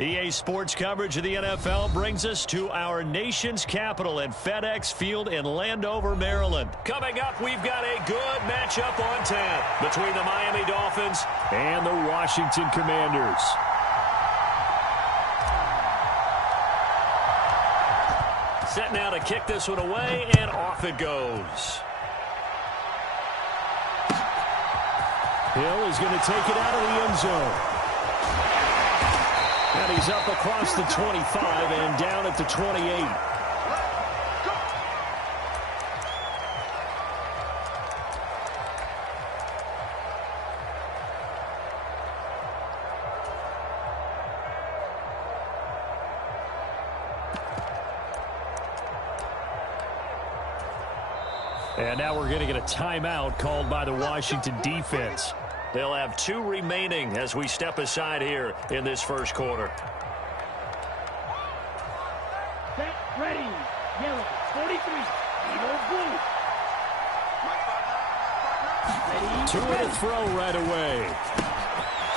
EA Sports coverage of the NFL brings us to our nation's capital at FedEx Field in Landover, Maryland. Coming up, we've got a good matchup on tap between the Miami Dolphins and the Washington Commanders. Set now to kick this one away, and off it goes. Hill is going to take it out of the end zone. And he's up across the 25 and down at the 28. And now we're going to get a timeout called by the Washington defense. They'll have 2 remaining as we step aside here in this first quarter. Set, ready, yellow, 43, yellow, blue. Ready, to the throw right away.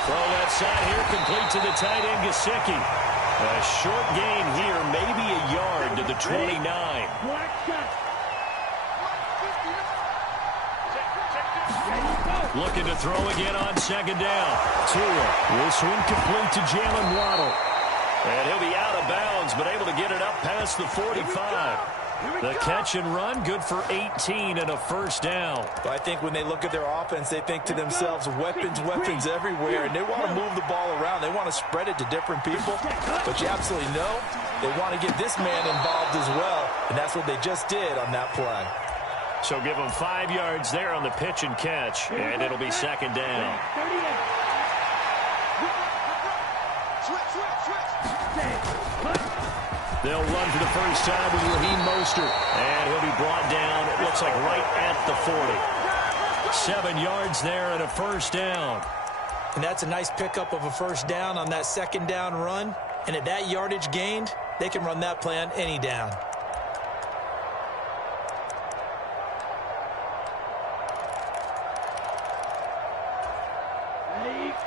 Throw that side here, complete to the tight end, Gesicki. A short gain here, maybe a yard to the 29. Black shot. Looking to throw again on second down. Tua will swing complete to Jalen Waddle. And he'll be out of bounds, but able to get it up past the 45. The catch and run, good for 18 and a first down. I think when they look at their offense, they think to themselves, weapons everywhere, and they want to move the ball around. They want to spread it to different people, but you absolutely know they want to get this man involved as well, and that's what they just did on that play. So give them 5 yards there on the pitch and catch, and it'll be second down. They'll run for the first time with Raheem Mostert, and he'll be brought down, it looks like right at the 40. 7 yards there and a first down. And that's a nice pickup of a first down on that second down run, and at that yardage gained, they can run that play on any down.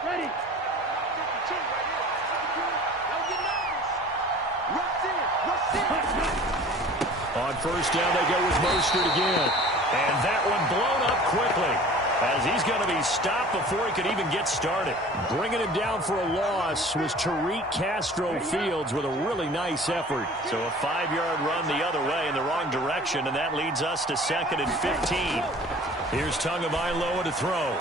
Ready. On first down, they go with Mostert again. And that one blown up quickly as he's going to be stopped before he could even get started. Bringing him down for a loss was Tariq Castro Fields with a really nice effort. So a 5-yard run the other way in the wrong direction, and that leads us to 2nd and 15. Here's Tagovailoa to throw.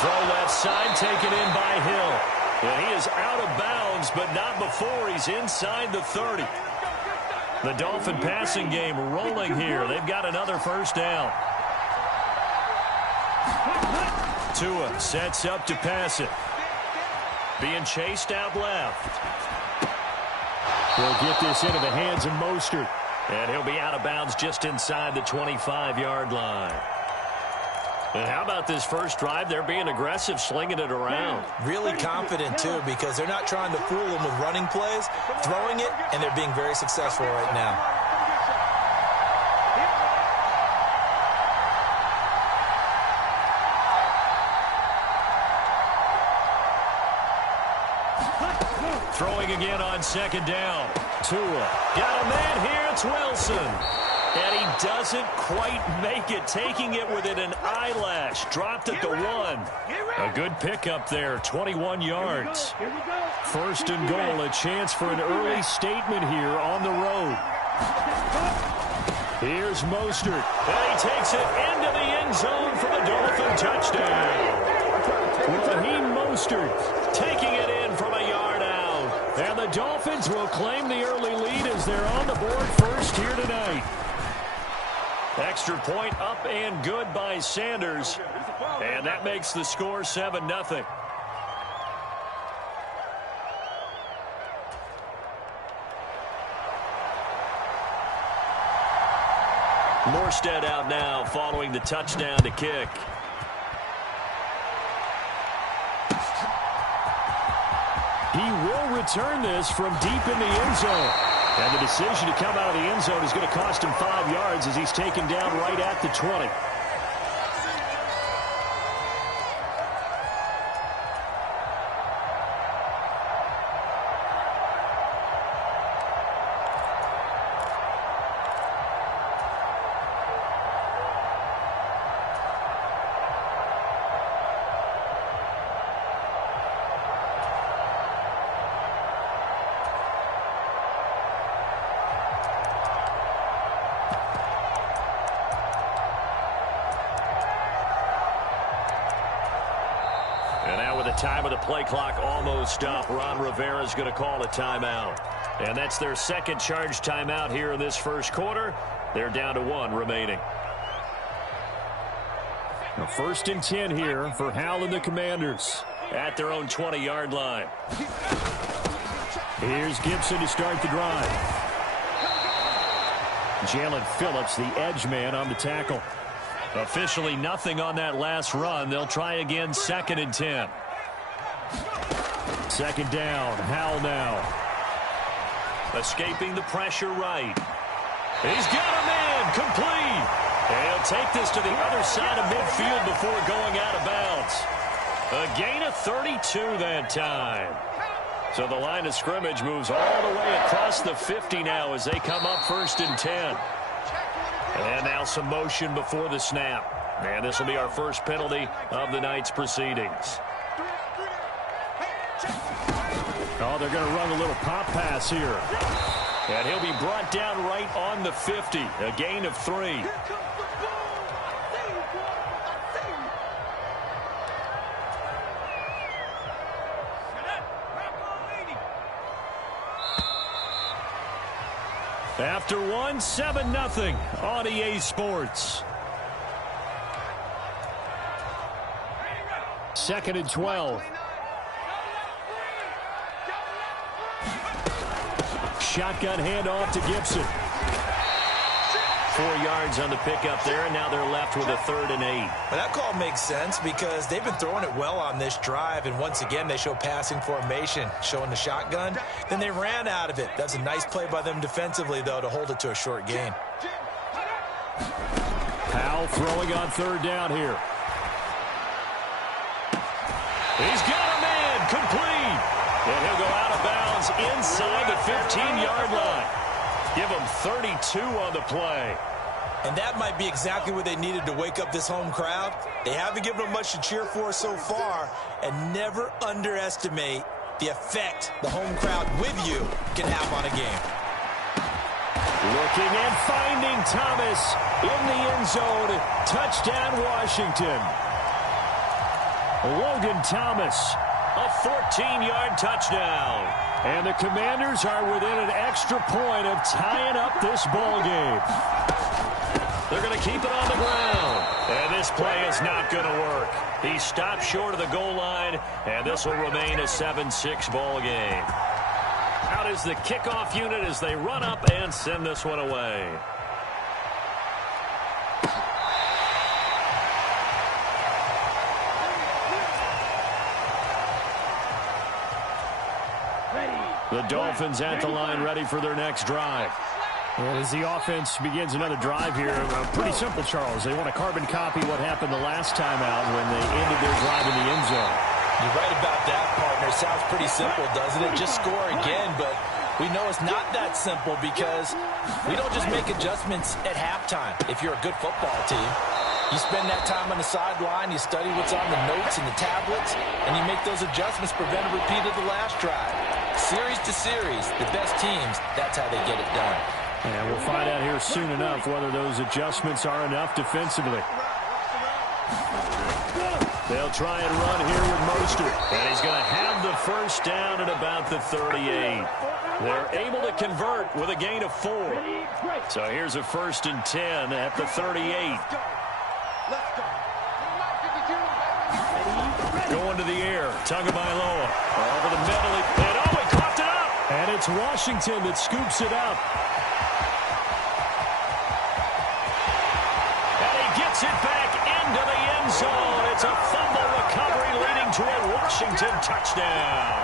Throw left side, taken in by Hill. And he is out of bounds, but not before he's inside the 30. The Dolphin passing game rolling here. They've got another first down. Tua sets up to pass it. Being chased out left. They'll get this into the hands of Mostert. And he'll be out of bounds just inside the 25-yard line. And how about this first drive? They're being aggressive, slinging it around. Really confident, too, because they're not trying to fool them with running plays, throwing it, and they're being very successful right now. Throwing again on second down. Tua got a man here. It's Wilson. And he doesn't quite make it, taking it within an eyelash. Dropped at the 1. A good pickup there, 21 yards. First and goal, a chance for an early statement here on the road. Here's Mostert. And he takes it into the end zone for the Dolphin touchdown. Raheem Mostert taking it in from a yard out. And the Dolphins will claim the early lead as they're on the board first here tonight. Extra point up and good by Sanders. And that makes the score 7-0. Morstead out now following the touchdown to kick. He will return this from deep in the end zone. And the decision to come out of the end zone is going to cost him 5 yards as he's taken down right at the 20. time of the play clock almost up. Ron Rivera's going to call a timeout. And that's their second charge timeout here in this first quarter. They're down to 1 remaining. Now 1st and 10 here for Howell and the Commanders at their own 20-yard line. Here's Gibson to start the drive. Jalen Phillips, the edge man, on the tackle. Officially nothing on that last run. They'll try again 2nd and 10. 2nd down. Howell now. Escaping the pressure right. He's got a man. Complete. And he'll take this to the other side of midfield before going out of bounds. A gain of 32 that time. So the line of scrimmage moves all the way across the 50 now as they come up 1st and 10. And now some motion before the snap. And this will be our first penalty of the night's proceedings. Oh, they're going to run a little pop pass here. And he'll be brought down right on the 50. A gain of 3. After 1, 7-0 on EA Sports. 2nd and 12. Shotgun handoff to Gibson. 4 yards on the pickup there, and now they're left with a 3rd and 8. Well, that call makes sense because they've been throwing it well on this drive, and once again they show passing formation, showing the shotgun. Then they ran out of it. That's a nice play by them defensively, though, to hold it to a short gain. Howell throwing on 3rd down here. He's got a man. Complete. And he'll go out of bounds inside the 15-yard line. Give them 32 on the play. And that might be exactly what they needed to wake up this home crowd. They haven't given them much to cheer for so far, and never underestimate the effect the home crowd with you can have on a game. Looking and finding Thomas in the end zone. Touchdown, Washington. Logan Thomas, a 14-yard touchdown. And the Commanders are within an extra point of tying up this ball game. They're going to keep it on the ground. And this play is not going to work. He stopped short of the goal line, and this will remain a 7-6 ball game. Out is the kickoff unit as they run up and send this one away. The Dolphins at the line, ready for their next drive. And as the offense begins another drive here, pretty simple, Charles. They want to carbon copy what happened the last time out when they ended their drive in the end zone. You're right about that, partner. Sounds pretty simple, doesn't it? Just score again, but we know it's not that simple because we don't just make adjustments at halftime. If you're a good football team, you spend that time on the sideline, you study what's on the notes and the tablets, and you make those adjustments, prevent a repeat of the last drive. Series to series, the best teams, that's how they get it done. And we'll find out here soon enough whether those adjustments are enough defensively. They'll try and run here with Mostert. And he's going to have the first down at about the 38. They're able to convert with a gain of 4. So here's a 1st and 10 at the 38. Going to the air. Tagovailoa over the middle. And oh, he coughed it up. And it's Washington that scoops it up. And he gets it back into the end zone. It's a fumble recovery leading to a Washington touchdown.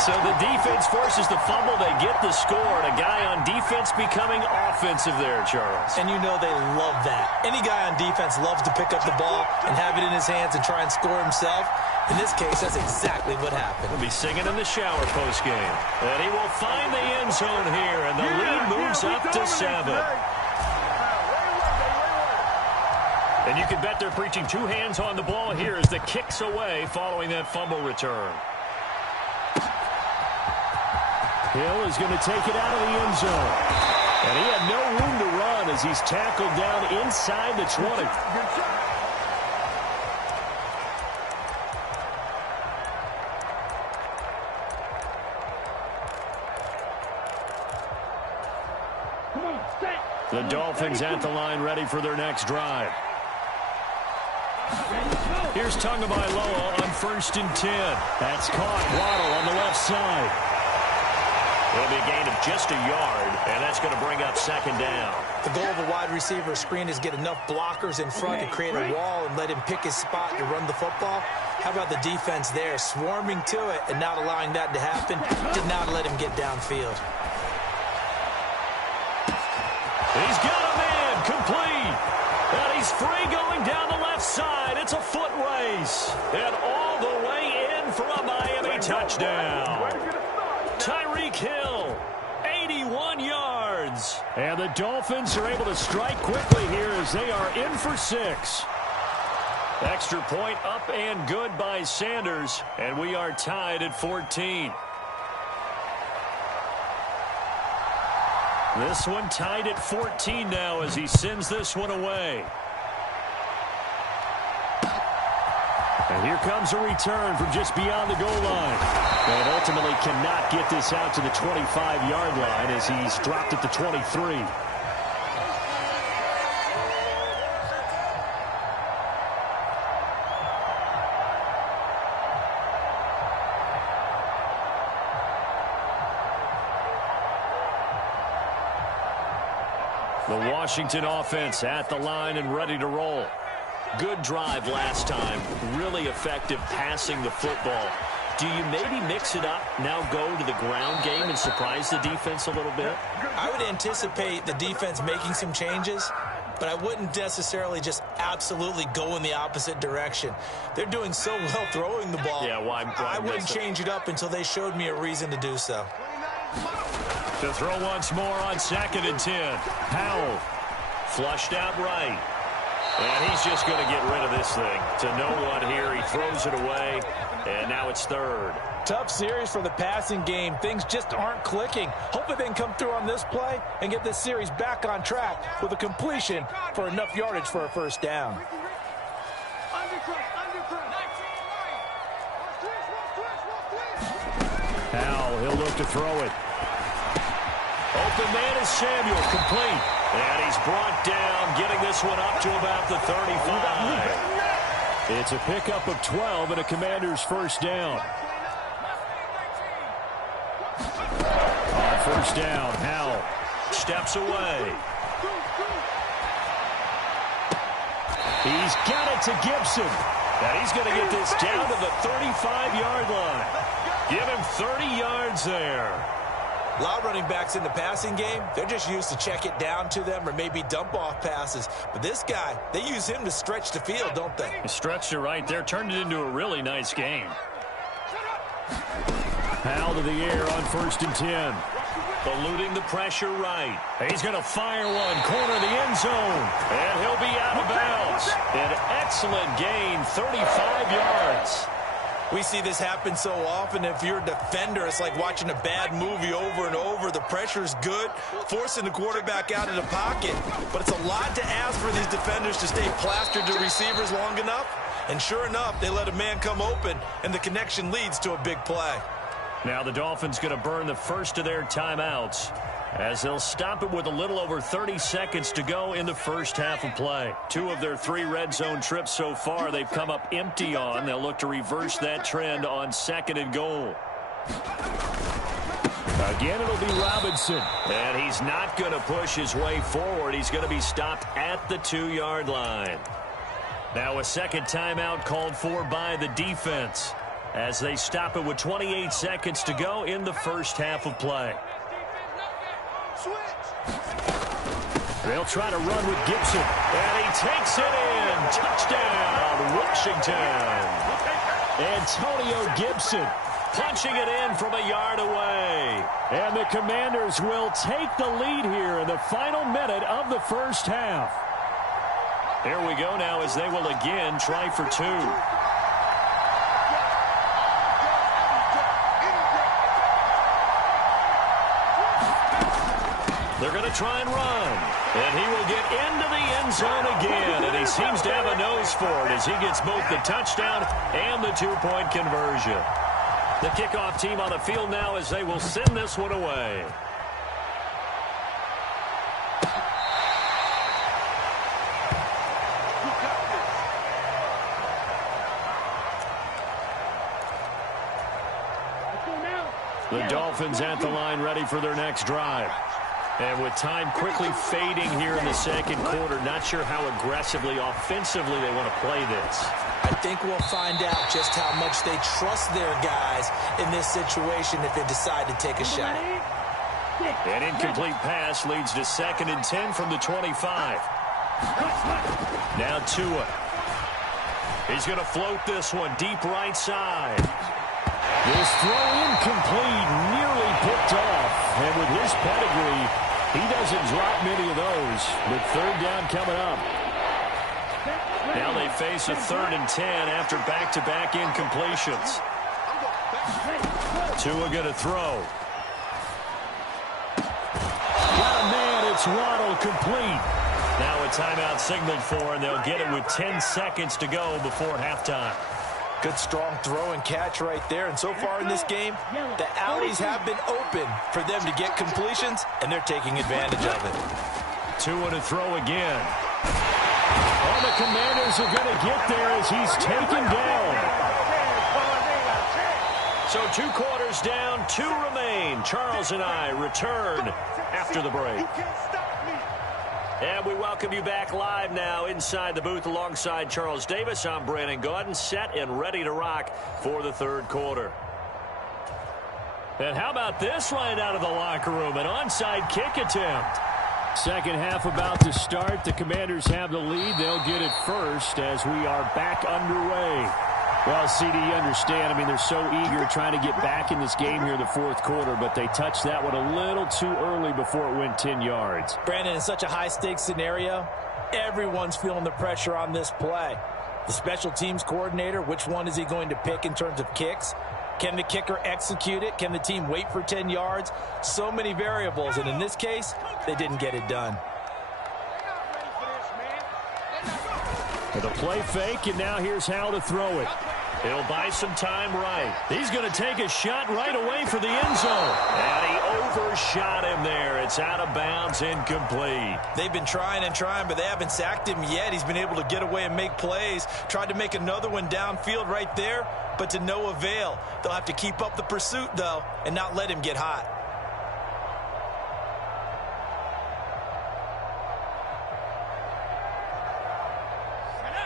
So the defense forces the fumble. They get the score. And a guy on defense becoming offensive there, Charles. And you know they love that. Any guy on defense loves to pick up the ball and have it in his hands and try and score himself. In this case, that's exactly what happened. He'll be singing in the shower postgame. And he will find the end zone here. And the lead moves up to 7. And you can bet they're preaching 2 hands on the ball here as the kick's away following that fumble return. Hill is going to take it out of the end zone. And he had no room to run as he's tackled down inside the 20. The Dolphins at the line ready for their next drive. Here's Tagovailoa on 1st and 10. That's caught. Waddle on the left side. It'll be a gain of just a yard, and that's going to bring up 2nd down. The goal of a wide receiver screen is get enough blockers in front to create a wall and let him pick his spot to run the football. How about the defense there, swarming to it and not allowing that to happen? Did not let him get downfield. He's got a man, complete. And he's free going down the left side. It's a foot race. And all the way in for a Miami touchdown. Tyreek Hill, 81 yards. And the Dolphins are able to strike quickly here as they are in for 6. Extra point up and good by Sanders. And we are tied at 14. This one tied at 14 now as he sends this one away. And here comes a return from just beyond the goal line. And ultimately cannot get this out to the 25-yard line as he's dropped at the 23. The Washington offense at the line and ready to roll. Good drive last time. Really effective passing the football. Do you maybe mix it up, now go to the ground game and surprise the defense a little bit? I would anticipate the defense making some changes, but I wouldn't necessarily just absolutely go in the opposite direction. They're doing so well throwing the ball. Yeah, why I wouldn't change it up until they showed me a reason to do so. To throw once more on 2nd and 10. Powell flushed out right. And he's just going to get rid of this thing. To no one here. He throws it away. And now it's 3rd. Tough series for the passing game. Things just aren't clicking. Hopefully they can come through on this play and get this series back on track with a completion for enough yardage for a 1st down. Powell, he'll look to throw it. Open man is Samuel, complete. And he's brought down, getting this one up to about the 35. It's a pickup of 12 and a Commander's 1st down. On 1st down, Howell steps away. He's got it to Gibson. And he's going to get this down to the 35-yard line. Give him 30 yards there. A lot of running backs in the passing game, they're just used to check it down to them or maybe dump off passes. But this guy, they use him to stretch the field, don't they? He stretched it right there, turned it into a really nice game. Powell to the air on 1st and 10. Eluding the pressure right. He's going to fire one, corner of the end zone. And he'll be out of bounds. An excellent gain, 35 yards. We see this happen so often. If you're a defender, it's like watching a bad movie over and over. The pressure's good, forcing the quarterback out of the pocket. But it's a lot to ask for these defenders to stay plastered to receivers long enough. And sure enough, they let a man come open, and the connection leads to a big play. Now the Dolphins going to burn the first of their timeouts as they'll stop it with a little over 30 seconds to go in the first half of play. 2 of their 3 red zone trips so far they've come up empty on. They'll look to reverse that trend on 2nd and goal. Again, it'll be Robinson. And he's not going to push his way forward. He's going to be stopped at the 2-yard line. Now a 2nd timeout called for by the defense as they stop it with 28 seconds to go in the first half of play. They'll try to run with Gibson. And he takes it in. Touchdown, Washington. Antonio Gibson punching it in from a yard away. And the Commanders will take the lead here in the final minute of the first half. Here we go now as they will again try for 2. They're going to try and run. And he will get into the end zone again. And he seems to have a nose for it as he gets both the touchdown and the 2-point conversion. The kickoff team on the field now as they will send this one away. The Dolphins at the line ready for their next drive. And with time quickly fading here in the second quarter, not sure how aggressively, offensively they want to play this. I think we'll find out just how much they trust their guys in this situation if they decide to take a shot. An incomplete pass leads to 2nd and 10 from the 25. Now Tua. He's going to float this one deep right side. This throw incomplete, nearly picked off. And with his pedigree, he doesn't drop many of those. But 3rd down coming up. Now they face a 3rd and 10 after back-to-back incompletions. Tua going to throw. Got a man, it's Waddle, complete. Now a timeout signaled for, and they'll get it with 10 seconds to go before halftime. Good, strong throw and catch right there. And so far in this game, the alleys have been open for them to get completions, and they're taking advantage of it. Tua to throw again. Oh, the Commanders are going to get there as he's taken down. So 2 quarters down, 2 remain. Charles and I return after the break. And we welcome you back live now inside the booth alongside Charles Davis. I'm Brandon Gaudin, set and ready to rock for the 3rd quarter. And how about this right out of the locker room? An onside kick attempt. Second half about to start. The Commanders have the lead. They'll get it first as we are back underway. Well, CD, you understand. I mean, they're so eager trying to get back in this game here in the 4th quarter, but they touched that one a little too early before it went 10 yards. Brandon, in such a high-stakes scenario, everyone's feeling the pressure on this play. The special teams coordinator, which one is he going to pick in terms of kicks? Can the kicker execute it? Can the team wait for 10 yards? So many variables, and in this case, they didn't get it done. The play fake, and now here's how to throw it. He'll buy some time right. He's going to take a shot right away for the end zone. And he overshot him there. It's out of bounds, incomplete. They've been trying and trying, but they haven't sacked him yet. He's been able to get away and make plays. Tried to make another one downfield right there, but to no avail. They'll have to keep up the pursuit, though, and not let him get hot.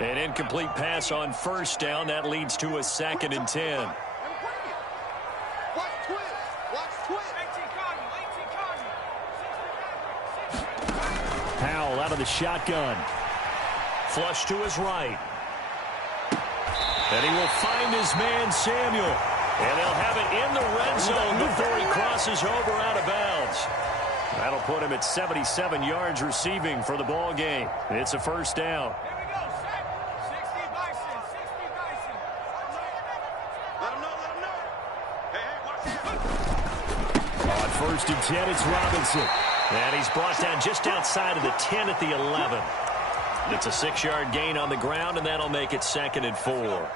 An incomplete pass on 1st down. That leads to a 2nd and 10. Powell out of the shotgun. Flush to his right. And he will find his man Samuel. And they'll have it in the red zone before he crosses over out of bounds. That'll put him at 77 yards receiving for the ball game. It's a 1st down. On 1st and 10, it's Robinson. And he's brought down just outside of the 10 at the 11. It's a 6-yard gain on the ground, and that'll make it 2nd and 4.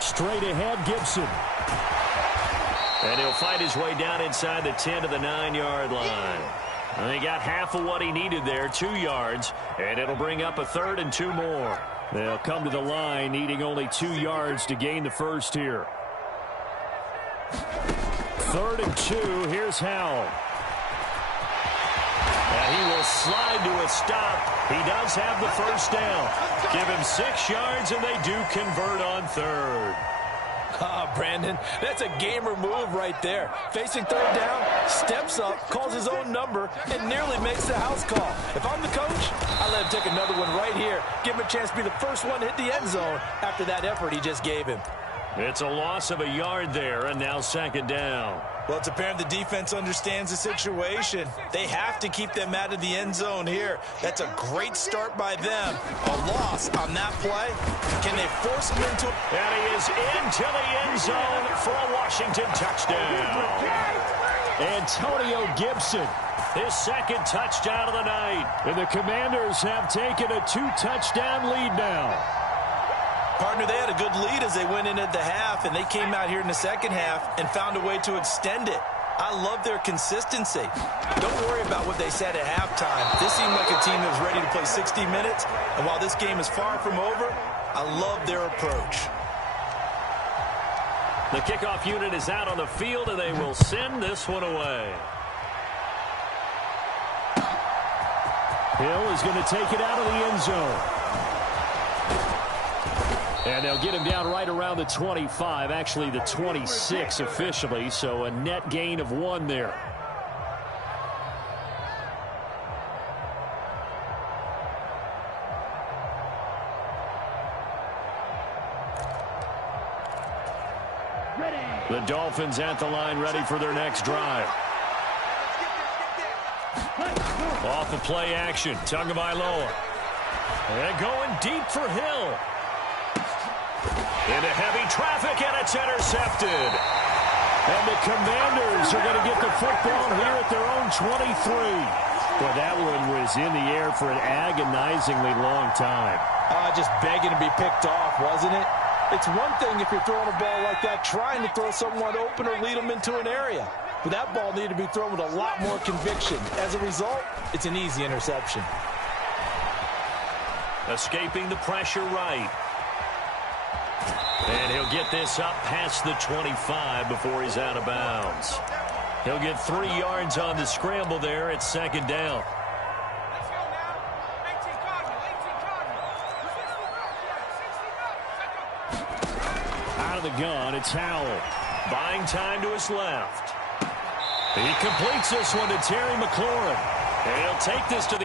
Straight ahead, Gibson. And he'll fight his way down inside the 10 to the 9-yard line. And he got half of what he needed there, 2 yards, and it'll bring up a 3rd and 2 more. They'll come to the line needing only 2 yards to gain the first here. 3rd and 2, here's Howell. And he will slide to a stop. He does have the 1st down. Give him 6 yards, and they do convert on 3rd. Brandon, that's a gamer move right there. Facing 3rd down, steps up, calls his own number, and nearly makes the house call. If I'm the coach, I let him take another one right here. Give him a chance to be the first one to hit the end zone after that effort he just gave him. It's a loss of a yard there, and now 2nd down. Well, it's apparent the defense understands the situation. They have to keep them out of the end zone here. That's a great start by them. A loss on that play. Can they force him into it? And he is into the end zone for a Washington touchdown. Antonio Gibson, his 2nd touchdown of the night. And the Commanders have taken a 2-touchdown lead now. Partner, they had a good lead as they went into the half, and they came out here in the second half and found a way to extend it. I love their consistency. Don't worry about what they said at halftime. This seemed like a team that was ready to play 60 minutes, and while this game is far from over, I love their approach. The kickoff unit is out on the field, and they will send this one away. Hill is going to take it out of the end zone. And they'll get him down right around the 25, actually the 26 officially, so a net gain of 1 there. The Dolphins at the line, ready for their next drive. Off of play action, Tagovailoa. And going deep for Hill. Into heavy traffic, and it's intercepted. And the Commanders are going to get the football here at their own 23. Well, that one was in the air for an agonizingly long time. Just begging to be picked off, wasn't it? It's one thing if you're throwing a ball like that, trying to throw someone open or lead them into an area. But that ball needed to be thrown with a lot more conviction. As a result, it's an easy interception. Escaping the pressure right. And he'll get this up past the 25 before he's out of bounds. He'll get 3 yards on the scramble there at second down. Out of the gun, it's Howell. Buying time to his left. He completes this one to Terry McLaurin. And he'll take this to the...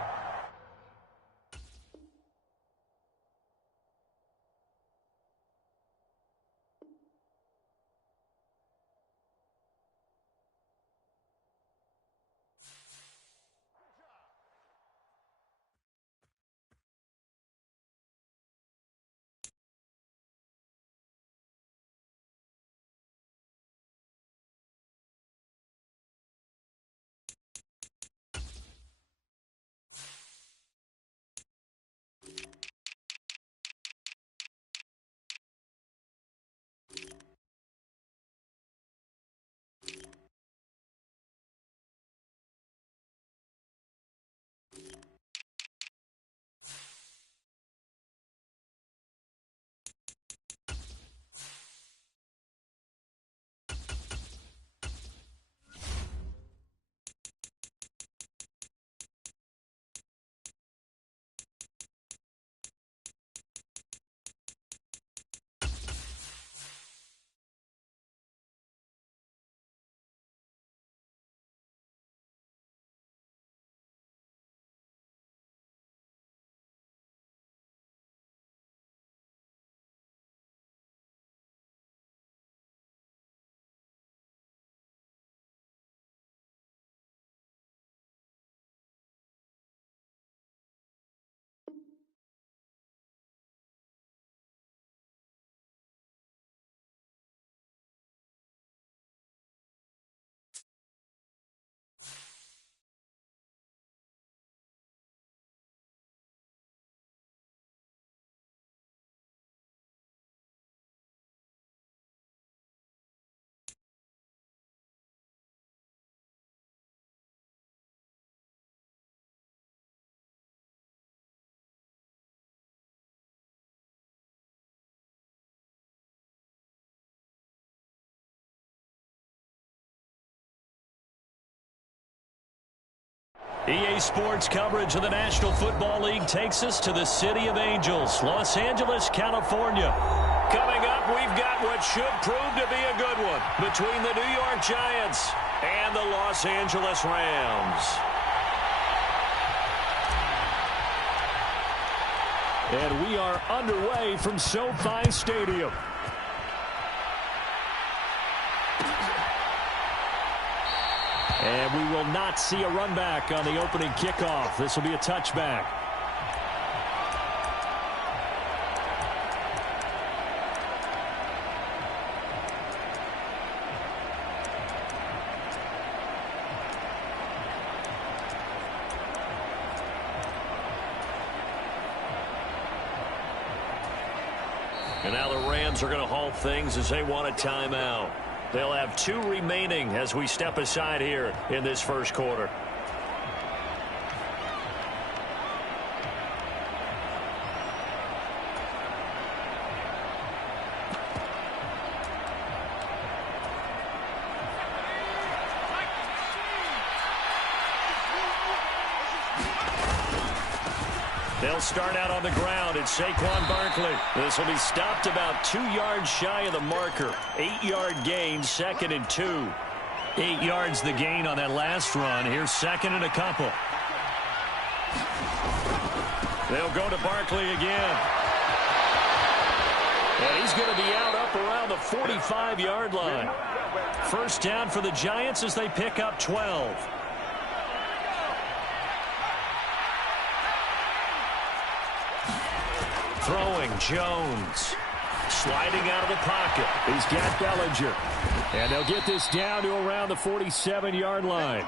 EA Sports coverage of the National Football League takes us to the City of Angels, Los Angeles, California. Coming up, we've got what should prove to be a good one between the New York Giants and the Los Angeles Rams. And we are underway from SoFi Stadium. And we will not see a run back on the opening kickoff. This will be a touchback. And now the Rams are going to halt things as they want a timeout. They'll have 2 remaining as we step aside here in this first quarter. They'll start out on the ground. It's Saquon Barkley. This will be stopped about 2 yards shy of the marker. 8-yard gain, 2nd and 2. 8 yards the gain on that last run. Here's 2nd and a couple. They'll go to Barkley again. And he's going to be out up around the 45-yard line. First down for the Giants as they pick up 12. Throwing, Jones. Sliding out of the pocket. He's got Bellinger. And they'll get this down to around the 47-yard line.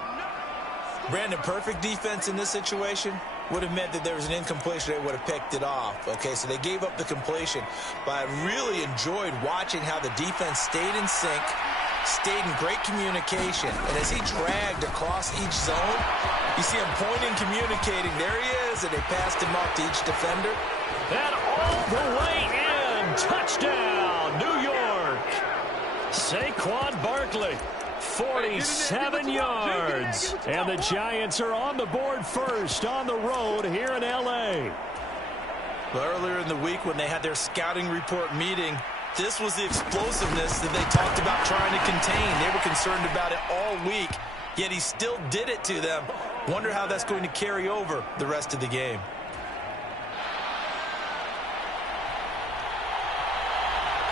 Brandon, perfect defense in this situation would have meant that there was an incompletion. They would have picked it off. Okay, so they gave up the completion. But I really enjoyed watching how the defense stayed in sync, stayed in great communication. And as he dragged across each zone, you see him pointing, communicating. There he is, and they passed him off to each defender. And all the way in. Touchdown, New York. Saquon Barkley, 47 yards. And the Giants are on the board first on the road here in L.A. Well, earlier in the week when they had their scouting report meeting, this was the explosiveness that they talked about trying to contain. They were concerned about it all week, yet he still did it to them. Wonder how that's going to carry over the rest of the game.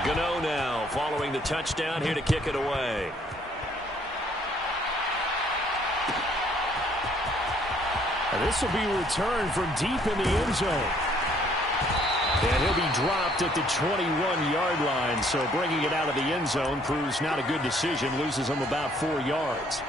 Gano now following the touchdown here to kick it away. And this will be returned from deep in the end zone. And he'll be dropped at the 21-yard line. So bringing it out of the end zone proves not a good decision. Loses him about 4 yards.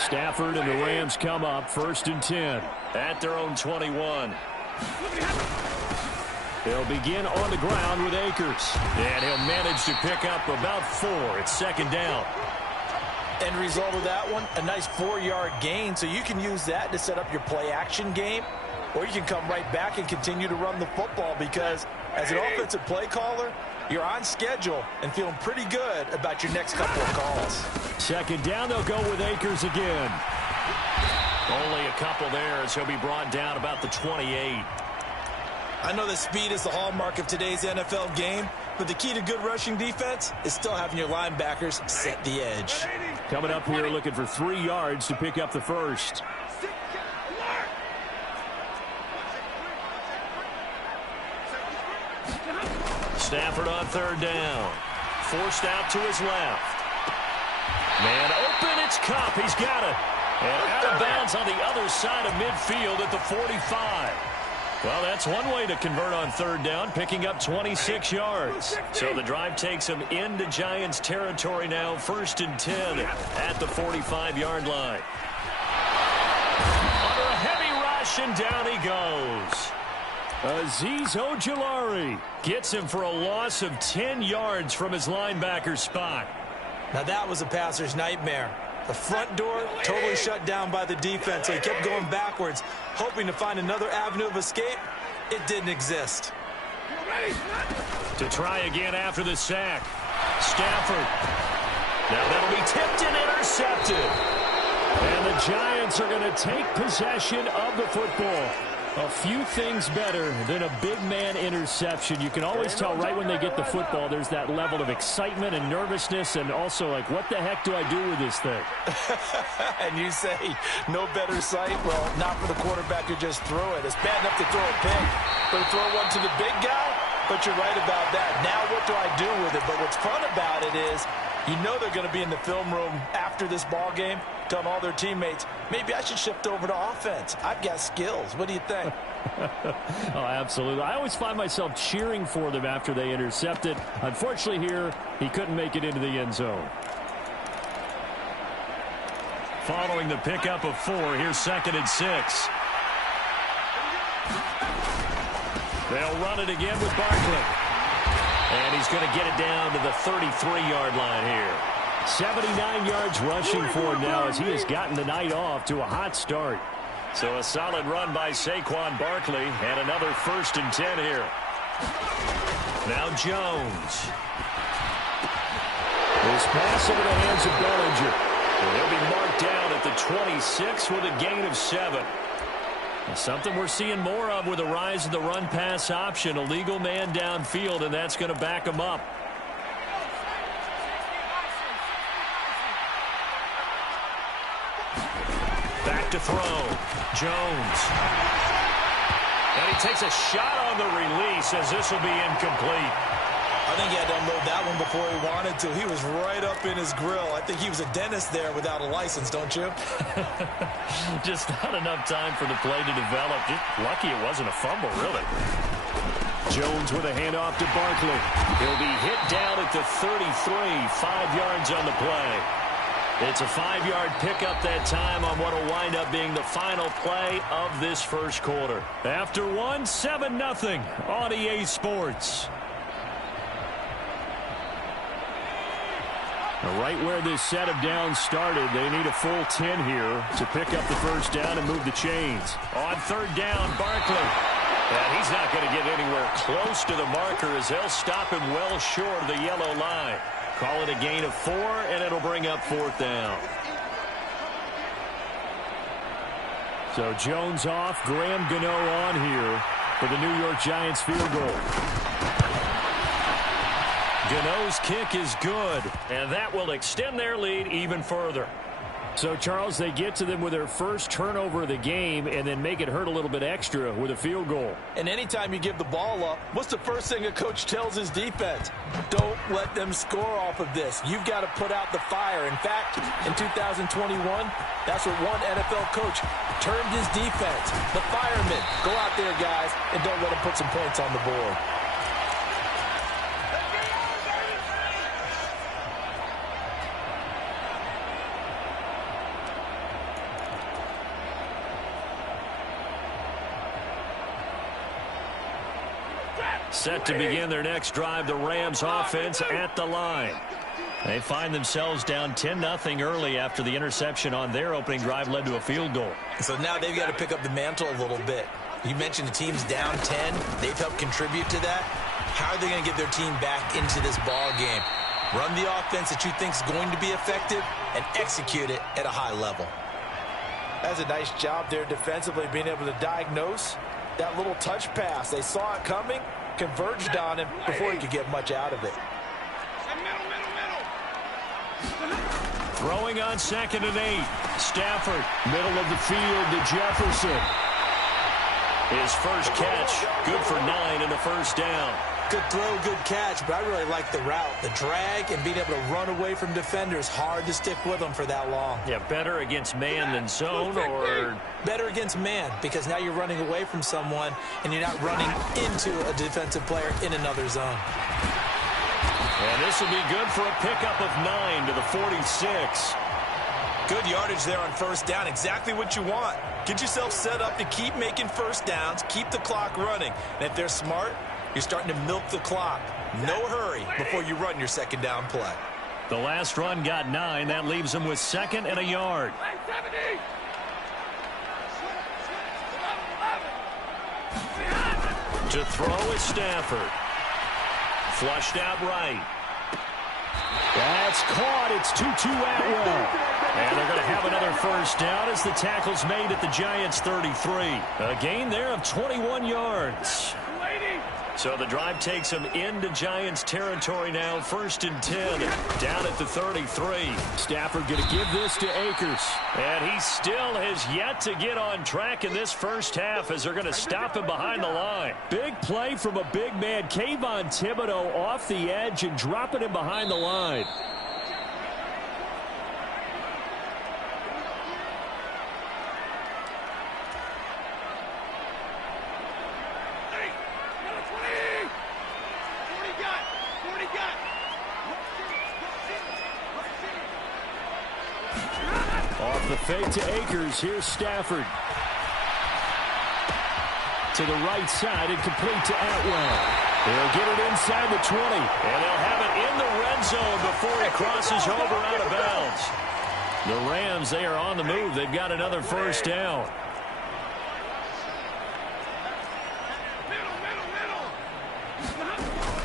Stafford and the Rams come up 1st and 10 at their own 21. They'll begin on the ground with Akers. And he'll manage to pick up about 4. It's 2nd down. End result of that one, a nice 4-yard gain. So you can use that to set up your play-action game, or you can come right back and continue to run the football because as an offensive play caller, you're on schedule and feeling pretty good about your next couple of calls. 2nd down, they'll go with Akers again. Only a couple there as he'll be brought down about the 28. I know that speed is the hallmark of today's NFL game, but the key to good rushing defense is still having your linebackers set the edge. Coming up here looking for 3 yards to pick up the first. Stafford on 3rd down. Forced out to his left. Man open, it's Kupp. He's got it. And out of bounds on the other side of midfield at the 45. Well, that's one way to convert on 3rd down, picking up 26 yards. So the drive takes him into Giants territory now, 1st and 10 at the 45-yard line. Under a heavy rush, and down he goes. Azeez Ojulari gets him for a loss of 10 yards from his linebacker spot. Now that was a passer's nightmare. The front door totally shut down by the defense. So he kept going backwards, hoping to find another avenue of escape. It didn't exist. To try again after the sack. Stafford. Now that'll be tipped and intercepted. And the Giants are going to take possession of the football. A few things better than a big man interception. You can always tell right when they get the football, there's that level of excitement and nervousness, and also like, what the heck do I do with this thing? And you say, no better sight? Well, not for the quarterback who just threw it. It's bad enough to throw a pick, but to throw one to the big guy? But you're right about that. Now what do I do with it? But what's fun about it is You know they're going to be in the film room after this ball game telling all their teammates, maybe I should shift over to offense. I've got skills. What do you think? Oh, absolutely. I always find myself cheering for them after they intercept it. Unfortunately here, he couldn't make it into the end zone. Following the pickup of 4, here's 2nd and 6. They'll run it again with Barkley. And he's going to get it down to the 33-yard line here. 79 yards rushing for him now as he has gotten the night off to a hot start. So a solid run by Saquon Barkley and another 1st and 10 here. Now Jones. This pass into the hands of Bellinger. And he'll be marked down at the 26 with a gain of 7. Something we're seeing more of with the rise of the run-pass option. A legal man downfield, and that's going to back him up. Back to throw. Jones. And he takes a shot on the release as this will be incomplete. I think he had to unload that one before he wanted to. He was right up in his grill. I think he was a dentist there without a license, don't you? Just not enough time for the play to develop. Just lucky it wasn't a fumble, really. Jones with a handoff to Barkley. He'll be hit down at the 33, 5 yards on the play. It's a 5-yard pickup that time on what will wind up being the final play of this first quarter. After 1, 7-0 on EA Sports. Right where this set of downs started, they need a full 10 here to pick up the first down and move the chains. On 3rd down, Barkley. And he's not going to get anywhere close to the marker as they'll stop him well short of the yellow line. Call it a gain of 4, and it'll bring up 4th down. So Jones off, Graham Gano on here for the New York Giants field goal. Gano's kick is good, and that will extend their lead even further. So, Charles, they get to them with their first turnover of the game and then make it hurt a little bit extra with a field goal. And anytime you give the ball up, what's the first thing a coach tells his defense? Don't let them score off of this. You've got to put out the fire. In fact, in 2021, that's what one NFL coach termed his defense. The firemen. Go out there, guys, and don't let them put some points on the board. Set to begin their next drive, the Rams offense at the line. They find themselves down 10-0 early after the interception on their opening drive led to a field goal. So now they've got to pick up the mantle a little bit. You mentioned the team's down 10. They've helped contribute to that. How are they going to get their team back into this ball game? Run the offense that you think is going to be effective and execute it at a high level. That's a nice job there defensively, being able to diagnose that little touch pass. They saw it coming, converged on him before he could get much out of it. Throwing on 2nd and 8. Stafford, middle of the field to Jefferson. His first catch, good for 9 and a first down. Good throw, good catch, but I really like the route. The drag and being able to run away from defenders, hard to stick with them for that long. Yeah, better against man than zone, or better against man, because now you're running away from someone and you're not running into a defensive player in another zone. And this will be good for a pickup of 9 to the 46. Good yardage there on first down. Exactly what you want. Get yourself set up to keep making first downs, keep the clock running. And if they're smart, you're starting to milk the clock. No hurry before you run your second down play. The last run got 9. That leaves them with 2nd and a yard. To throw is Stafford. Flushed out right. That's caught. It's 2-2 Atwell. And they're going to have another first down as the tackle's made at the Giants' 33. A gain there of 21 yards. So the drive takes them into Giants territory now. 1st and 10, down at the 33. Stafford going to give this to Akers. And he still has yet to get on track in this first half as they're going to stop him behind the line. Big play from a big man. Kayvon Thibodeau off the edge and dropping him behind the line. fake to Akers. Here's Stafford. To the right side and complete to Atwell. They'll get it inside the 20. And they'll have it in the red zone before he crosses over out of bounds. The Rams, they are on the move. They've got another first down.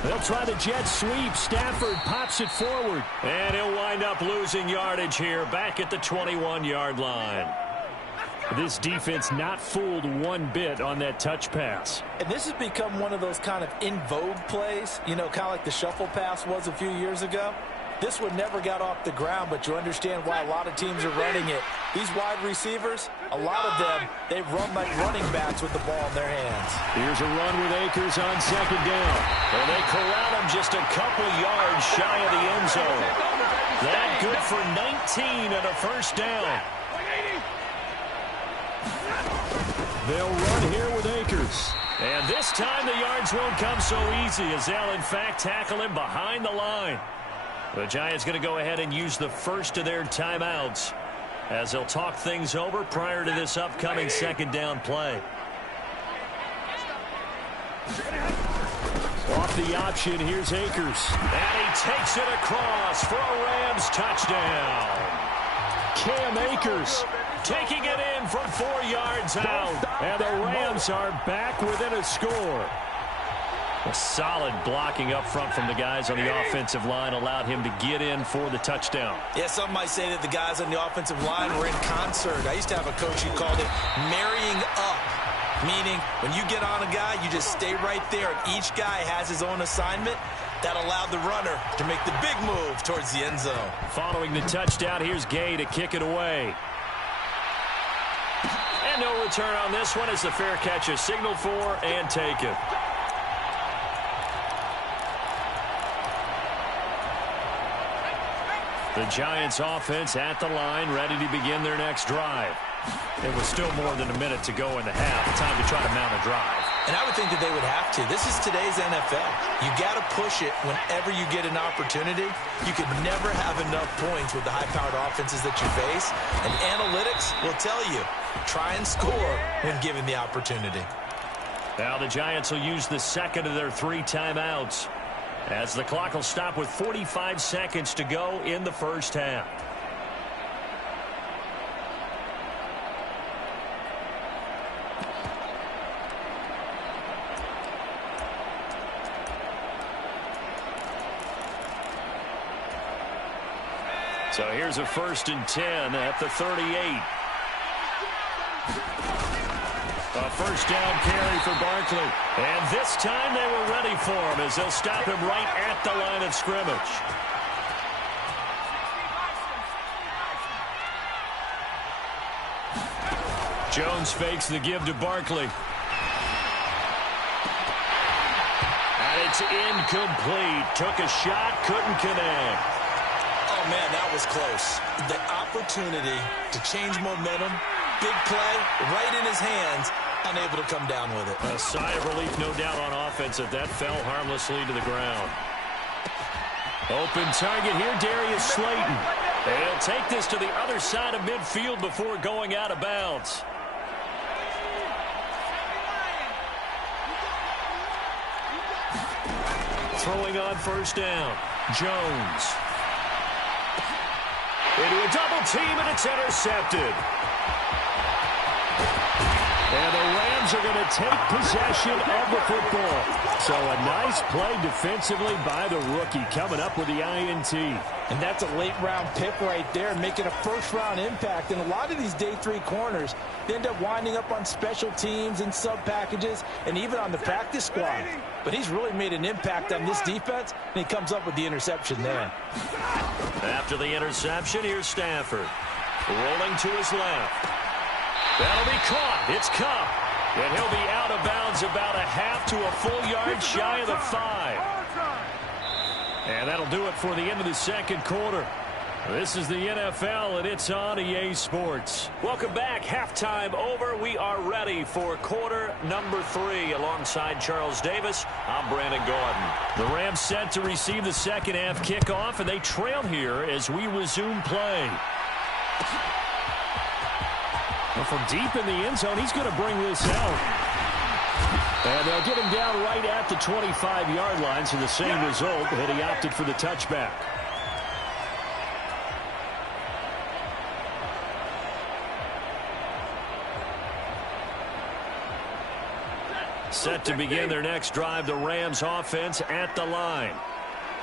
They'll try the jet sweep. Stafford pops it forward. And he'll wind up losing yardage here back at the 21-yard line. This defense not fooled one bit on that touch pass. And this has become one of those kind of in vogue plays, you know, kind of like the shuffle pass was a few years ago. This one never got off the ground, but you understand why a lot of teams are running it. These wide receivers, a lot of them, they run like running backs with the ball in their hands. Here's a run with Akers on second down. And they corral him just a couple yards shy of the end zone. That good for 19 and a first down. They'll run here with Akers. And this time the yards won't come so easy as they'll, in fact, tackle him behind the line. The Giants going to go ahead and use the first of their timeouts as they'll talk things over prior to this upcoming second down play. Off the option, here's Akers. And he takes it across for a Rams touchdown. Cam Akers taking it in from 4 yards out. And the Rams are back within a score. A solid blocking up front from the guys on the offensive line allowed him to get in for the touchdown. Yeah, some might say that the guys on the offensive line were in concert. I used to have a coach who called it marrying up, meaning when you get on a guy, you just stay right there, and each guy has his own assignment. That allowed the runner to make the big move towards the end zone. Following the touchdown, here's Gay to kick it away. And no return on this one as the fair catch is signaled for and taken. The Giants offense at the line, ready to begin their next drive. It was still more than a minute to go in the half. Time to try to mount a drive. And I would think that they would have to. This is today's NFL. You got to push it whenever you get an opportunity. You could never have enough points with the high-powered offenses that you face. And analytics will tell you, try and score when given the opportunity. Now the Giants will use the second of their 3 timeouts, as the clock will stop with 45 seconds to go in the first half. So here's a 1st and 10 at the 38. A first down carry for Barkley. And this time they were ready for him as they'll stop him right at the line of scrimmage. Jones fakes the give to Barkley. And it's incomplete. Took a shot, couldn't connect. Oh, man, that was close. The opportunity to change momentum, big play, right in his hands, unable to come down with it. A sigh of relief, no doubt, on offense if that fell harmlessly to the ground. Open target here, Darius Slayton. They'll take this to the other side of midfield before going out of bounds. Throwing on first down, Jones. Into a double team, and it's intercepted. And the Rams are going to take possession of the football. So a nice play defensively by the rookie, coming up with the INT. And that's a late-round pick right there, making a first-round impact. And a lot of these day 3 corners, they end up winding up on special teams and sub-packages and even on the practice squad. But he's really made an impact on this defense, and he comes up with the interception there. After the interception, here's Stafford. Rolling to his left. That'll be caught. It's Cup. And he'll be out of bounds about a half to a full yard shy of the 5. And that'll do it for the end of the second quarter. This is the NFL, and it's on EA Sports. Welcome back. Halftime over. We are ready for quarter number 3. Alongside Charles Davis, I'm Brandon Gordon. The Rams set to receive the second half kickoff, and they trail here as we resume play. from deep in the end zone. He's going to bring this out. And they'll get him down right at the 25-yard line, so the same result, and he opted for the touchback. Set to begin their next drive, the Rams offense at the line.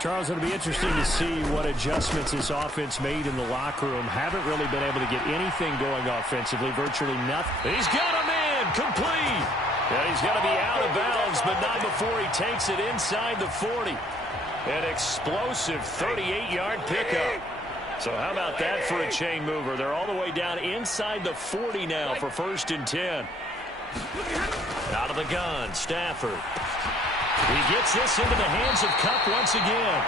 Charles, it'll be interesting to see what adjustments this offense made in the locker room. Haven't really been able to get anything going offensively, virtually nothing. He's got him in, complete. And he's going to be out of bounds, but not before he takes it inside the 40. An explosive 38-yard pickup. So how about that for a chain mover? They're all the way down inside the 40 now for 1st and 10. Out of the gun, Stafford. He gets this into the hands of Cup once again.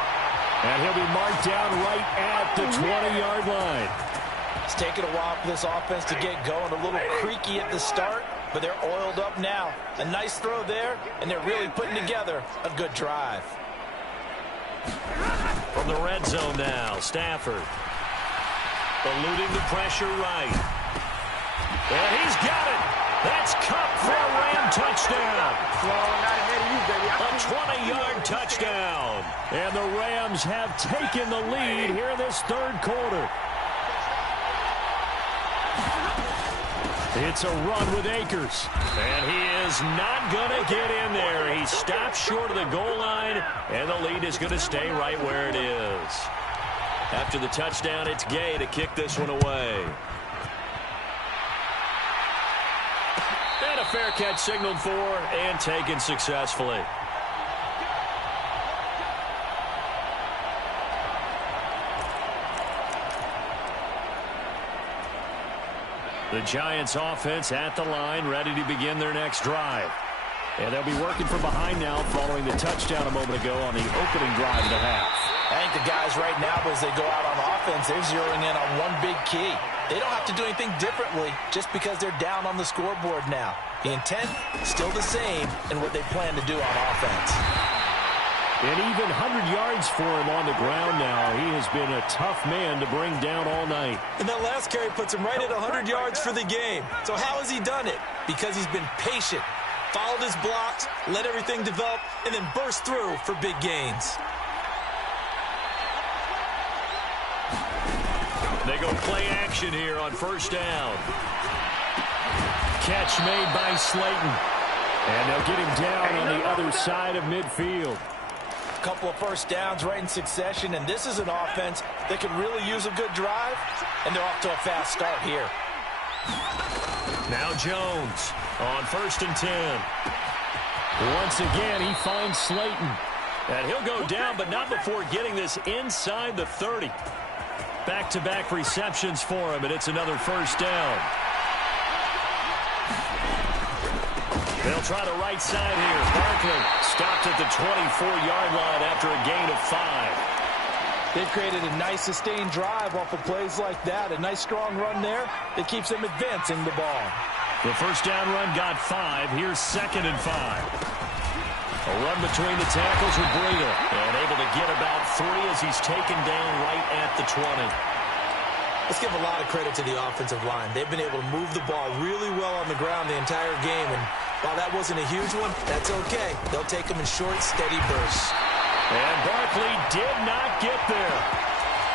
And he'll be marked down right at the 20-yard line. It's taken a while for this offense to get going. A little creaky at the start, but they're oiled up now. A nice throw there, and they're really putting together a good drive. From the red zone now, Stafford. Eluding the pressure right. And he's got it. That's Cup for a Ram touchdown. A 20-yard touchdown. And the Rams have taken the lead here in this 3rd quarter. It's a run with Akers. And he is not going to get in there. He stops short of the goal line, and the lead is going to stay right where it is. After the touchdown, it's Gay to kick this one away. And a fair catch signaled for and taken successfully. The Giants offense at the line, ready to begin their next drive. And they'll be working from behind now following the touchdown a moment ago on the opening drive of the half. I think the guys right now, as they go out on offense, they're zeroing in on one big key. They don't have to do anything differently just because they're down on the scoreboard now. The intent, still the same in what they plan to do on offense. And even 100 yards for him on the ground now. He has been a tough man to bring down all night. And that last carry puts him right at 100 yards for the game. So how has he done it? Because he's been patient, followed his blocks, let everything develop, and then burst through for big gains. They go play action here on 1st down. Catch made by Slayton. And they'll get him down on the other side of midfield. A couple of 1st downs right in succession, and this is an offense that can really use a good drive, and they're off to a fast start here. Now Jones on 1st and 10. Once again, he finds Slayton. And he'll go down, but not before getting this inside the 30. Back-to-back receptions for him, and it's another 1st down. They'll try the right side here. Barkley stopped at the 24-yard line after a gain of 5. They've created a nice sustained drive off of plays like that. A nice strong run there that keeps them advancing the ball. The 1st down run got 5. Here's 2nd and 5. A run between the tackles with Breida. And able to get about 3 as he's taken down right at the 20. Let's give a lot of credit to the offensive line. They've been able to move the ball really well on the ground the entire game. And while that wasn't a huge one, that's okay. They'll take them in short, steady bursts. And Barkley did not get there.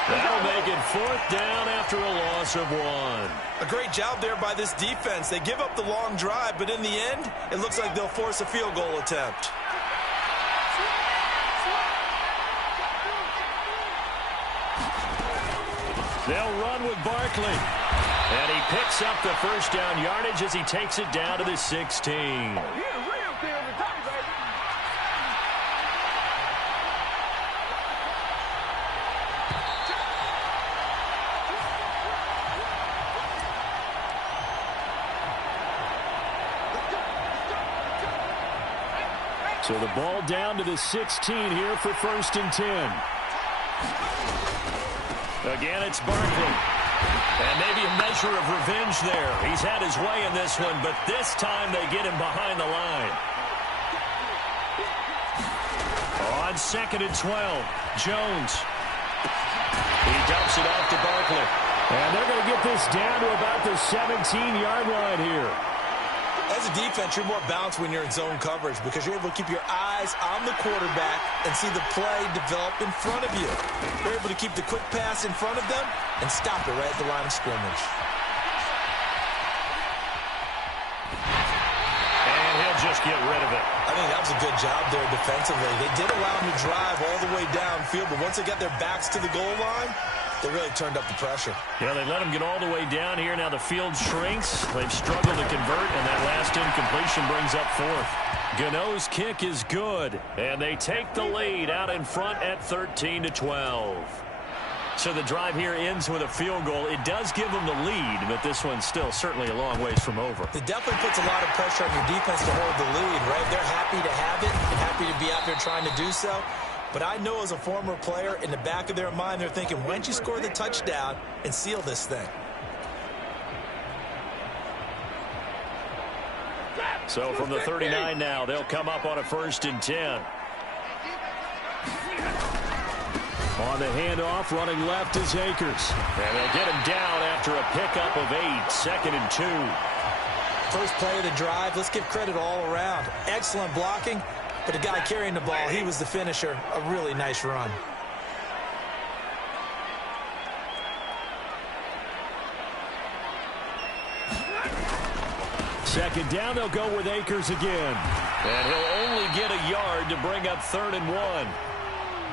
That'll make it 4th down after a loss of 1. A great job there by this defense. They give up the long drive, but in the end, it looks like they'll force a field goal attempt. They'll run with Barkley. And he picks up the 1st down yardage as he takes it down to the 16. So the ball down to the 16 here for 1st and 10. Again, it's Barkley. And maybe a measure of revenge there. He's had his way in this one, but this time they get him behind the line. On 2nd and 12, Jones. He dumps it off to Barkley. And they're going to get this down to about the 17-yard line here. As a defense, you're more balanced when you're in zone coverage because you're able to keep your eyes on the quarterback and see the play develop in front of you. You're able to keep the quick pass in front of them and stop it right at the line of scrimmage. And he'll just get rid of it. I think that was a good job there defensively. They did allow him to drive all the way downfield, but once they got their backs to the goal line, they really turned up the pressure. Yeah, they let him get all the way down here. Now the field shrinks. They've struggled to convert, and that last incompletion brings up fourth. Gano's kick is good, and they take the lead out in front at 13-12. So the drive here ends with a field goal. It does give them the lead, but this one's still certainly a long ways from over. It definitely puts a lot of pressure on your defense to hold the lead, right? They're happy to have it and happy to be out there trying to do so. But I know as a former player, in the back of their mind, they're thinking, why don't you score the touchdown and seal this thing? So from the 39 now, they'll come up on a 1st and 10. On the handoff, running left is Akers. And they'll get him down after a pickup of 8, 2nd and 2. First play of the drive, let's give credit all around. Excellent blocking. But the guy carrying the ball, he was the finisher. A really nice run. Second down, they'll go with Akers again. And he'll only get a yard to bring up 3rd and 1.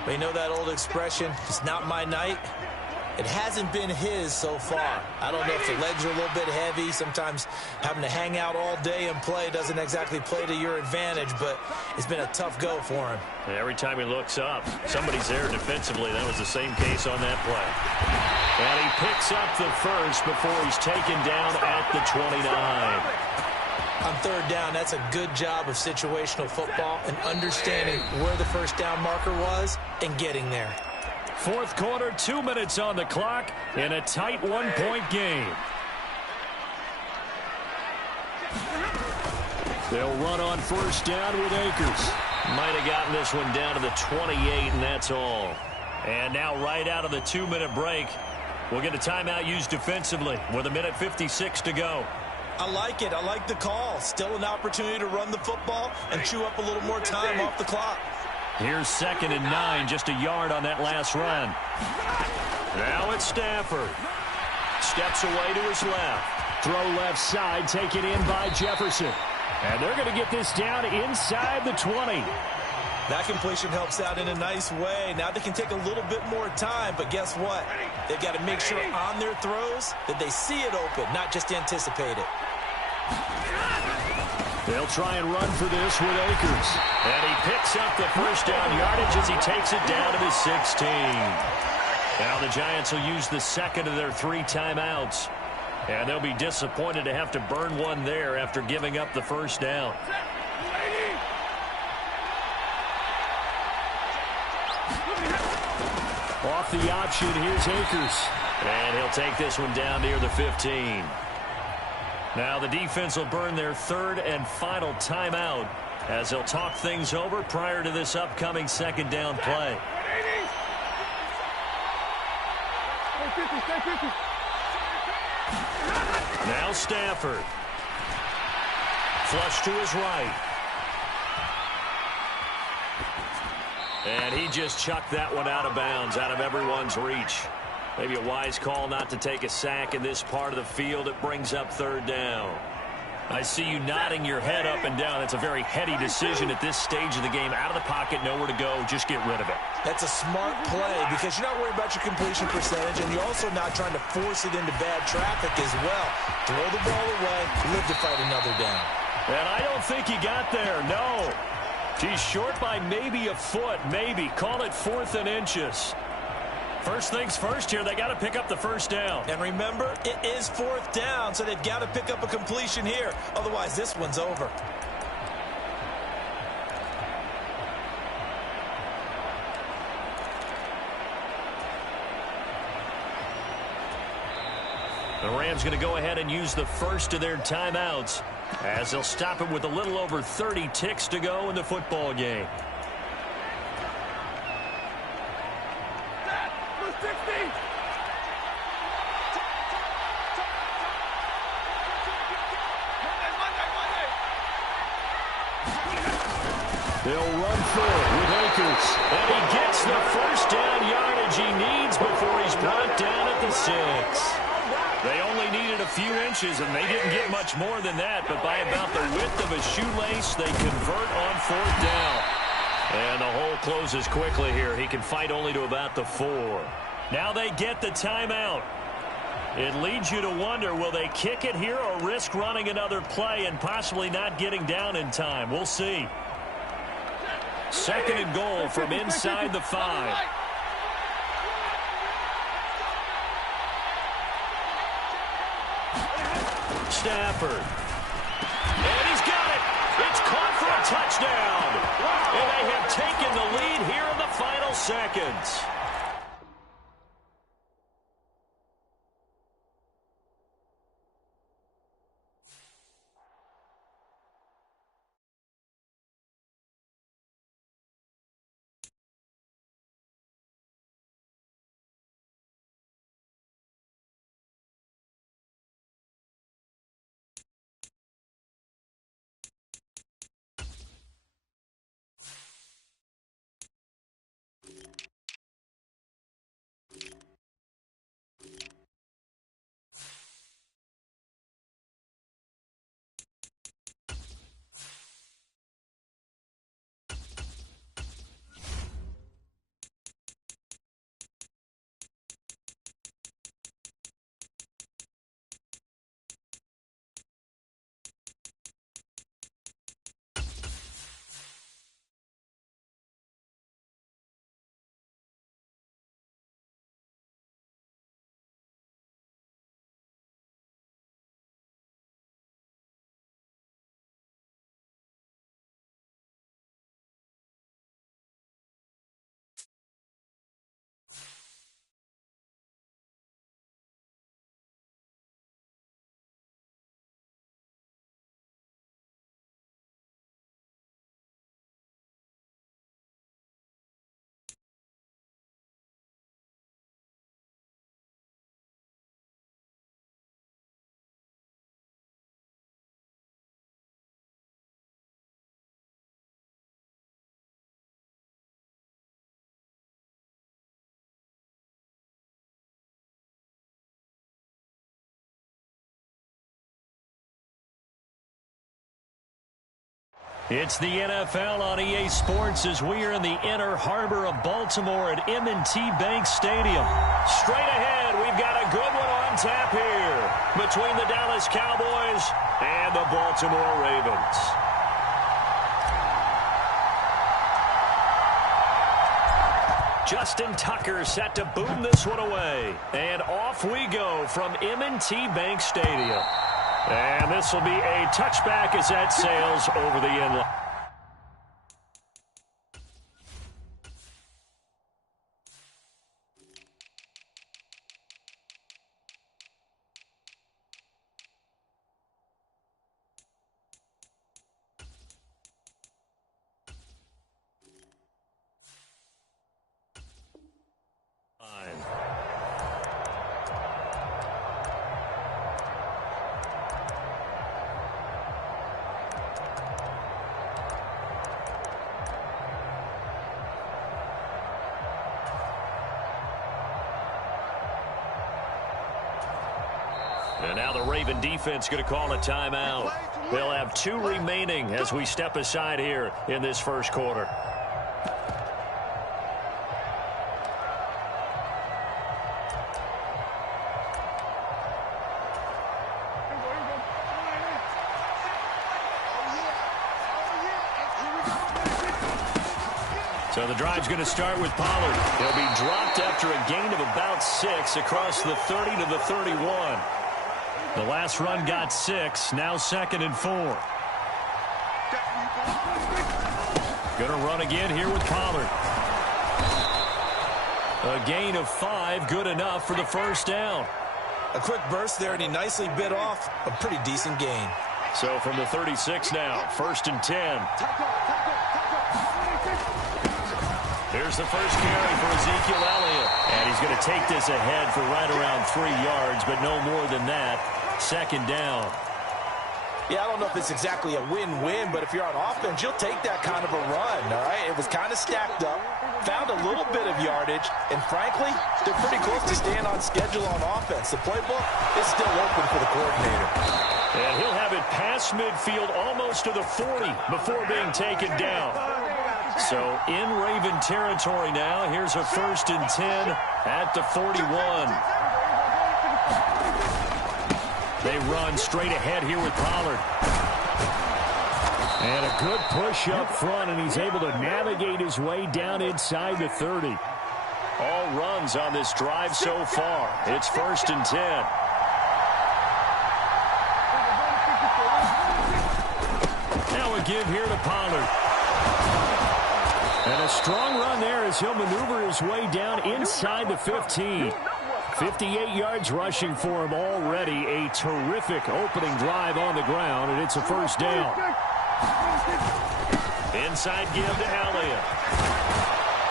They know that old expression, it's not my night. It hasn't been his so far. I don't know if the legs are a little bit heavy. Sometimes having to hang out all day and play doesn't exactly play to your advantage, but it's been a tough go for him. Every time he looks up, somebody's there defensively. That was the same case on that play. And he picks up the first before he's taken down at the 29. On 3rd down, that's a good job of situational football and understanding where the first down marker was and getting there. 4th quarter, 2 minutes on the clock in a tight 1-point game. They'll run on 1st down with Akers. Might have gotten this one down to the 28, and that's all. And now right out of the 2-minute break, we'll get a timeout used defensively with 1:56 to go. I like it. I like the call. Still an opportunity to run the football and chew up a little more time off the clock. Here's 2nd and 9, just a yard on that last run. Now it's Stafford. Steps away to his left. Throw left side, taken in by Jefferson. And they're going to get this down inside the 20. That completion helps out in a nice way. Now they can take a little bit more time, but guess what? They've got to make sure on their throws that they see it open, not just anticipate it. They'll try and run for this with Akers. And he picks up the first down yardage as he takes it down to the 16. Now the Giants will use the second of their 3 timeouts. And they'll be disappointed to have to burn one there after giving up the first down. Off the option, here's Akers. And he'll take this one down near the 15. Now the defense will burn their 3rd and final timeout as they'll talk things over prior to this upcoming 2nd down play. Now Stafford. Flush to his right. And he just chucked that one out of bounds, out of everyone's reach. Maybe a wise call not to take a sack in this part of the field. It brings up 3rd down. I see you nodding your head up and down. That's a very heady decision at this stage of the game. Out of the pocket, nowhere to go. Just get rid of it. That's a smart play because you're not worried about your completion percentage, and you're also not trying to force it into bad traffic as well. Throw the ball away, live to fight another down. And I don't think he got there, no. He's short by maybe a foot, maybe. Call it 4th and inches. First things first here, they got to pick up the first down. And remember, it is 4th down, so they've got to pick up a completion here. Otherwise, this one's over. The Rams going to go ahead and use the first of their timeouts as they'll stop it with a little over 30 ticks to go in the football game. They'll run for it with Akers. And he gets the first down yardage he needs before he's brought down at the 6. They only needed a few inches, and they didn't get much more than that. But by about the width of a shoelace, they convert on 4th down. And the hole closes quickly here. He can fight only to about the 4. Now they get the timeout. It leads you to wonder, will they kick it here or risk running another play and possibly not getting down in time? We'll see. 2nd and goal from inside the 5. Stafford. And he's got it. It's caught for a touchdown. And they have taken the lead here in the final seconds. It's the NFL on EA Sports as we are in the inner harbor of Baltimore at M&T Bank Stadium. Straight ahead, we've got a good one on tap here between the Dallas Cowboys and the Baltimore Ravens. Justin Tucker set to boom this one away. And off we go from M&T Bank Stadium. And this will be a touchback as that sails over the end line. And now the Raven defense going to call a timeout. They'll have 2 remaining as we step aside here in this first quarter. So the drive's going to start with Pollard. He'll be dropped after a gain of about 6 across the 30 to the 31. The last run got 6, now 2nd and 4. Going to run again here with Pollard. A gain of 5, good enough for the first down. A quick burst there, and he nicely bit off a pretty decent gain. So from the 36 now, 1st and 10. Here's the first carry for Ezekiel Elliott. And he's going to take this ahead for right around 3 yards, but no more than that. 2nd down. Yeah, I don't know if it's exactly a win-win, but if you're on offense, you'll take that kind of a run, all right? It was kind of stacked up, found a little bit of yardage, and frankly, they're pretty close to staying on schedule on offense. The playbook is still open for the coordinator. And he'll have it past midfield almost to the 40 before being taken down. So in Raven territory now, here's a 1st and 10 at the 41. They run straight ahead here with Pollard. And a good push up front, and he's able to navigate his way down inside the 30. All runs on this drive so far. It's 1st and 10. Now a give here to Pollard. And a strong run there as he'll maneuver his way down inside the 15. 58 yards rushing for him already. A terrific opening drive on the ground, and it's a 1st down. Inside give to Elliott.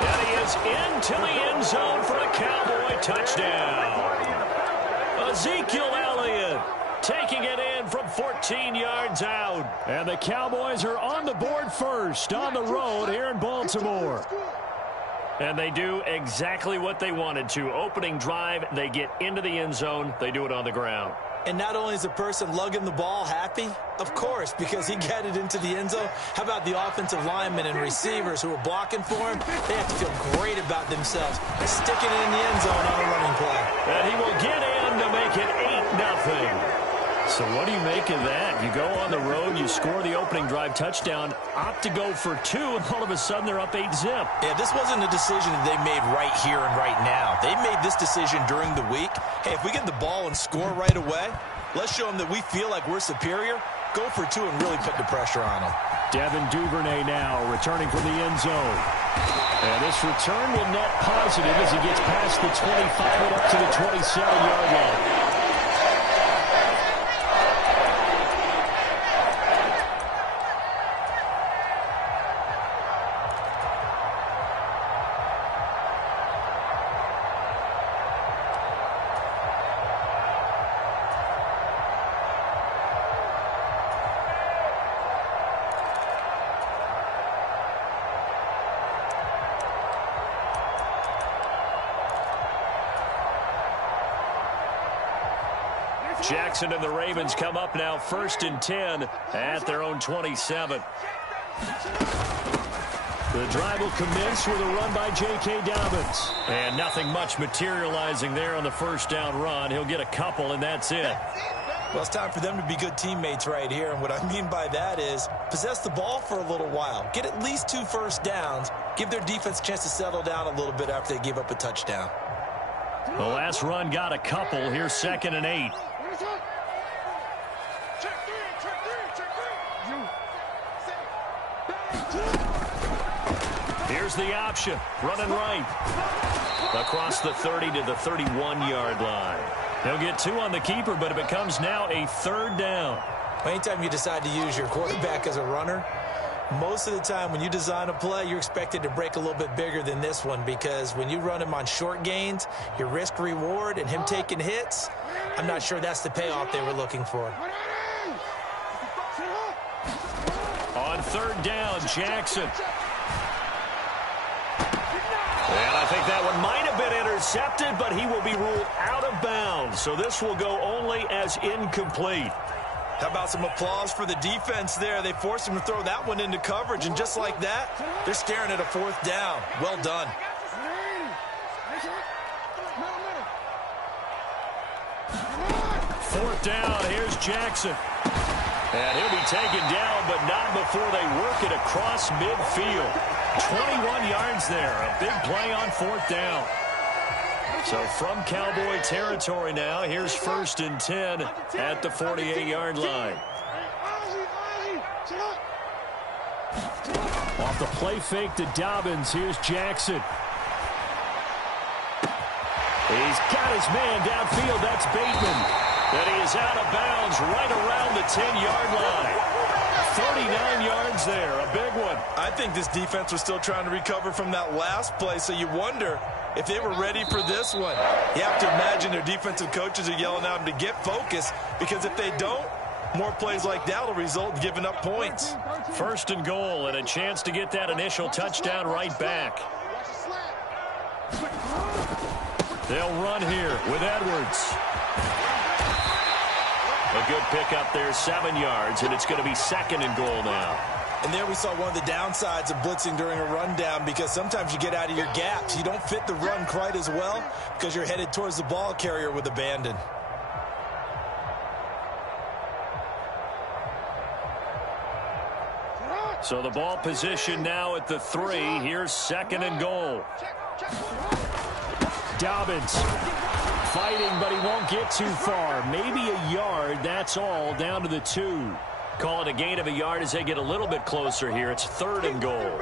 And he is into the end zone for a Cowboy touchdown. Ezekiel Elliott taking it in from 14 yards out. And the Cowboys are on the board first on the road here in Baltimore. And they do exactly what they wanted to. Opening drive, they get into the end zone. They do it on the ground. And not only is the person lugging the ball happy, of course, because he got it into the end zone. How about the offensive linemen and receivers who are blocking for him? They have to feel great about themselves, sticking it in the end zone on a running play. And he will get in to make it 8-0. So what do you make of that? You go on the road, you score the opening drive touchdown, opt to go for 2, and all of a sudden they're up 8-0. Yeah, this wasn't a decision that they made right here and right now. They made this decision during the week. Hey, if we get the ball and score right away, let's show them that we feel like we're superior. Go for 2 and really put the pressure on them. Devin Duvernay now returning from the end zone. And this return will net positive as he gets past the 25 and up to the 27-yard line. Jackson and the Ravens come up now 1st and 10 at their own 27. The drive will commence with a run by J.K. Dobbins. And nothing much materializing there on the 1st down run. He'll get a couple, and that's it. Well, it's time for them to be good teammates right here. And what I mean by that is possess the ball for a little while. Get at least 2 first downs. Give their defense a chance to settle down a little bit after they give up a touchdown. The last run got a couple. Here's 2nd and 8. Here's the option. Running right. Across the 30 to the 31-yard line. He'll get 2 on the keeper, but it becomes now a 3rd down. Anytime you decide to use your quarterback as a runner, most of the time when you design a play, you're expected to break a little bit bigger than this one, because when you run him on short gains, your risk reward and him taking hits, I'm not sure that's the payoff they were looking for. On 3rd down, Jackson. And I think that one might have been intercepted, but he will be ruled out of bounds. So this will go only as incomplete. How about some applause for the defense there? They forced him to throw that one into coverage, and just like that, they're staring at a 4th down. Well done. 4th down, here's Jackson. And he'll be taken down, but not before they work it across midfield. 21 yards there, a big play on 4th down. So from Cowboy territory now, here's 1st and 10 at the 48-yard line. Off the play fake to Dobbins, here's Jackson. He's got his man downfield, that's Bateman. And he is out of bounds right around the 10-yard line. 39 yards there, a big one. I think this defense was still trying to recover from that last play, so you wonder if they were ready for this one. You have to imagine their defensive coaches are yelling at them to get focused, because if they don't, More plays like that will result in giving up points. First and goal, and a chance to get that initial touchdown right back. They'll run here with Edwards. A good pickup there, 7 yards, and it's going to be second and goal now. And there we saw one of the downsides of blitzing during a rundown, because sometimes you get out of your gaps. You don't fit the run quite as well because you're headed towards the ball carrier with abandon. So the ball position now at the 3. Here's second and goal. Dobbins fighting, but he won't get too far. Maybe a yard, that's all, down to the 2. Call it a gain of a yard as they get a little bit closer here. It's third and goal.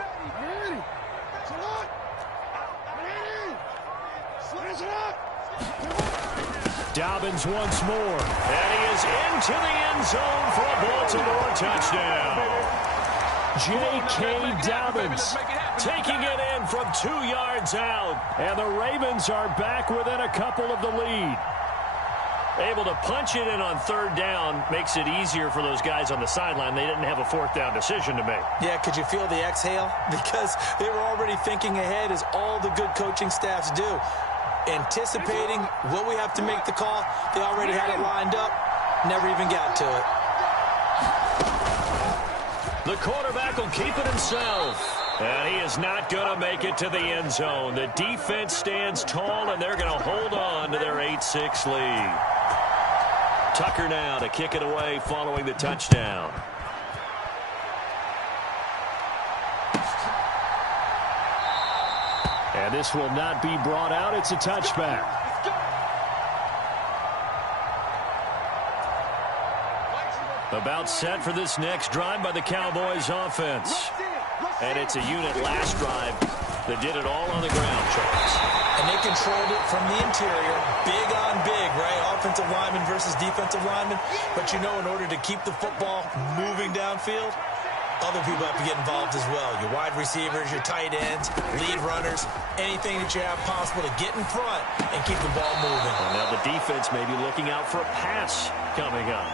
Dobbins once more. And he is into the end zone for a Baltimore touchdown. J.K. Dobbins taking it in from 2 yards out. And the Ravens are back within a couple of the lead. Able to punch it in on third down makes it easier for those guys on the sideline. They didn't have a fourth down decision to make. Yeah, could you feel the exhale? Because they were already thinking ahead, as all the good coaching staffs do. Anticipating, will we have to make the call? They already had it lined up. Never even got to it. The quarterback will keep it himself. And he is not going to make it to the end zone. The defense stands tall, and they're going to hold on to their 8-6 lead. Tucker now to kick it away following the touchdown. And this will not be brought out. It's a touchback. About set for this next drive by the Cowboys offense. And it's a unit last drive that did it all on the ground, Charles. And they controlled it from the interior. Big on big, right? Offensive lineman versus defensive lineman. But you know, in order to keep the football moving downfield, other people have to get involved as well. Your wide receivers, your tight ends, lead runners, anything that you have possible to get in front and keep the ball moving. And now the defense may be looking out for a pass coming up.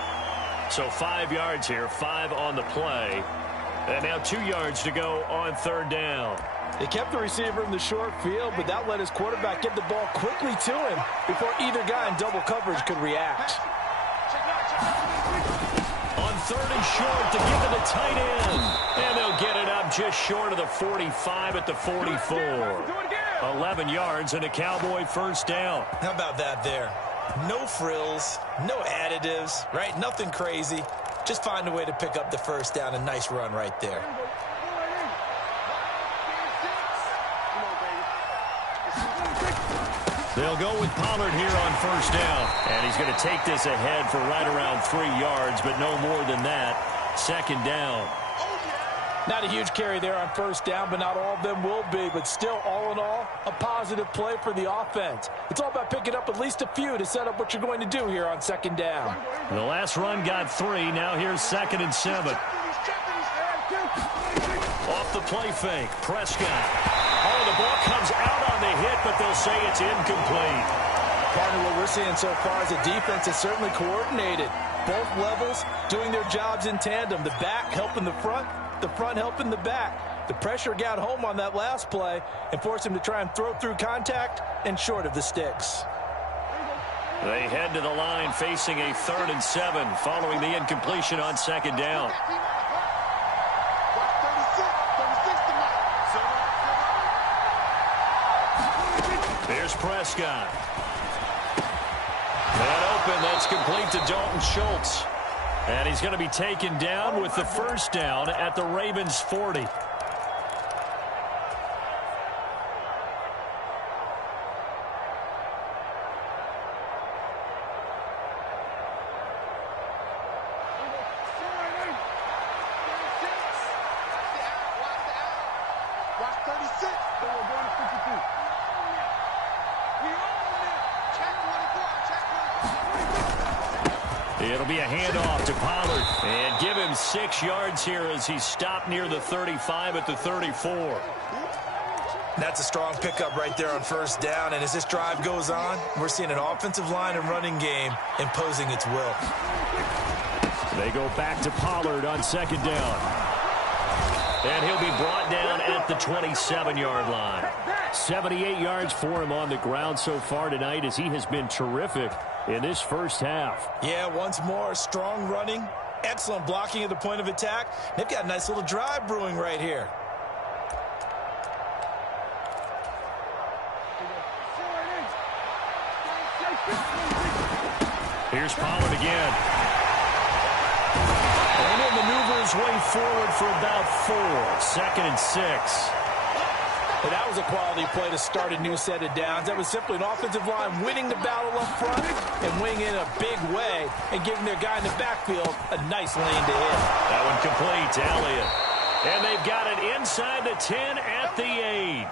So 5 yards here, 5 on the play. And now 2 yards to go on third down. They kept the receiver in the short field, but that let his quarterback get the ball quickly to him before either guy in double coverage could react. On third and short to give to the tight end. And they'll get it up just short of the 45 at the 44. 11 yards and a Cowboy first down. How about that there? No frills, no additives, right? Nothing crazy. Just find a way to pick up the first down. A nice run right there. They'll go with Pollard here on first down. And he's going to take this ahead for right around 3 yards, but no more than that. Second down. Not a huge carry there on first down, but not all of them will be. But still, all in all, a positive play for the offense. It's all about picking up at least a few to set up what you're going to do here on second down. The last run got 3. Now here's 2nd and 7. Off the play fake, Prescott. Oh, the ball comes out on the hit, but they'll say it's incomplete. Partner, what we're seeing so far is the defense is certainly coordinated. Both levels doing their jobs in tandem. The back helping the front helping the back. The pressure got home on that last play and forced him to try and throw through contact and short of the sticks. They head to the line facing a 3rd and 7 following the incompletion on second down. Here's Prescott. That open, that's complete to Dalton Schultz. And he's going to be taken down with the first down at the Ravens 40. It'll be a handoff to Pollard. And give him 6 yards here as he stopped near the 35 at the 34. That's a strong pickup right there on first down. And as this drive goes on, we're seeing an offensive line and running game imposing its will. They go back to Pollard on second down. And he'll be brought down at the 27-yard line. 78 yards for him on the ground so far tonight as he has been terrific in this first half. Yeah, once more, strong running, excellent blocking at the point of attack. They've got a nice little drive brewing right here. Here's Pollard again. And he'll maneuver his way forward for about 4. 2nd and 6. And that was a quality play to start a new set of downs. That was simply an offensive line winning the battle up front and winning in a big way and giving their guy in the backfield a nice lane to hit. That one complete to Elliott. And they've got it inside the 10 at the 8.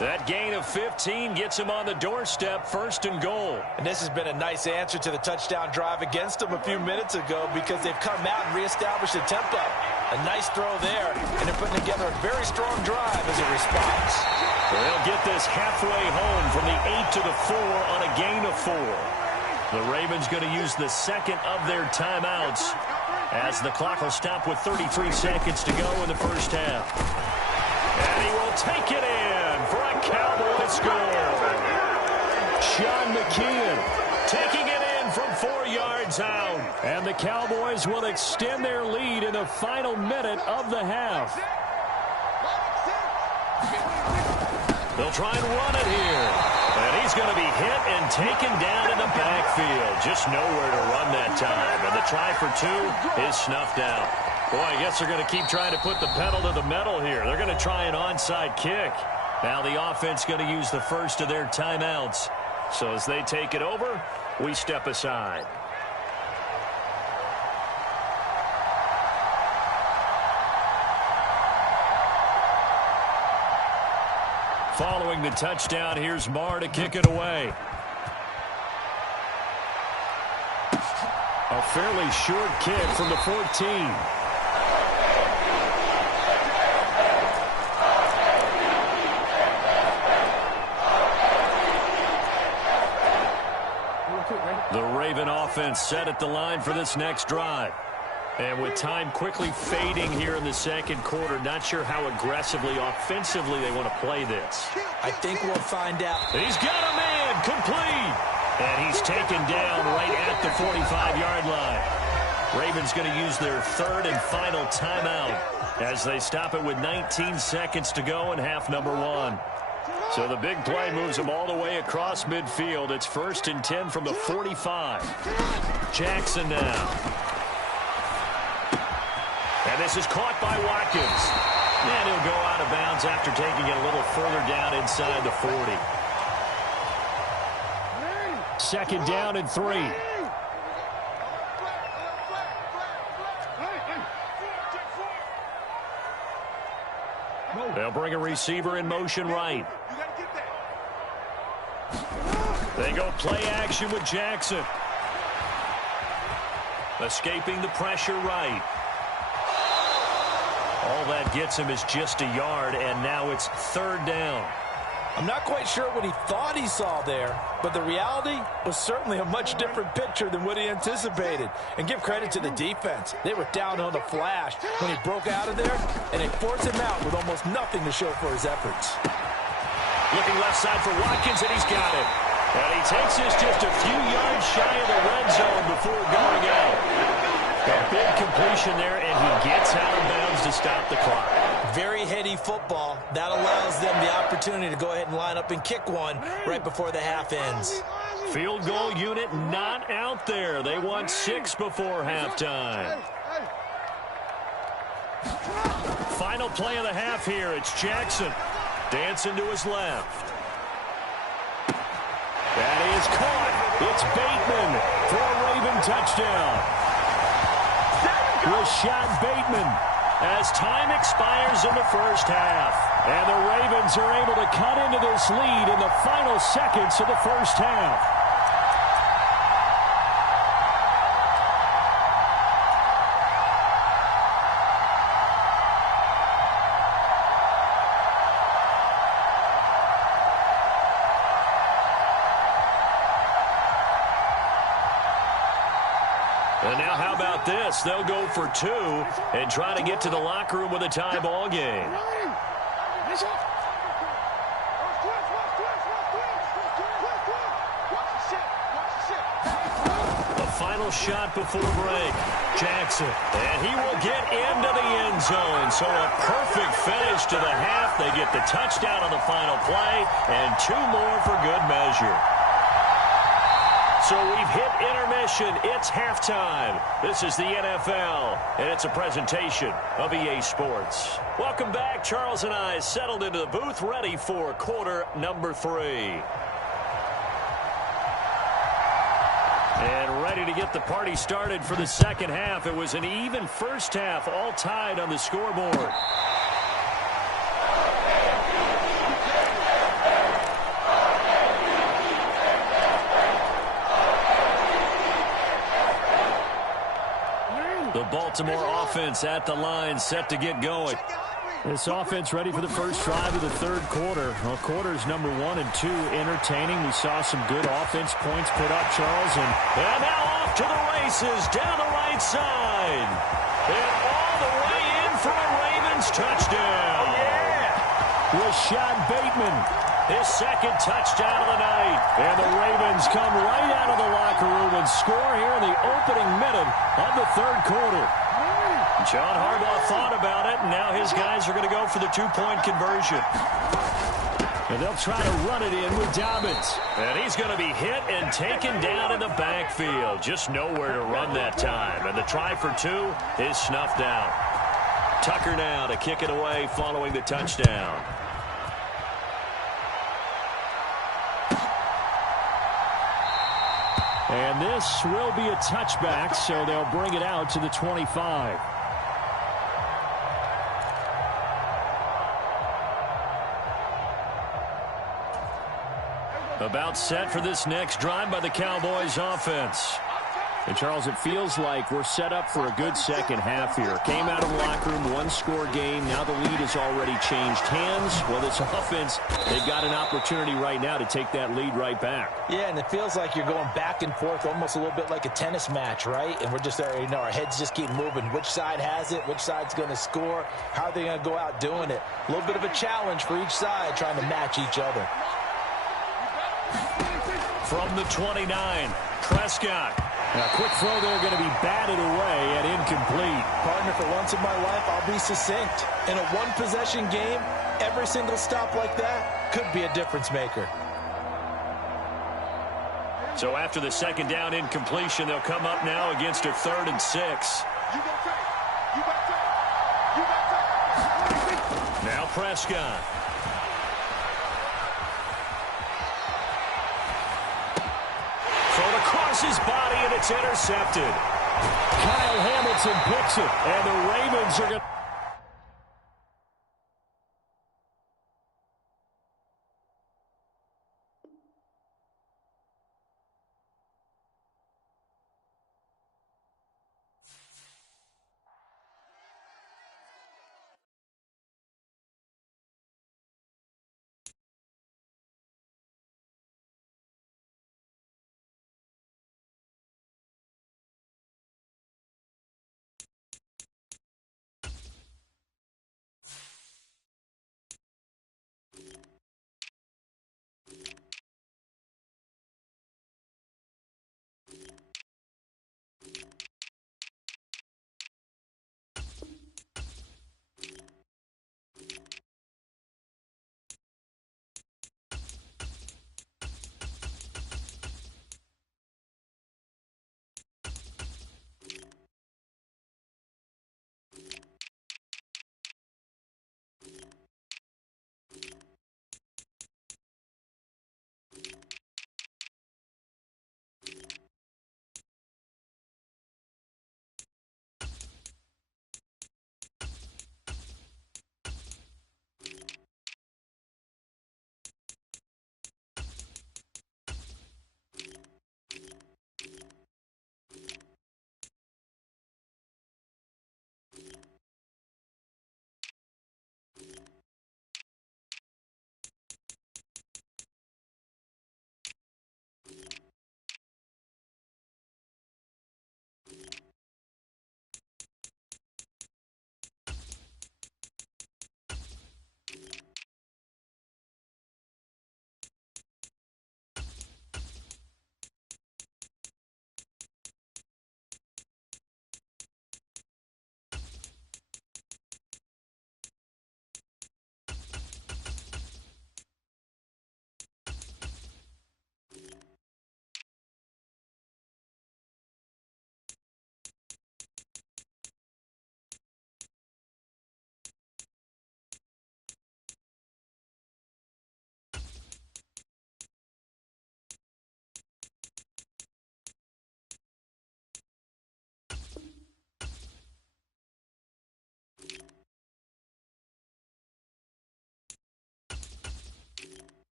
That gain of 15 gets him on the doorstep, 1st and goal. And this has been a nice answer to the touchdown drive against them a few minutes ago because they've come out and reestablished the tempo. A nice throw there, and they're putting together a very strong drive as a response. Well, they'll get this halfway home from the 8 to the 4 on a gain of 4. The Ravens going to use the second of their timeouts as the clock will stop with 33 seconds to go in the first half. And he will take it in for a Cowboy score. Sean McKeon taking it in from 4 yards out. And the Cowboys will extend their lead in the final minute of the half. They'll try and run it here. And he's going to be hit and taken down in the backfield. Just nowhere to run that time. And the try for 2 is snuffed out. Boy, I guess they're going to keep trying to put the pedal to the metal here. They're going to try an onside kick. Now the offense going to use the first of their timeouts. So as they take it over, we step aside. Following the touchdown, here's Marr to kick it away. A fairly short kick from the 14. The Raven offense set at the line for this next drive. And with time quickly fading here in the second quarter, not sure how aggressively, offensively they want to play this. I think we'll find out. He's got a man complete. And he's taken down right at the 45-yard line. Ravens going to use their 3rd and final timeout as they stop it with 19 seconds to go in half number 1. So the big play moves them all the way across midfield. It's 1st and 10 from the 45. Jackson now. And this is caught by Watkins. And he'll go out of bounds after taking it a little further down inside the 40. 2nd down and 3. They'll bring a receiver in motion right. They go play action with Jackson. Escaping the pressure right. All that gets him is just a yard, and now it's 3rd down. I'm not quite sure what he thought he saw there, but the reality was certainly a much different picture than what he anticipated. And give credit to the defense. They were down on the flash when he broke out of there, and they forced him out with almost nothing to show for his efforts. Looking left side for Watkins, and he's got it. And he takes this just a few yards shy of the red zone before going out. A big completion there, and he gets out of bounds to stop the clock. Very heady football. That allows them the opportunity to go ahead and line up and kick one right before the half ends. Field goal unit not out there. They want 6 before halftime. Final play of the half here. It's Jackson dancing to his left. That is caught. It's Bateman for a Raven touchdown. Rashad Bateman as time expires in the first half. And the Ravens are able to cut into this lead in the final seconds of the first half. And now how how about this? They'll go for two and try to get to the locker room with a tie ball game. The final shot before break. Jackson, and he will get into the end zone. So a perfect finish to the half. They get the touchdown on the final play, and two more for good measure. So we've hit intermission. It's halftime. This is the NFL, and it's a presentation of EA Sports. Welcome back. Charles and I settled into the booth, ready for quarter number 3. And ready to get the party started for the second half. It was an even first half, all tied on the scoreboard. The Baltimore offense at the line, set to get going. This offense ready for the first drive of the third quarter. Well, quarters number 1 and 2 entertaining. We saw some good offense points put up, Charles. And now off to the races down the right side. And all the way in for a Ravens touchdown. Oh, yeah. Rashad Bateman, his second touchdown of the night. And the Ravens come right out of the locker room and score here in the opening minute of the third quarter. John Harbaugh thought about it, and now his guys are going to go for the two-point conversion. And they'll try to run it in with Dobbins. And he's going to be hit and taken down in the backfield. Just nowhere to run that time. And the try for two is snuffed out. Tucker now to kick it away following the touchdown. And this will be a touchback, so they'll bring it out to the 25. About set for this next drive by the Cowboys offense. And, Charles, it feels like we're set up for a good second half here. Came out of the locker room, one-score game. Now the lead has already changed hands. Well, this offense, they've got an opportunity right now to take that lead right back. Yeah, and it feels like you're going back and forth, almost a little bit like a tennis match, right? And we're just there, you know, our heads just keep moving. Which side has it? Which side's going to score? How are they going to go out doing it? A little bit of a challenge for each side, trying to match each other. From the 29, Prescott. A quick throw there, going to be batted away and incomplete. Partner, for once in my life, I'll be succinct. In a one-possession game, every single stop like that could be a difference maker. So after the second down incompletion, they'll come up now against a 3rd and 6. Now Prescott. Thrown across his body, and it's intercepted. Kyle Hamilton picks it, and the Ravens are going to...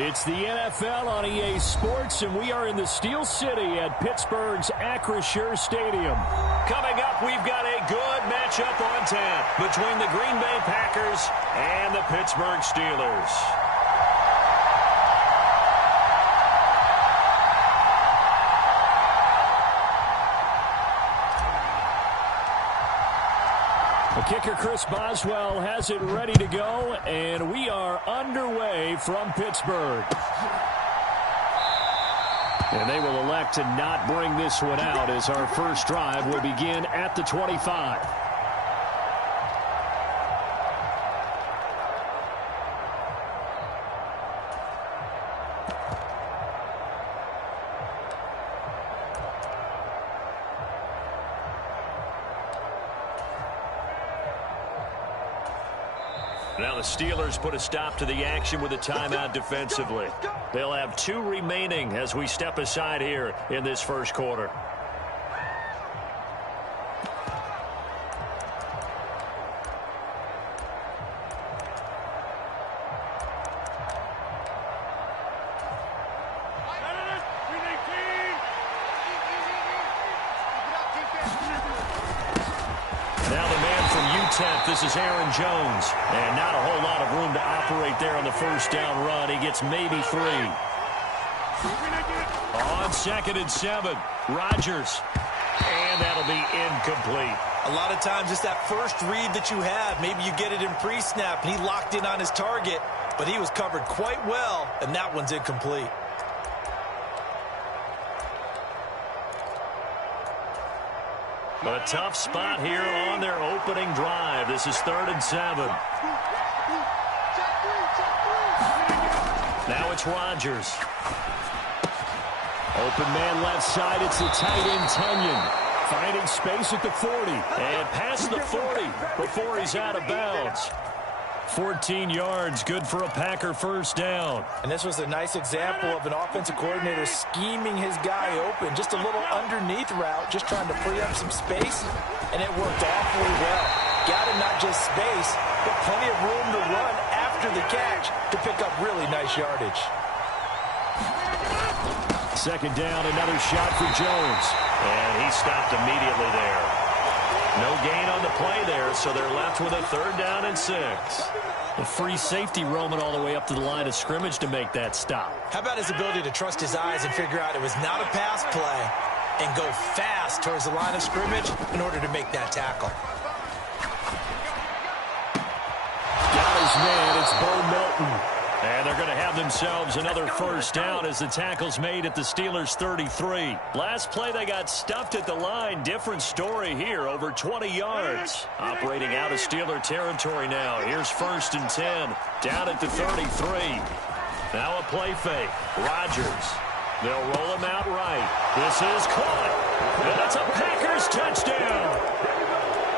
It's the NFL on EA Sports, and we are in the Steel City at Pittsburgh's Acrisure Stadium. Coming up, we've got a good matchup on tap between the Green Bay Packers and the Pittsburgh Steelers. The kicker, Chris Boswell, has it ready to go, and we are underway from Pittsburgh. And they will elect to not bring this one out as our first drive will begin at the 25. Now the Steelers put a stop to the action with a timeout defensively. They'll have 2 remaining as we step aside here in this first quarter. This is Aaron Jones, and not a whole lot of room to operate there on the first down run. He gets maybe 3. On 2nd and 7, Rodgers, and that'll be incomplete. A lot of times it's that first read that you have. Maybe you get it in pre-snap, and he locked in on his target, but he was covered quite well, and that one's incomplete. A tough spot here on their opening drive. This is 3rd and 7. Now it's Rodgers. Open man left side. It's the tight end Tunyon. Finding space at the 40. And past the 40 before he's out of bounds. 14 yards, good for a Packer first down. And this was a nice example of an offensive coordinator scheming his guy open. Just a little underneath route, just trying to free up some space, and it worked awfully well. Got him not just space, but plenty of room to run after the catch to pick up really nice yardage. 2nd down, another shot for Jones. And he stopped immediately there. No gain on the play there, so they're left with a 3rd down and 6. A free safety roaming all the way up to the line of scrimmage to make that stop. How about his ability to trust his eyes and figure out it was not a pass play and go fast towards the line of scrimmage in order to make that tackle? Got his man, it's Bo Melton. And they're going to have themselves another first down as the tackle's made at the Steelers' 33. Last play, they got stuffed at the line. Different story here, over 20 yards. Operating out of Steeler territory now. Here's 1st and 10, down at the 33. Now a play fake. Rodgers. They'll roll him out right. This is caught. And it's a Packers touchdown.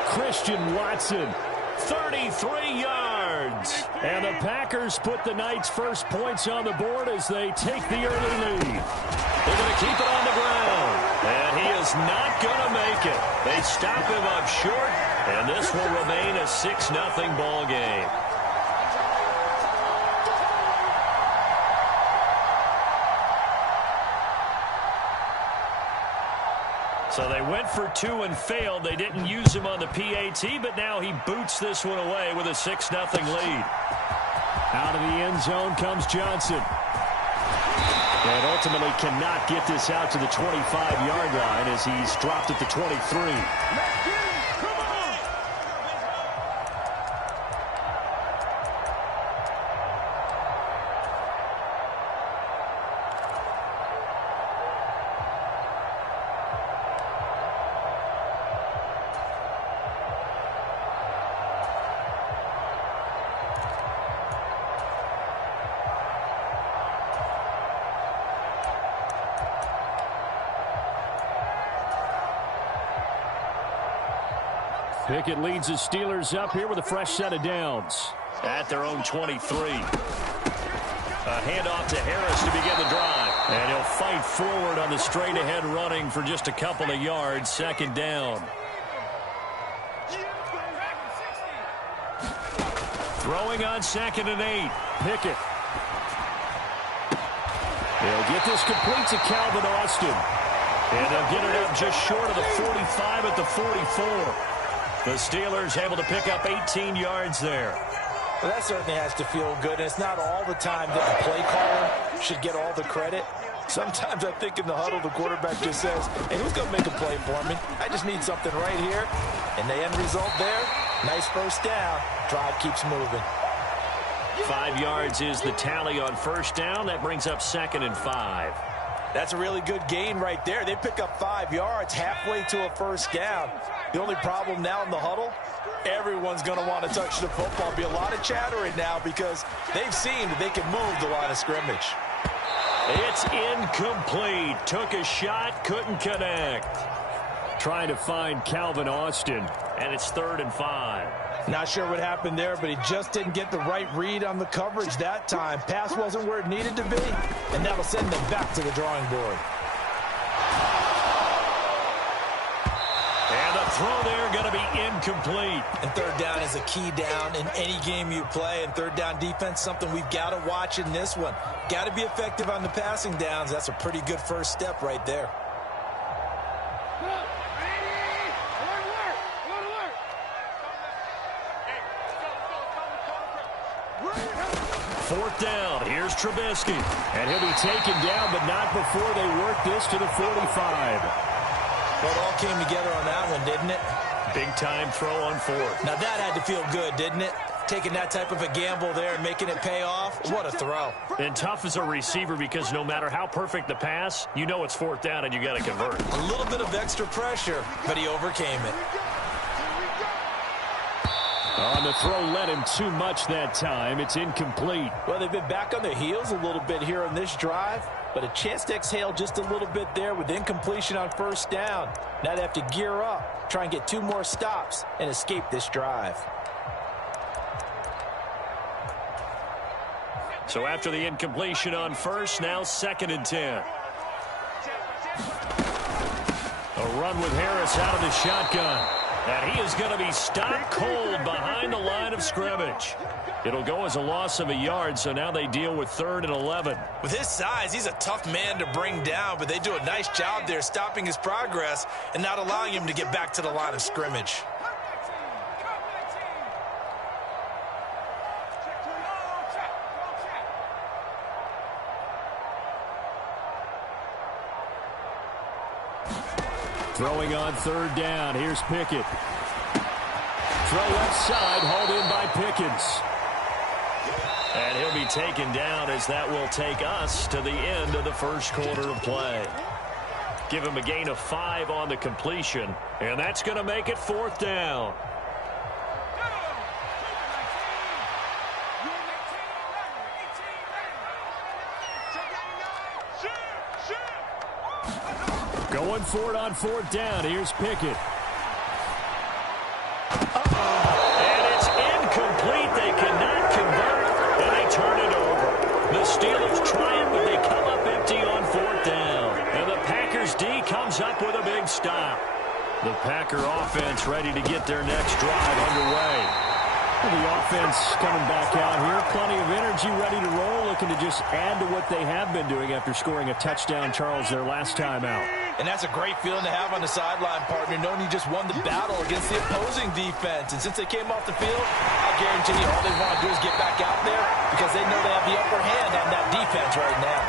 Christian Watson. 33 yards. And the Packers put the night's first points on the board as they take the early lead. They're going to keep it on the ground. And he is not going to make it. They stop him up short, and this will remain a 6-0 ball game. So they went for 2 and failed. They didn't use him on the PAT, but now he boots this one away with a 6-0 lead. Out of the end zone comes Johnson. And ultimately cannot get this out to the 25-yard line as he's dropped at the 23. Pickett leads the Steelers up here with a fresh set of downs at their own 23. A handoff to Harris to begin the drive. And he'll fight forward on the straight-ahead running for just a couple of yards. 2nd down. Throwing on 2nd and 8. Pickett. They'll get this complete to Calvin Austin. And they'll get it up just short of the 45 at the 44. The Steelers able to pick up 18 yards there. Well, that certainly has to feel good. And it's not all the time that the play caller should get all the credit. Sometimes I think in the huddle, the quarterback just says, hey, who's going to make a play for me? I just need something right here. And the end result there, nice first down. Drive keeps moving. 5 yards is the tally on first down. That brings up 2nd and 5. That's a really good gain right there. They pick up 5 yards halfway to a first down. The only problem now in the huddle, everyone's going to want to touch the football. Be a lot of chattering now because they've seen that they can move the line of scrimmage. It's incomplete. Took a shot, couldn't connect. Trying to find Calvin Austin, and it's 3rd and 5. Not sure what happened there, but he just didn't get the right read on the coverage that time. Pass wasn't where it needed to be, and that'll send them back to the drawing board. And the throw there going to be incomplete. And third down is a key down in any game you play, and third down defense, something we've got to watch in this one. Got to be effective on the passing downs. That's a pretty good first step right there. Fourth down. Here's Trubisky. And he'll be taken down, but not before they work this to the 45. Well, it all came together on that one, didn't it? Big-time throw on 4th. Now, that had to feel good, didn't it? Taking that type of a gamble there and making it pay off. What a throw. And tough as a receiver because no matter how perfect the pass, you know it's 4th down and you got to convert. A little bit of extra pressure, but he overcame it. On the throw, led him too much that time. It's incomplete. Well, they've been back on their heels a little bit here on this drive, but a chance to exhale just a little bit there with incompletion on first down. Now they have to gear up, try and get 2 more stops, and escape this drive. So after the incompletion on first, now 2nd and 10. A run with Harris out of the shotgun. And he is going to be stopped cold behind the line of scrimmage. It'll go as a loss of a yard, so now they deal with 3rd and 11. With his size, he's a tough man to bring down, but they do a nice job there stopping his progress and not allowing him to get back to the line of scrimmage. Throwing on 3rd down. Here's Pickett. Throw left side, hauled in by Pickens. And he'll be taken down as that will take us to the end of the first quarter of play. Give him a gain of 5 on the completion, and that's going to make it 4th down. Going for it on 4th down. Here's Pickett. And it's incomplete. They cannot convert, and they turn it over. The Steelers try it, but they come up empty on 4th down. And the Packers D comes up with a big stop. The Packer offense ready to get their next drive underway. The offense coming back out here. Plenty of energy, ready to roll, looking to just add to what they have been doing after scoring a touchdown, Charles, their last time out. And that's a great feeling to have on the sideline, partner, knowing you just won the battle against the opposing defense. And since they came off the field, I guarantee you all they want to do is get back out there because they know they have the upper hand on that defense right now.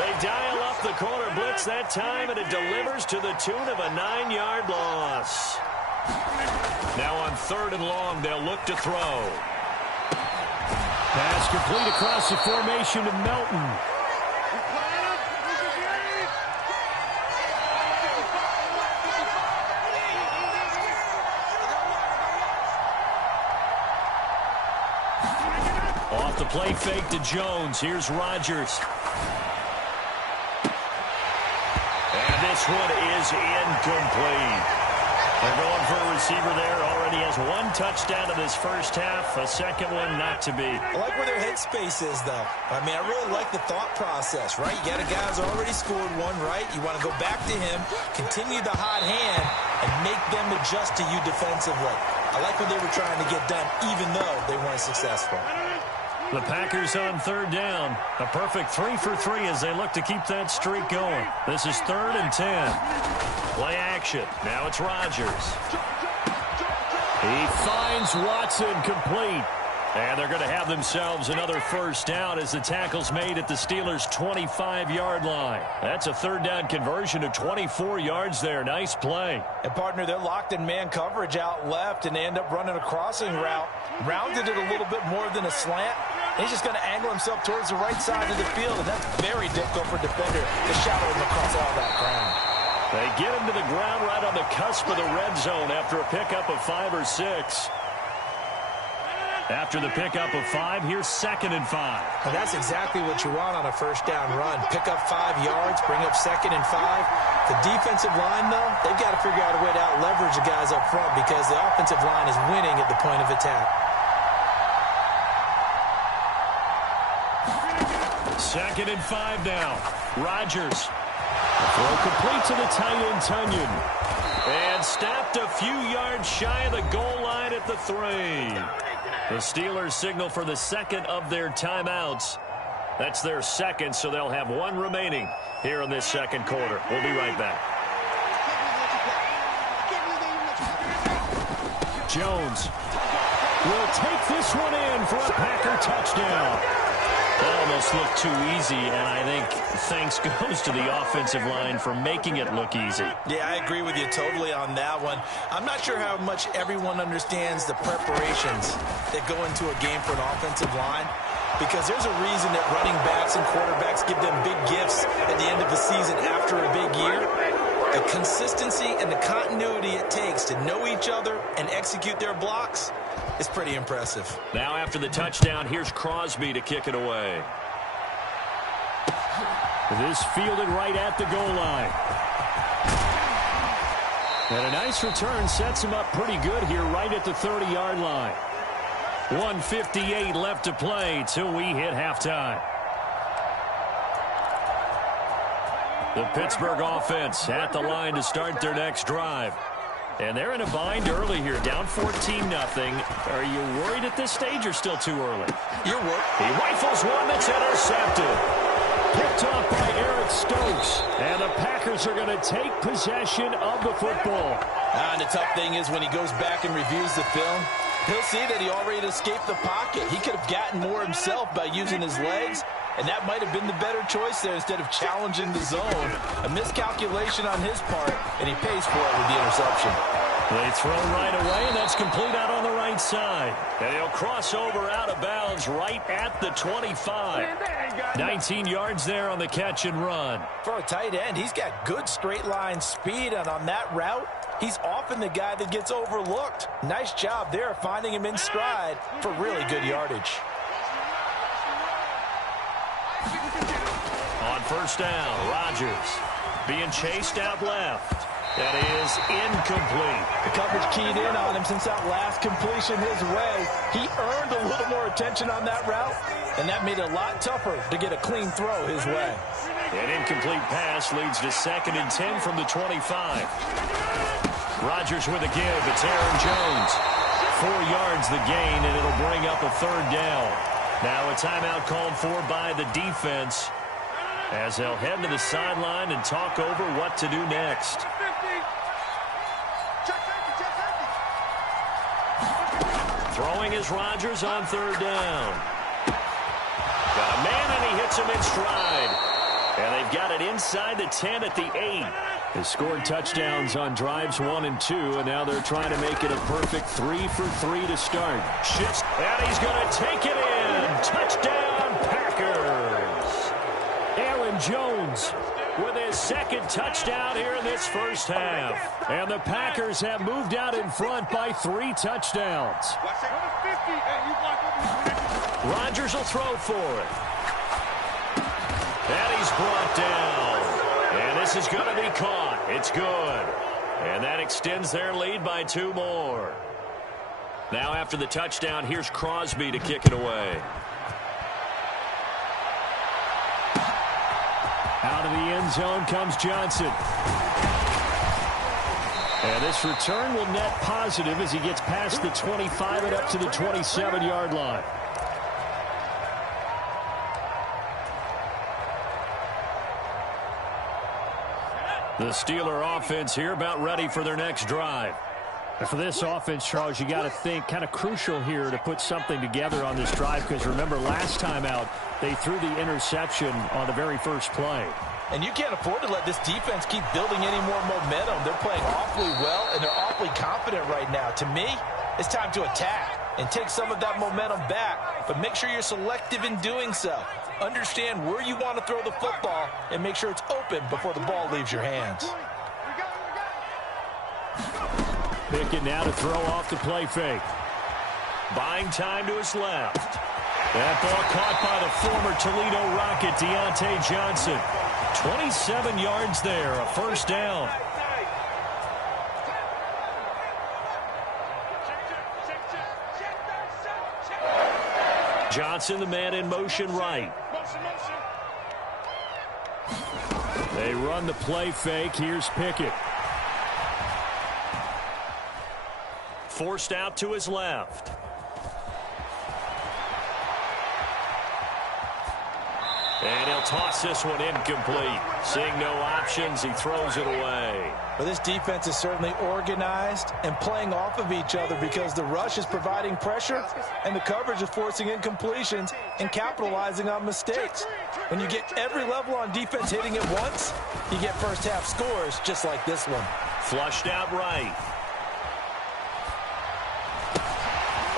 They dial up the corner blitz that time, and it delivers to the tune of a 9-yard loss. Now on 3rd and long, they'll look to throw. Pass complete across the formation to Melton. Off the play fake to Jones. Here's Rodgers. And this one is incomplete. They're going for a receiver there. Already has 1 touchdown in this first half. A second one not to be. I like where their headspace is, though. I mean, I really like the thought process, right? You got a guy who's already scored 1, right? You want to go back to him, continue the hot hand, and make them adjust to you defensively. I like what they were trying to get done, even though they weren't successful. The Packers on third down. A perfect 3 for 3 as they look to keep that streak going. This is 3rd and 10. Play action. Now it's Rodgers. He finds Watson complete. And they're going to have themselves another first down as the tackle's made at the Steelers' 25-yard line. That's a 3rd down conversion of 24 yards there. Nice play. And, partner, they're locked in man coverage out left, and they end up running a crossing route. Rounded it a little bit more than a slant. He's just going to angle himself towards the right side of the field, and that's very difficult for a defender to shadow him across all that ground. They get him to the ground right on the cusp of the red zone after a pickup of 5 or 6. After the pickup of 5, here's 2nd and 5. And that's exactly what you want on a first down run. Pick up 5 yards, bring up 2nd and 5. The defensive line, though, they've got to figure out a way to out-leverage the guys up front because the offensive line is winning at the point of attack. 2nd and 5 now. Rodgers. Throw complete to the tight end, Tunyon. And stopped a few yards shy of the goal line at the 3. The Steelers signal for the 2nd of their timeouts. That's their 2nd, so they'll have 1 remaining here in this 2nd quarter. We'll be right back. Jones will take this one in for a Packer touchdown. That almost looked too easy, and I think thanks goes to the offensive line for making it look easy. Yeah, I agree with you totally on that one. I'm not sure how much everyone understands the preparations that go into a game for an offensive line, because there's a reason that running backs and quarterbacks give them big gifts at the end of the season after a big year. The consistency and the continuity it takes to know each other and execute their blocks is pretty impressive. Now after the touchdown, here's Crosby to kick it away. This fielded right at the goal line. And a nice return sets him up pretty good here right at the 30-yard line. 1:58 left to play till we hit halftime. The Pittsburgh offense at the line to start their next drive. And they're in a bind early here, down 14-0. Are you worried at this stage or still too early? You're worried. He rifles one that's intercepted. Picked off by Eric Stokes. And the Packers are going to take possession of the football. And the tough thing is when he goes back and reviews the film, he'll see that he already escaped the pocket. He could have gotten more himself by using his legs, and that might have been the better choice there instead of challenging the zone. A miscalculation on his part, and he pays for it with the interception. They throw right away, and that's complete out on the right side. And he'll cross over out of bounds right at the 25. 19 yards there on the catch and run. For a tight end, he's got good straight line speed, and on that route, he's often the guy that gets overlooked. Nice job there finding him in stride for really good yardage. On first down, Rodgers being chased out left. That is incomplete. The coverage keyed in on him since that last completion his way. He earned a little more attention on that route, and that made it a lot tougher to get a clean throw his way. An incomplete pass leads to 2nd and 10 from the 25. Rodgers with a give. It's Aaron Jones. 4 yards the gain, and it'll bring up a 3rd down. Now a timeout called for by the defense as they'll head to the sideline and talk over what to do next. Throwing is Rodgers on 3rd down. Got a man, and he hits him in stride. And they've got it inside the 10 at the 8. They scored touchdowns on drives 1 and 2, and now they're trying to make it a perfect 3 for 3 to start. Shifts, and he's going to take it in. Touchdown, Packers. Aaron Jones with his 2nd touchdown here in this first half. And the Packers have moved out in front by 3 touchdowns. Rodgers will throw for it. And he's brought down. And this is going to be caught. It's good. And that extends their lead by 2 more. Now after the touchdown, here's Crosby to kick it away. Out of the end zone comes Johnson. And this return will net positive as he gets past the 25 and up to the 27-yard line. The Steeler offense here about ready for their next drive. And for this offense, Charles, you got to think kind of crucial here to put something together on this drive, because remember last time out they threw the interception on the very first play. And you can't afford to let this defense keep building any more momentum. They're playing awfully well, and they're awfully confident right now. To me, it's time to attack and take some of that momentum back, but make sure you're selective in doing so. Understand where you want to throw the football and make sure it's open before the ball leaves your hands. Pickett now to throw off the play fake. Buying time to his left. That ball caught by the former Toledo Rocket, Deontay Johnson. 27 yards there, a first down. Johnson, the man in motion right. They run the play fake. Here's Pickett. Forced out to his left. And he'll toss this one incomplete. Seeing no options, he throws it away. Well, this defense is certainly organized and playing off of each other because the rush is providing pressure and the coverage is forcing incompletions and capitalizing on mistakes. When you get every level on defense hitting at once, you get first half scores just like this one. Flushed out right.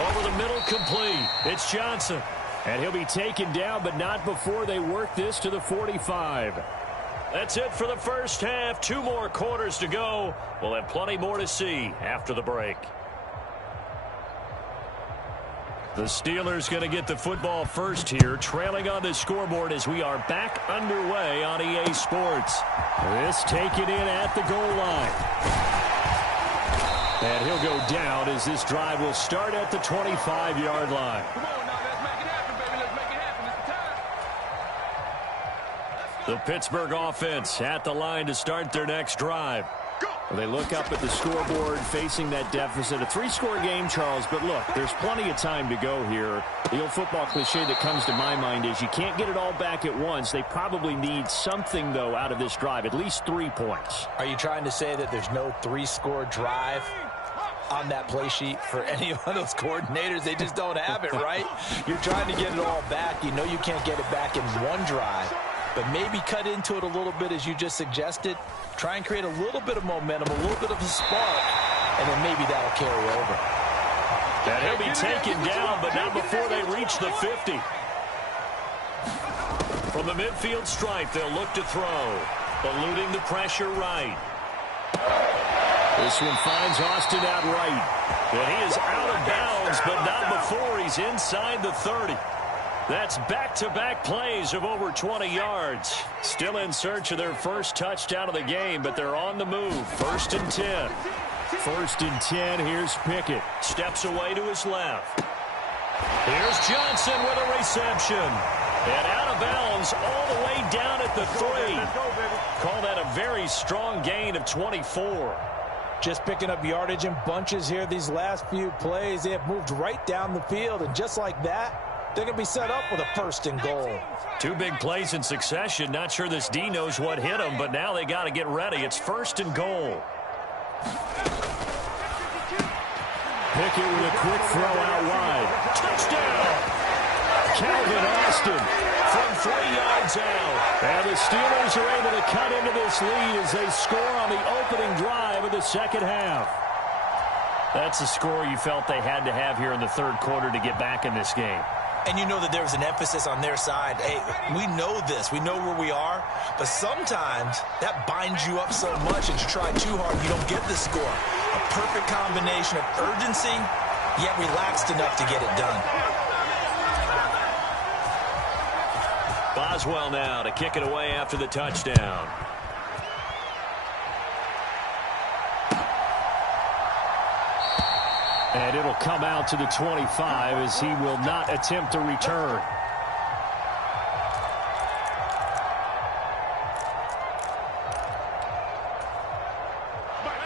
Over the middle, complete. It's Johnson. And he'll be taken down, but not before they work this to the 45. That's it for the first half. 2 more quarters to go. We'll have plenty more to see after the break. The Steelers going to get the football first here, trailing on the scoreboard as we are back underway on EA Sports. This taken in at the goal line. And he'll go down as this drive will start at the 25-yard line. Come on now, let's make it happen, baby. Let's make it happen. It's the time. The Pittsburgh offense at the line to start their next drive. They look up at the scoreboard facing that deficit. A 3-score game, Charles, but look, there's plenty of time to go here. The old football cliche that comes to my mind is you can't get it all back at once. They probably need something, though, out of this drive, at least 3 points. Are you trying to say that there's no 3-score drive on that play sheet for any of those coordinators? They just don't have it, right? You're trying to get it all back. You know you can't get it back in one drive, but maybe cut into it a little bit as you just suggested. Try and create a little bit of momentum, a little bit of a spark, and then maybe that'll carry over. And he'll be taken down, but not before they reach the 50. From the midfield stripe, they'll look to throw. Eluding the pressure right. This one finds Austin out right. And he is out of bounds, but not before he's inside the 30. That's back-to-back plays of over 20 yards. Still in search of their first touchdown of the game, but they're on the move. 1st and 10. 1st and 10, here's Pickett. Steps away to his left. Here's Johnson with a reception. And out of bounds all the way down at the 3. Call that a very strong gain of 24. Just picking up yardage in bunches here these last few plays. They have moved right down the field, and just like that, they're going to be set up with a 1st and goal. 2 big plays in succession. Not sure this D knows what hit him, but now they got to get ready. It's 1st and goal. Pickett with a quick throw out wide. Touchdown! Calvin Austin from 3 yards out. And the Steelers are able to cut into this lead as they score on the opening drive of the second half. That's a score you felt they had to have here in the 3rd quarter to get back in this game. And you know that there was an emphasis on their side. Hey, we know this. We know where we are. But sometimes that binds you up so much that you try too hard, you don't get the score. A perfect combination of urgency, yet relaxed enough to get it done. Boswell now to kick it away after the touchdown. And it'll come out to the 25 as he will not attempt a return.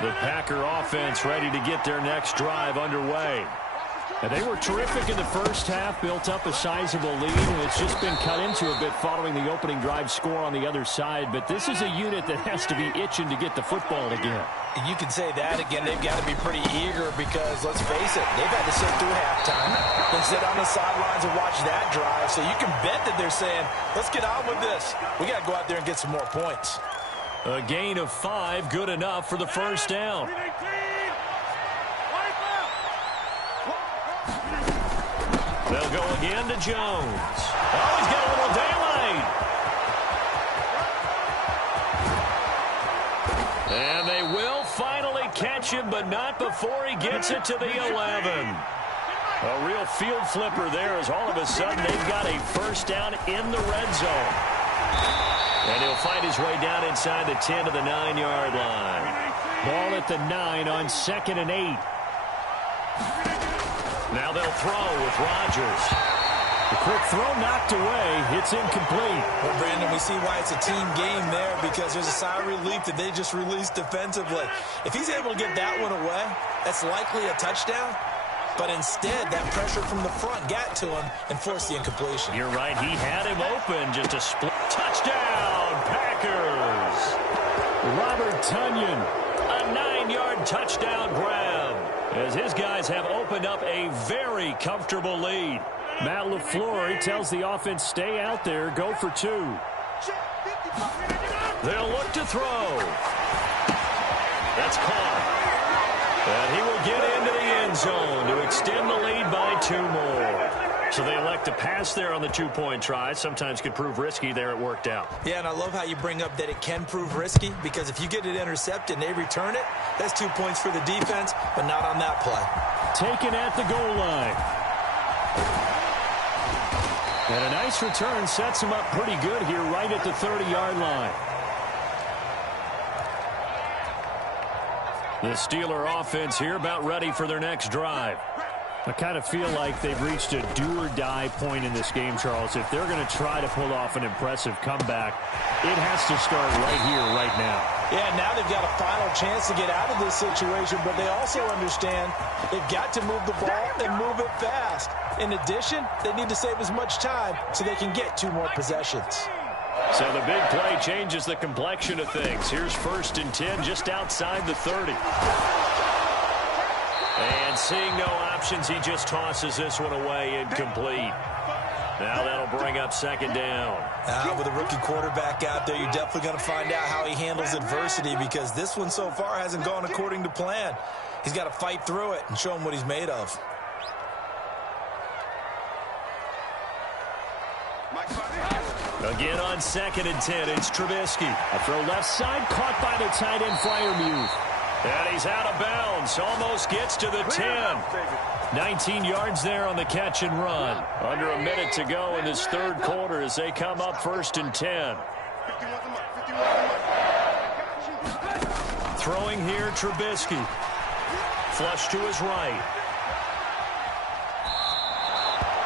The Packer offense ready to get their next drive underway. And they were terrific in the first half, built up a sizable lead, and it's just been cut into a bit following the opening drive score on the other side. But this is a unit that has to be itching to get the football again. You can say that again. They've got to be pretty eager because, let's face it, they've had to sit through halftime, then sit on the sidelines and watch that drive. So you can bet that they're saying, let's get on with this. We got to go out there and get some more points. A gain of 5, good enough for the first down. They'll go again to Jones. Oh, he's got a little daylight. And they will finally catch him, but not before he gets it to the 11. A real field flipper there as all of a sudden they've got a first down in the red zone. And he'll find his way down inside the 10 to the 9-yard line. Ball at the 9 on 2nd and 8. Now they'll throw with Rodgers. The quick throw knocked away. It's incomplete. Well, Brandon, we see why it's a team game there because there's a sigh of relief that they just released defensively. If he's able to get that one away, that's likely a touchdown. But instead, that pressure from the front got to him and forced the incompletion. You're right. He had him open. Just a split. Touchdown, Packers. Robert Tonyan. A 9-yard touchdown grab as his guys have opened up a very comfortable lead. Matt LaFleur, he tells the offense, stay out there, go for 2. They'll look to throw. That's caught. And he will get into the end zone to extend the lead by 2 more. So they elect to pass there on the 2-point try. Sometimes could prove risky. There it worked out. Yeah, and I love how you bring up that it can prove risky because if you get it intercepted and they return it, that's 2 points for the defense, but not on that play. Taken at the goal line. And a nice return sets him up pretty good here right at the 30-yard line. The Steeler offense here about ready for their next drive. I kind of feel like they've reached a do-or-die point in this game, Charles. If they're going to try to pull off an impressive comeback, it has to start right here, right now. Yeah, now they've got a final chance to get out of this situation, but they also understand they've got to move the ball and move it fast. In addition, they need to save as much time so they can get 2 more possessions. So the big play changes the complexion of things. Here's 1st and 10 just outside the 30. And seeing no options, he just tosses this one away incomplete. Now that'll bring up 2nd down. With a rookie quarterback out there, you're definitely going to find out how he handles adversity because this one so far hasn't gone according to plan. He's got to fight through it and show him what he's made of. Again on 2nd and 10, it's Trubisky. A throw left side, caught by the tight end Freiermuth. And he's out of bounds. Almost gets to the 10. 19 yards there on the catch and run. Under a minute to go in this 3rd quarter as they come up 1st and 10. Throwing here, Trubisky. Flush to his right.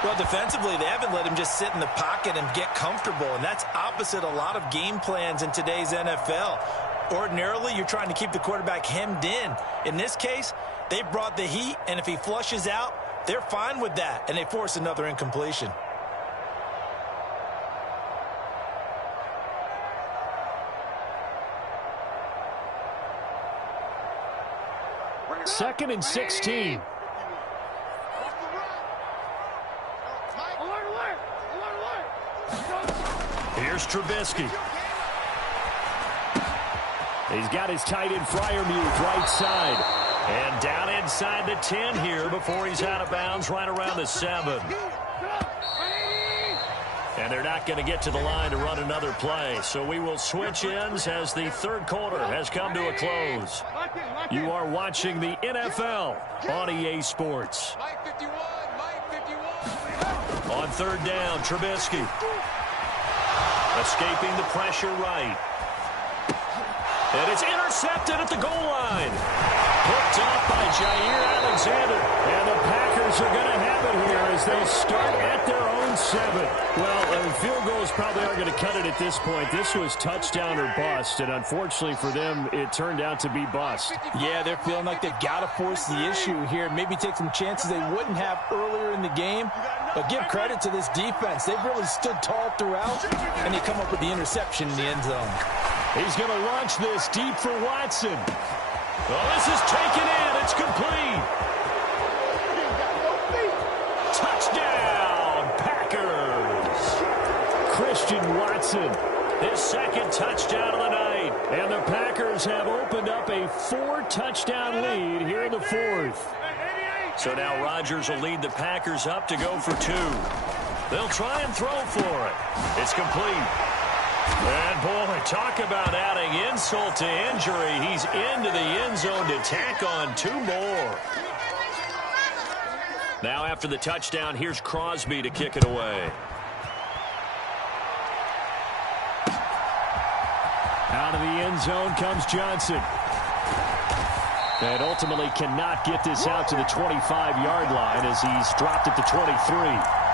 Well, defensively, they haven't let him just sit in the pocket and get comfortable, and that's opposite a lot of game plans in today's NFL. Ordinarily, you're trying to keep the quarterback hemmed in. In this case, they brought the heat, and if he flushes out, they're fine with that, and they force another incompletion. Second and 16. Here's Trubisky. He's got his tight end Freiermuth right side. And down inside the 10 here before he's out of bounds right around the 7. And they're not going to get to the line to run another play. So we will switch ends as the 3rd quarter has come to a close. You are watching the NFL on EA Sports. On 3rd down, Trubisky. Escaping the pressure right. And it's intercepted at the goal line. Picked off by Jair Alexander. And the Packers are going to have it here as they start at their own 7. Well, field goals probably aren't going to cut it at this point. This was touchdown or bust, and unfortunately for them, it turned out to be bust. Yeah, they're feeling like they've got to force the issue here, maybe take some chances they wouldn't have earlier in the game. But give credit to this defense. They've really stood tall throughout, and they come up with the interception in the end zone. He's going to launch this deep for Watson. Well, this is taken in. It's complete. Touchdown, Packers. Christian Watson, his second touchdown of the night. And the Packers have opened up a 4-touchdown lead here in the fourth. So now Rodgers will lead the Packers up to go for 2. They'll try and throw for it. It's complete. And, boy, talk about adding insult to injury. He's into the end zone to tack on 2 more. Now after the touchdown, here's Crosby to kick it away. Out of the end zone comes Johnson. And ultimately cannot get this out to the 25-yard line as he's dropped at the 23.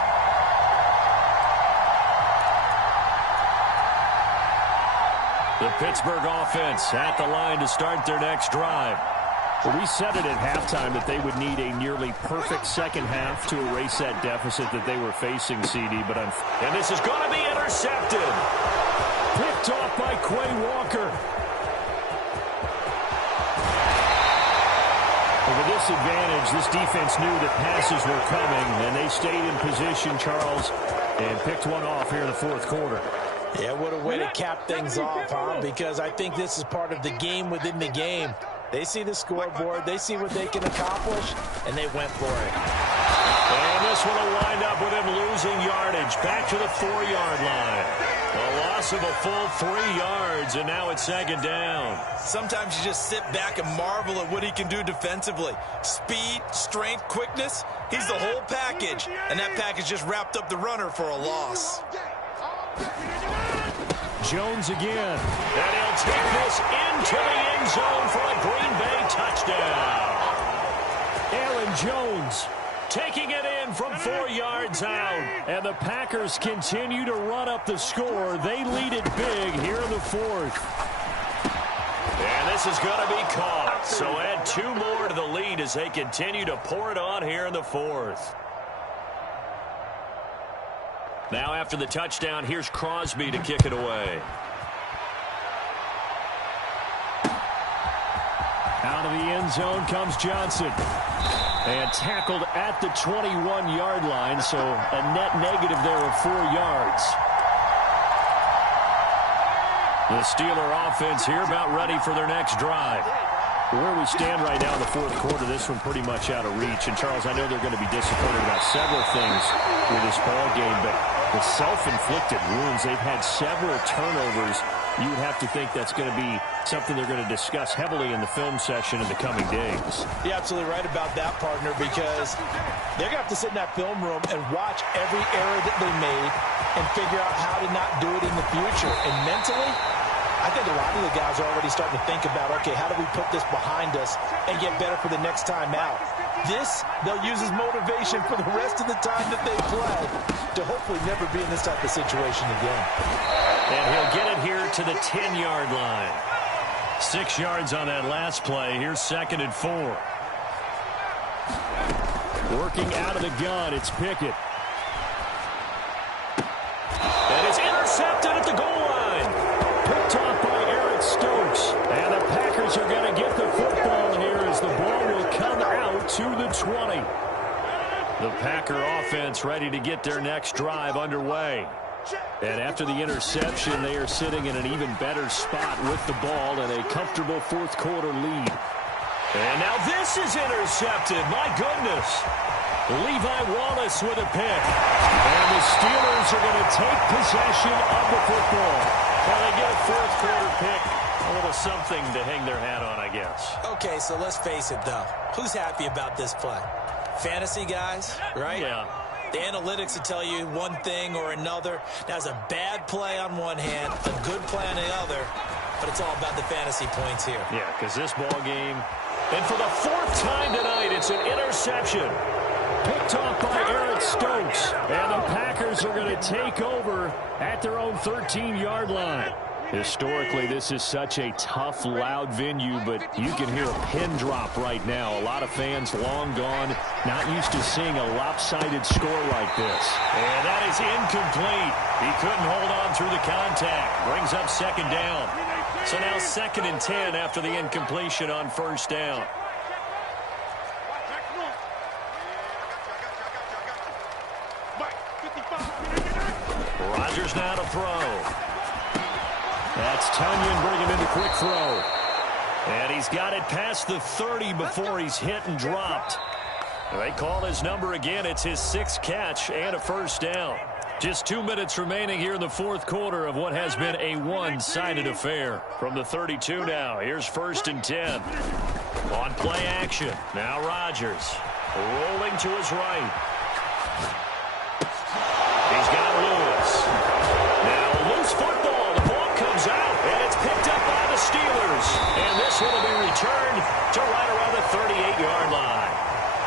The Pittsburgh offense at the line to start their next drive. Well, we said it at halftime that they would need a nearly perfect second half to erase that deficit that they were facing, CD. And this is going to be intercepted. Picked off by Quay Walker. With this advantage, this defense knew that passes were coming, and they stayed in position, Charles, and picked one off here in the fourth quarter. Yeah, what a way to cap things off, huh? Because I think this is part of the game within the game. They see the scoreboard, they see what they can accomplish, and they went for it. And this one will wind up with him losing yardage back to the 4-yard line. A loss of a full 3 yards, and now it's second down. Sometimes you just sit back and marvel at what he can do defensively. Speed, strength, quickness, he's the whole package. And that package just wrapped up the runner for a loss. Jones again. And he'll take this into the end zone for a Green Bay touchdown. Aaron Jones taking it in from 4 yards out. And the Packers continue to run up the score. They lead it big here in the fourth. And this is going to be caught. So add 2 more to the lead as they continue to pour it on here in the fourth. Now after the touchdown, here's Crosby to kick it away. Out of the end zone comes Johnson. And tackled at the 21-yard line, so a net negative there of 4 yards. The Steeler offense here about ready for their next drive. Where we stand right now in the fourth quarter, this one pretty much out of reach. And, Charles, I know they're going to be disappointed about several things with this ball game, but the self-inflicted wounds, they've had several turnovers. You would have to think that's going to be something they're going to discuss heavily in the film session in the coming days. You're absolutely right about that, partner, because they're going to have to sit in that film room and watch every error that they made and figure out how to not do it in the future. And mentally, I think a lot of the guys are already starting to think about, okay, how do we put this behind us and get better for the next time out? This, they'll use as motivation for the rest of the time that they play to hopefully never be in this type of situation again. And he'll get it here to the 10-yard line. 6 yards on that last play. Here's 2nd and 4. Working out of the gun, it's Pickett. And it's intercepted at the goal line. Picked off by Eric Stokes. And the Packers are going to get the football here as the ball will come out to the 20. The Packer offense ready to get their next drive underway. And after the interception, they are sitting in an even better spot with the ball and a comfortable fourth quarter lead. And now this is intercepted. My goodness. Levi Wallace with a pick. And the Steelers are going to take possession of the football. Well, they get a fourth quarter pick. A little something to hang their hat on, I guess. Okay, so let's face it, though. Who's happy about this play? Fantasy guys, right? Yeah. The analytics will tell you one thing or another. That was a bad play on one hand, a good play on the other, but it's all about the fantasy points here. Yeah, because this ball game, and for the 4th time tonight, it's an interception. Picked off by Eric Stokes. And the Packers are going to take over at their own 13-yard line. Historically, this is such a tough, loud venue, but you can hear a pin drop right now. A lot of fans long gone, not used to seeing a lopsided score like this. And that is incomplete. He couldn't hold on through the contact. Brings up second down. So now 2nd and 10 after the incompletion on first down. Rodgers now to throw. That's Tunyon bringing in the quick throw. And he's got it past the 30 before he's hit and dropped. They call his number again. It's his 6th catch and a first down. Just 2 minutes remaining here in the 4th quarter of what has been a one-sided affair. From the 32 now, here's 1st and 10. On play action, now Rodgers rolling to his right. He's got Lewis. Now loose football. The ball comes out, and it's picked up by the Steelers. And this one will be returned to right around the 38-yard line.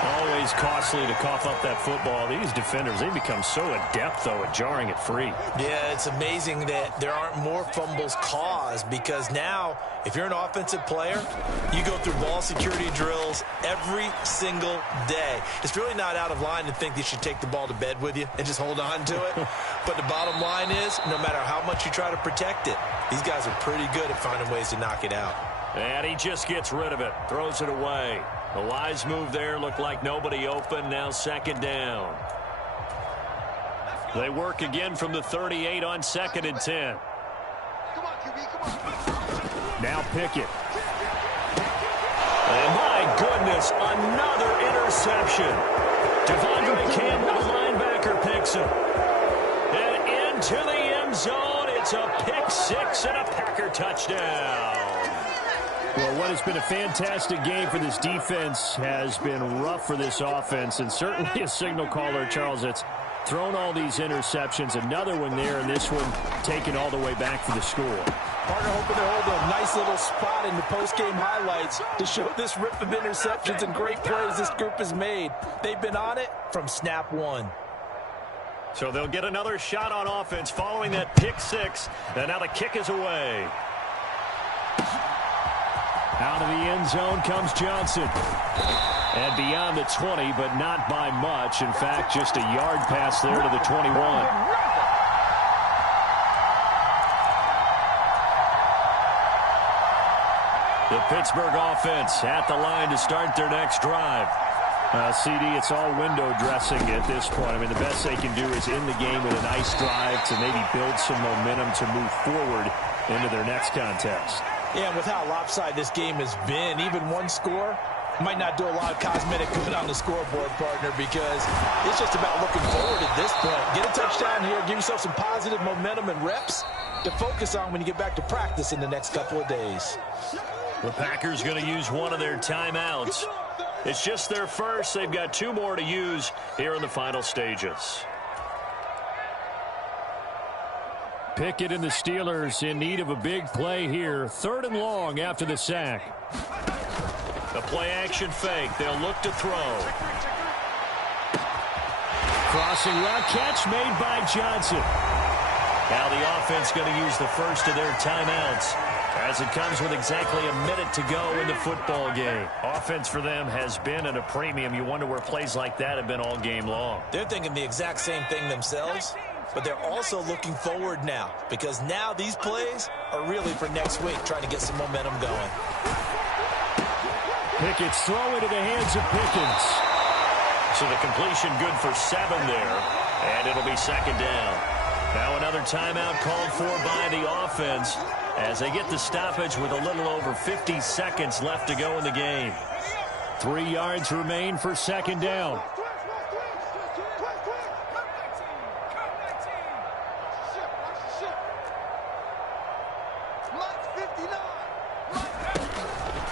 Always costly to cough up that football. These defenders, they become so adept, though, at jarring it free. Yeah, it's amazing that there aren't more fumbles caused, because now, if you're an offensive player, you go through ball security drills every single day. It's really not out of line to think you should take the ball to bed with you and just hold on to it. But the bottom line is, no matter how much you try to protect it, these guys are pretty good at finding ways to knock it out. And he just gets rid of it, throws it away. The wise move there, looked like nobody open, now 2nd down. They work again from the 38 on 2nd and 10. Come on, QB, come on. Now Pickett. And my goodness, another interception. Devondre Campbell, the linebacker, picks him. And into the end zone, it's a pick 6 and a Packer touchdown. Well, what has been a fantastic game for this defense has been rough for this offense, and certainly a signal caller, Charles, that's thrown all these interceptions. Another one there, and this one taken all the way back for the score. Partner hoping to hold a nice little spot in the post-game highlights to show this rip of interceptions and great plays this group has made. They've been on it from snap one. So they'll get another shot on offense following that pick 6, and now the kick is away. Out of the end zone comes Johnson. And beyond the 20, but not by much. In fact, just a yard pass there to the 21. The Pittsburgh offense at the line to start their next drive. CD, it's all window dressing at this point. I mean, the best they can do is in the game with a nice drive to maybe build some momentum to move forward into their next contest. Yeah, and with how lopsided this game has been, even one score might not do a lot of cosmetic good on the scoreboard, partner, because it's just about looking forward at this point. Get a touchdown here, give yourself some positive momentum and reps to focus on when you get back to practice in the next couple of days. The Packers going to use one of their timeouts. It's just their first. They've got 2 more to use here in the final stages. Pickett and the Steelers in need of a big play here. 3rd and long after the sack. The play action fake. They'll look to throw. Crossing route catch made by Johnson. Now the offense going to use the first of their timeouts as it comes with exactly a minute to go in the football game. Offense for them has been at a premium. You wonder where plays like that have been all game long. They're thinking the exact same thing themselves, but they're also looking forward now, because now these plays are really for next week, trying to get some momentum going. Pickett's throw into the hands of Pickens. So the completion good for 7 there, and it'll be 2nd down. Now another timeout called for by the offense as they get the stoppage with a little over 50 seconds left to go in the game. 3 yards remain for 2nd down.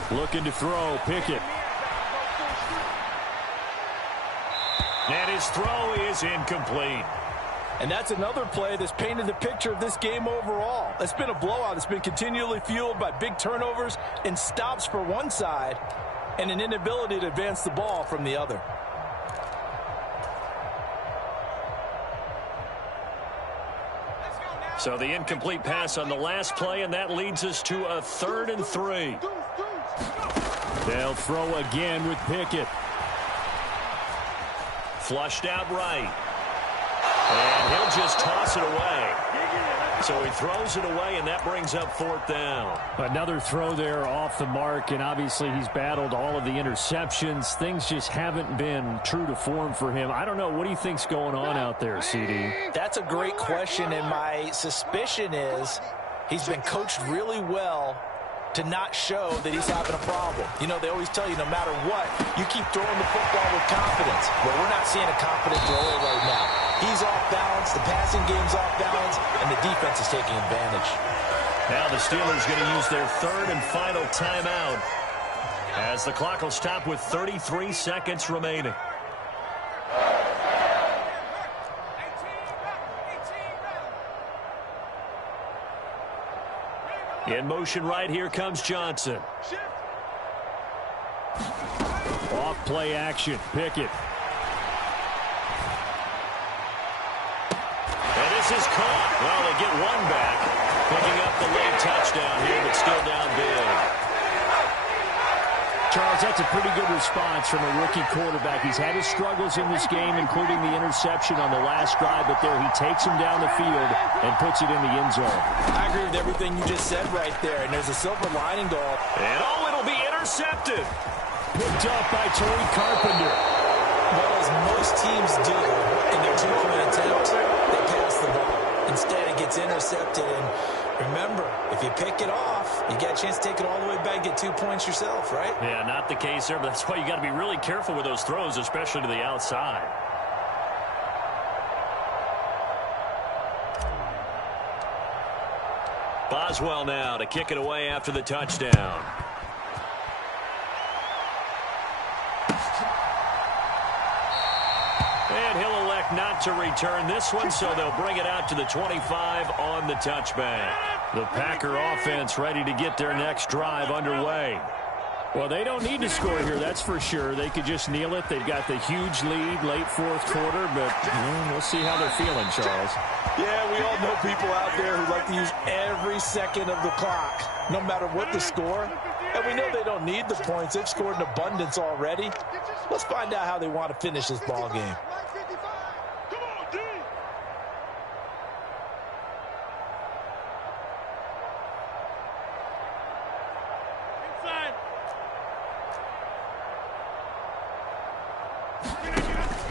Looking to throw, Pickett. And his throw is incomplete. And that's another play that's painted the picture of this game overall. It's been a blowout. It's been continually fueled by big turnovers and stops for one side and an inability to advance the ball from the other. So the incomplete pass on the last play, and that leads us to a 3rd and 3. They'll throw again with Pickett. Flushed out right. And he'll just toss it away. So he throws it away, and that brings up 4th down. Another throw there off the mark, and obviously he's battled all of the interceptions. Things just haven't been true to form for him. I don't know. What do you think's going on out there, CD? That's a great question, and my suspicion is he's been coached really well to not show that he's having a problem. You know, they always tell you no matter what, you keep throwing the football with confidence. Well, we're not seeing a confident thrower right now. He's off balance, the passing game's off balance, and the defense is taking advantage. Now the Steelers going to use their 3rd and final timeout as the clock will stop with 33 seconds remaining. In motion right here comes Johnson. Off play action. Pickett. And this is caught. Well, they get one back. Picking up the late touchdown here, but still down big. Charles, that's a pretty good response from a rookie quarterback. He's had his struggles in this game, including the interception on the last drive, but there he takes him down the field and puts it in the end zone. I agree with everything you just said right there, and there's a silver lining goal. And it'll be intercepted. Picked up by Tariq Carpenter. Well, as most teams do in their two-point attempt, they pass the ball. Instead, it gets intercepted, and remember, if you pick it off, you get a chance to take it all the way back, get 2 points yourself, right? Yeah, not the case there, but that's why you got to be really careful with those throws, especially to the outside. Boswell now to kick it away after the touchdown. And he'll elect not to return this one, so they'll bring it out to the 25 on the touchback. The Packer offense ready to get their next drive underway. Well, they don't need to score here, that's for sure. They could just kneel it. They've got the huge lead, late 4th quarter, but we'll see how they're feeling, Charles. Yeah, we all know people out there who like to use every second of the clock, no matter what the score. And we know they don't need the points. They've scored in abundance already. Let's find out how they want to finish this ball game.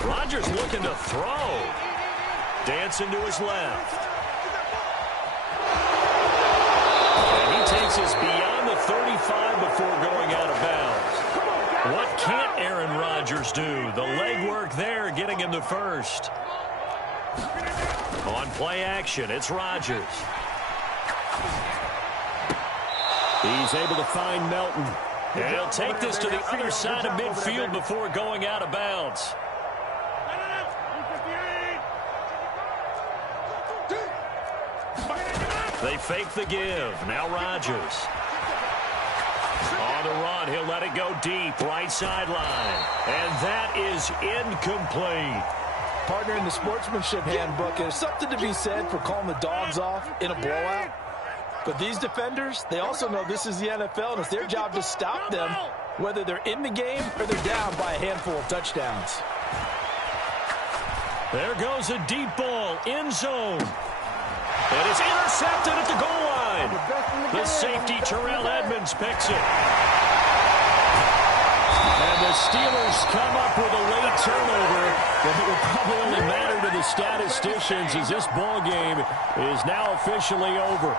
Rodgers looking to throw. Dancing to his left. And he takes us beyond the 35 before going out of bounds. What can't Aaron Rodgers do? The leg work there, getting him the first. On play action, it's Rodgers. He's able to find Melton. And he'll take this to the other side of midfield before going out of bounds. They fake the give. Now Rodgers. On the run, he'll let it go deep, right sideline. And that is incomplete. Partner, in the sportsmanship handbook, there's something to be said for calling the dogs off in a blowout. But these defenders, they also know this is the NFL, and it's their job to stop them, whether they're in the game or they're down by a handful of touchdowns. There goes a deep ball, end zone. And it's intercepted at the goal line. The safety, Terrell Edmonds, picks it. And the Steelers come up with a late turnover, but it will probably only matter to the statisticians as this ball game is now officially over.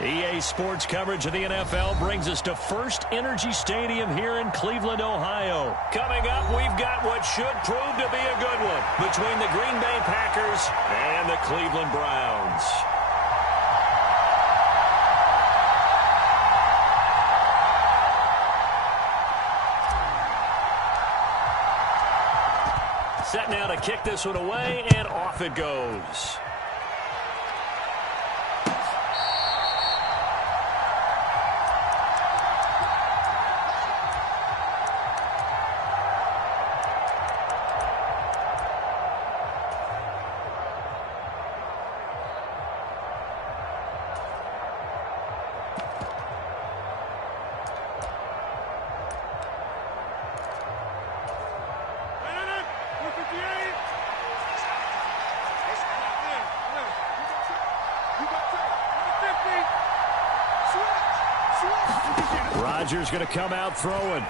EA Sports coverage of the NFL brings us to First Energy Stadium here in Cleveland, Ohio. Coming up, we've got what should prove to be a good one between the Green Bay Packers and the Cleveland Browns. Set now to kick this one away, and off it goes. Rodgers going to come out throwing.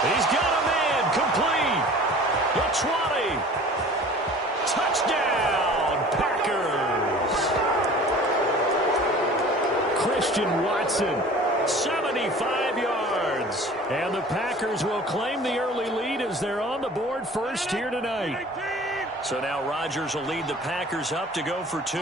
He's got a man complete. The 20. Touchdown, Packers. Christian Watson, 75 yards. And the Packers will claim the early lead as they're on the board first here tonight. So now Rodgers will lead the Packers up to go for 2.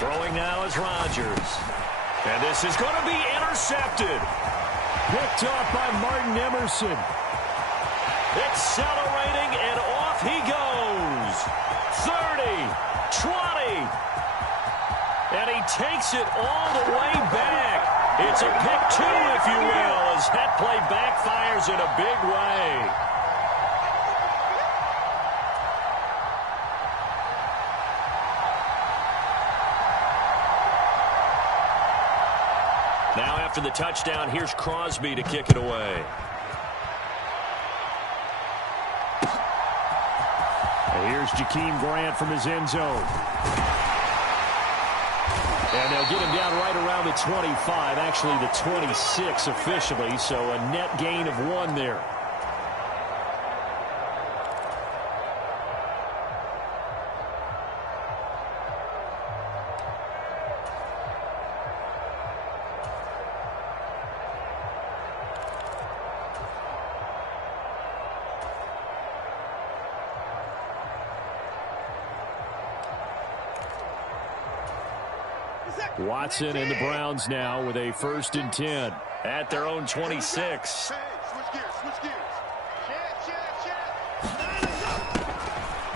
Throwing now is Rodgers. And this is going to be intercepted. Picked off by Martin Emerson. Accelerating, and off he goes. 30, 20. And he takes it all the way back. It's a pick 2, if you will, as that play backfires in a big way. Now after the touchdown, here's Crosby to kick it away. And here's Jakeem Grant from his end zone. And they'll get him down right around the 25, actually the 26 officially, so a net gain of 1 there. Watson and the Browns now with a 1st and 10 at their own 26.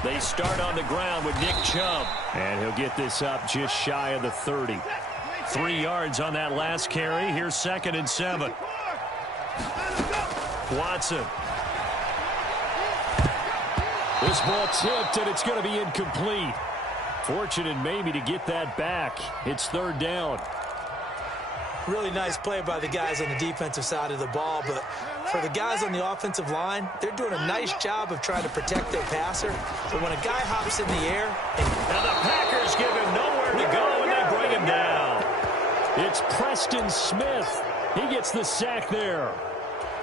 They start on the ground with Nick Chubb. And he'll get this up just shy of the 30. 3 yards on that last carry. Here's 2nd and 7. Watson. This ball tipped, and it's going to be incomplete. Fortunate maybe to get that back. It's 3rd down. Really nice play by the guys on the defensive side of the ball, but for the guys on the offensive line, they're doing a nice job of trying to protect their passer. But when a guy hops in the air, and the Packers give him nowhere to go, and they bring him down. It's Preston Smith. He gets the sack there.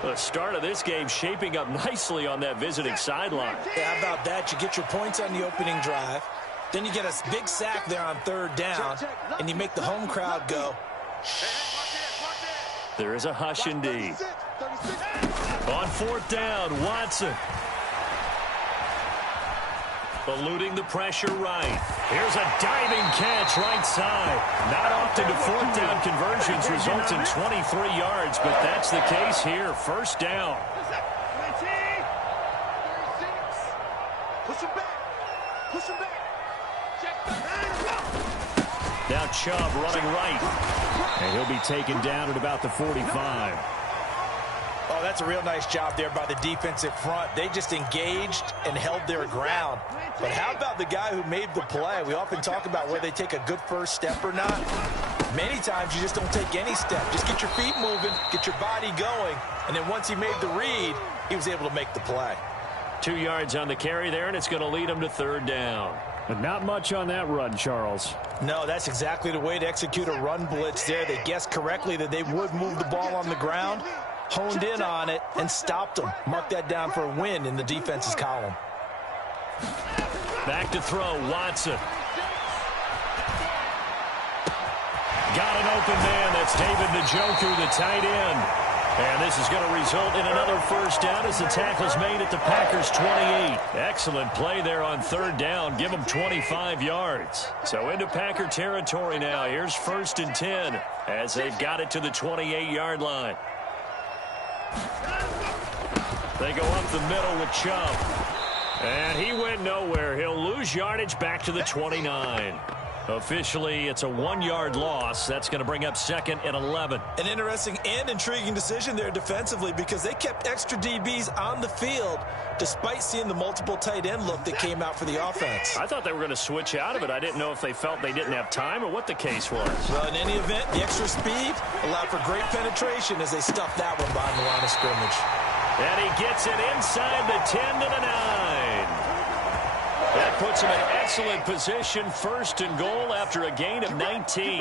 The start of this game shaping up nicely on that visiting sideline. Yeah, how about that? You get your points on the opening drive. Then you get a big sack there on 3rd down, and you make the home crowd go. There is a hush indeed. On 4th down, Watson. Eluding the pressure right. Here's a diving catch right side. Not often do 4th down conversions result in 23 yards, but that's the case here. 1st down. Push him back. Push him back. Now Chubb running right. And he'll be taken down at about the 45. Oh, that's a real nice job there by the defensive front. They just engaged and held their ground. But how about the guy who made the play? We often talk about whether they take a good first step or not. Many times you just don't take any step. Just get your feet moving, get your body going, and then once he made the read, he was able to make the play. 2 yards on the carry there, and it's going to lead them to 3rd down. But not much on that run, Charles. No, that's exactly the way to execute a run blitz there. They guessed correctly that they would move the ball on the ground, honed in on it, and stopped them. Mark that down for a win in the defense's column. Back to throw, Watson. Got an open man. That's David Njoku, the tight end. And this is going to result in another 1st down as the tackle's made at the Packers' 28. Excellent play there on 3rd down. Give them 25 yards. So into Packer territory now. Here's 1st and 10 as they've got it to the 28-yard line. They go up the middle with Chubb. And he went nowhere. He'll lose yardage back to the 29. Officially, it's a 1-yard loss. That's going to bring up 2nd and 11. An interesting and intriguing decision there defensively because they kept extra DBs on the field despite seeing the multiple tight end look that came out for the offense. I thought they were going to switch out of it. I didn't know if they felt they didn't have time or what the case was. Well, in any event, the extra speed allowed for great penetration as they stuffed that one behind the line of scrimmage. And he gets it inside the 10 to the 9. That puts him in excellent position, 1st and goal after a gain of 19.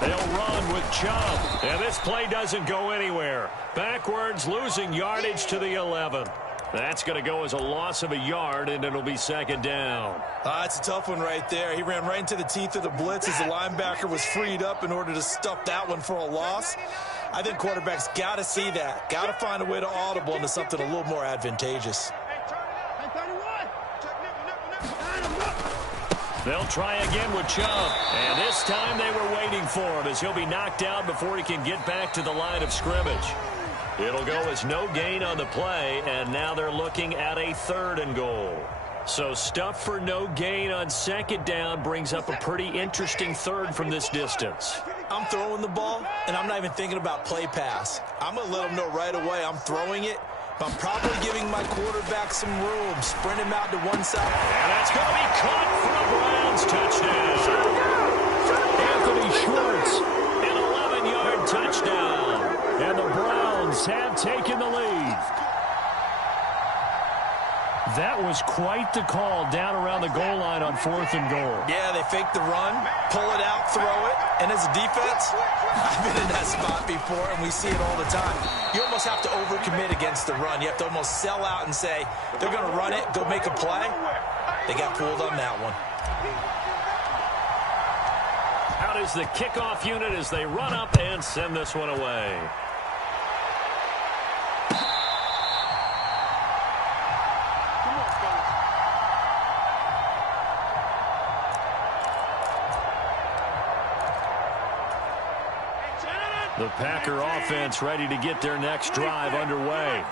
They'll run with Chubb. And this play doesn't go anywhere. Backwards, losing yardage to the 11. That's going to go as a loss of a yard, and it'll be 2nd down. It's a tough one right there. He ran right into the teeth of the blitz as the linebacker was freed up in order to stuff that one for a loss. I think quarterbacks got to see that. Got to find a way to audible into something a little more advantageous. They'll try again with Chubb. And this time they were waiting for him as he'll be knocked down before he can get back to the line of scrimmage. It'll go as no gain on the play, and now they're looking at a 3rd and goal. So stuff for no gain on 2nd down brings up a pretty interesting 3rd from this distance. I'm throwing the ball, and I'm not even thinking about play pass. I'm going to let them know right away I'm throwing it, but I'm probably giving my quarterback some room. Sprint him out to one side. And that's going to be caught for a Browns touchdown. Anthony Schwartz, an 11-yard touchdown. And the Browns have taken the lead. That was quite the call down around the goal line on 4th and goal. Yeah, they fake the run, pull it out, throw it, and as a defense, I've been in that spot before, and we see it all the time. You almost have to overcommit against the run. You have to almost sell out and say, they're going to run it, go make a play. They got fooled on that one. Out is the kickoff unit as they run up and send this one away. The Packer offense ready to get their next drive underway.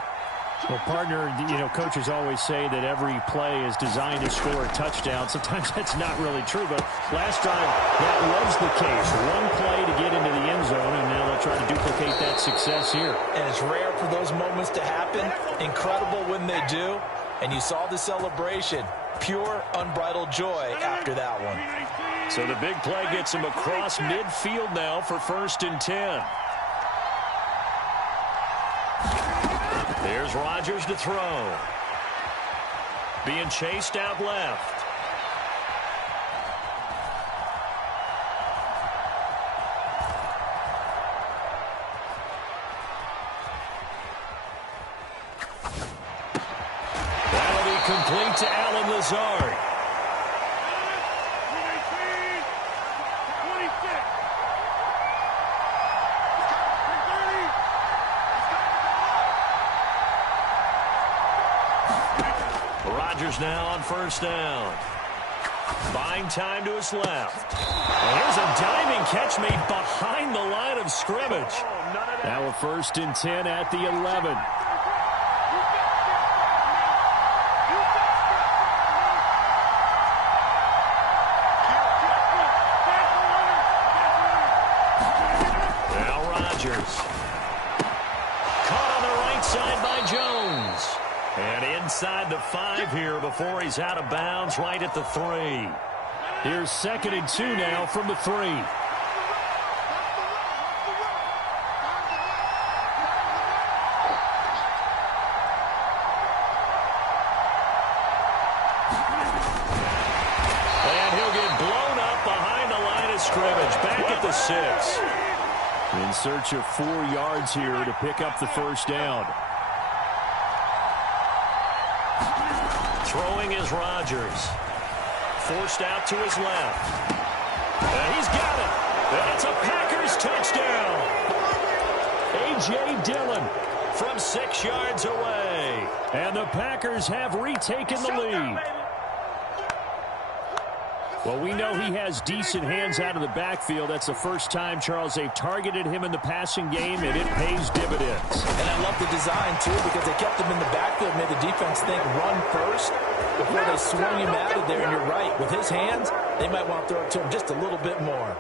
Well, partner, coaches always say that every play is designed to score a touchdown. Sometimes that's not really true, but last drive, that was the case. One play to get into the end zone, and now they'll try to duplicate that success here. And it's rare for those moments to happen. Incredible when they do. And you saw the celebration. Pure, unbridled joy after that one. So the big play gets him across midfield now for 1st and 10. Here's Rodgers to throw. Being chased out left. That'll be complete to Alan Lazard. Now on 1st down. Buying time to his left. And here's a diving catch made behind the line of scrimmage. Now a 1st and 10 at the 11. Now Rodgers. Caught on the right side by Jones. And inside the 5 here before he's out of bounds right at the 3. Here's 2nd and 2 now from the 3. scrimmage, back at the 6. In search of 4 yards here to pick up the first down. Throwing is Rodgers. Forced out to his left. And he's got it. That's a Packers touchdown. A.J. Dillon from 6 yards away. And the Packers have retaken the lead. Well, we know he has decent hands out of the backfield. That's the first time, Charles, they've targeted him in the passing game, and it pays dividends. And I love the design, too, because they kept him in the backfield, made the defense think run first before they swung him out of there. And you're right. With his hands, they might want to throw it to him just a little bit more.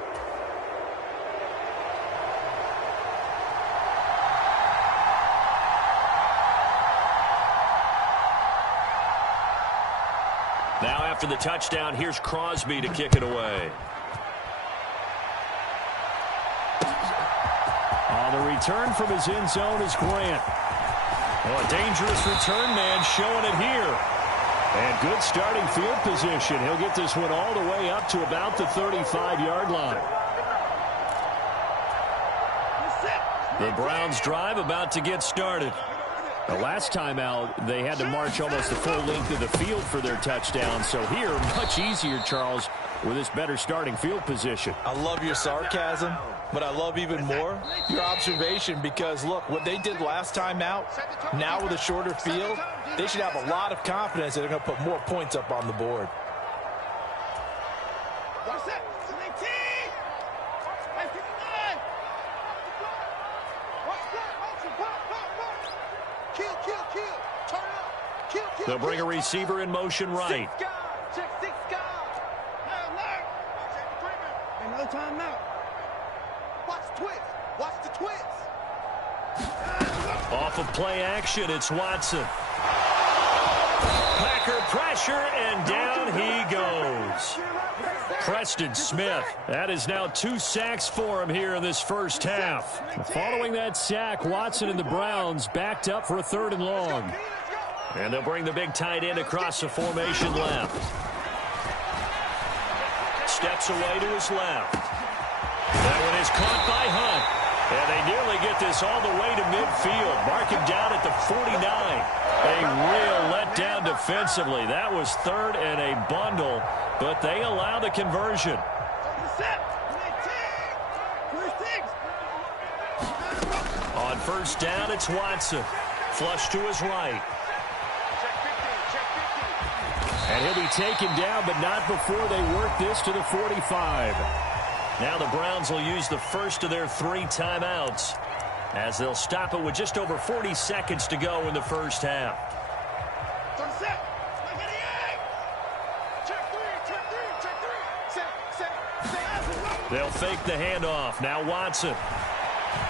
Now after the touchdown, here's Crosby to kick it away. On the return from his end zone is Grant. Oh, a dangerous return man showing it here. And good starting field position. He'll get this one all the way up to about the 35-yard line. The Browns drive about to get started. The last time out, they had to march almost the full length of the field for their touchdown. So here, much easier, Charles, with this better starting field position. I love your sarcasm, but I love even more your observation because, look, what they did last time out, now with a shorter field, they should have a lot of confidence that they're going to put more points up on the board. They'll bring a receiver in motion right. No timeout. Watch the twist. Watch the twist. Off of play action, it's Watson. Packer pressure, and down he goes. Preston Smith. That is now 2 sacks for him here in this first half. Following that sack, Watson and the Browns backed up for a 3rd and long. And they'll bring the big tight end across the formation left. Steps away to his left. That one is caught by Hunt. And they nearly get this all the way to midfield. Mark him down at the 49. A real letdown defensively. That was 3rd and a bundle, but they allow the conversion. On first down, it's Watson. Flush to his right. And he'll be taken down, but not before they work this to the 45. Now the Browns will use the first of their 3 timeouts as they'll stop it with just over 40 seconds to go in the first half. They'll fake the handoff. Now Watson.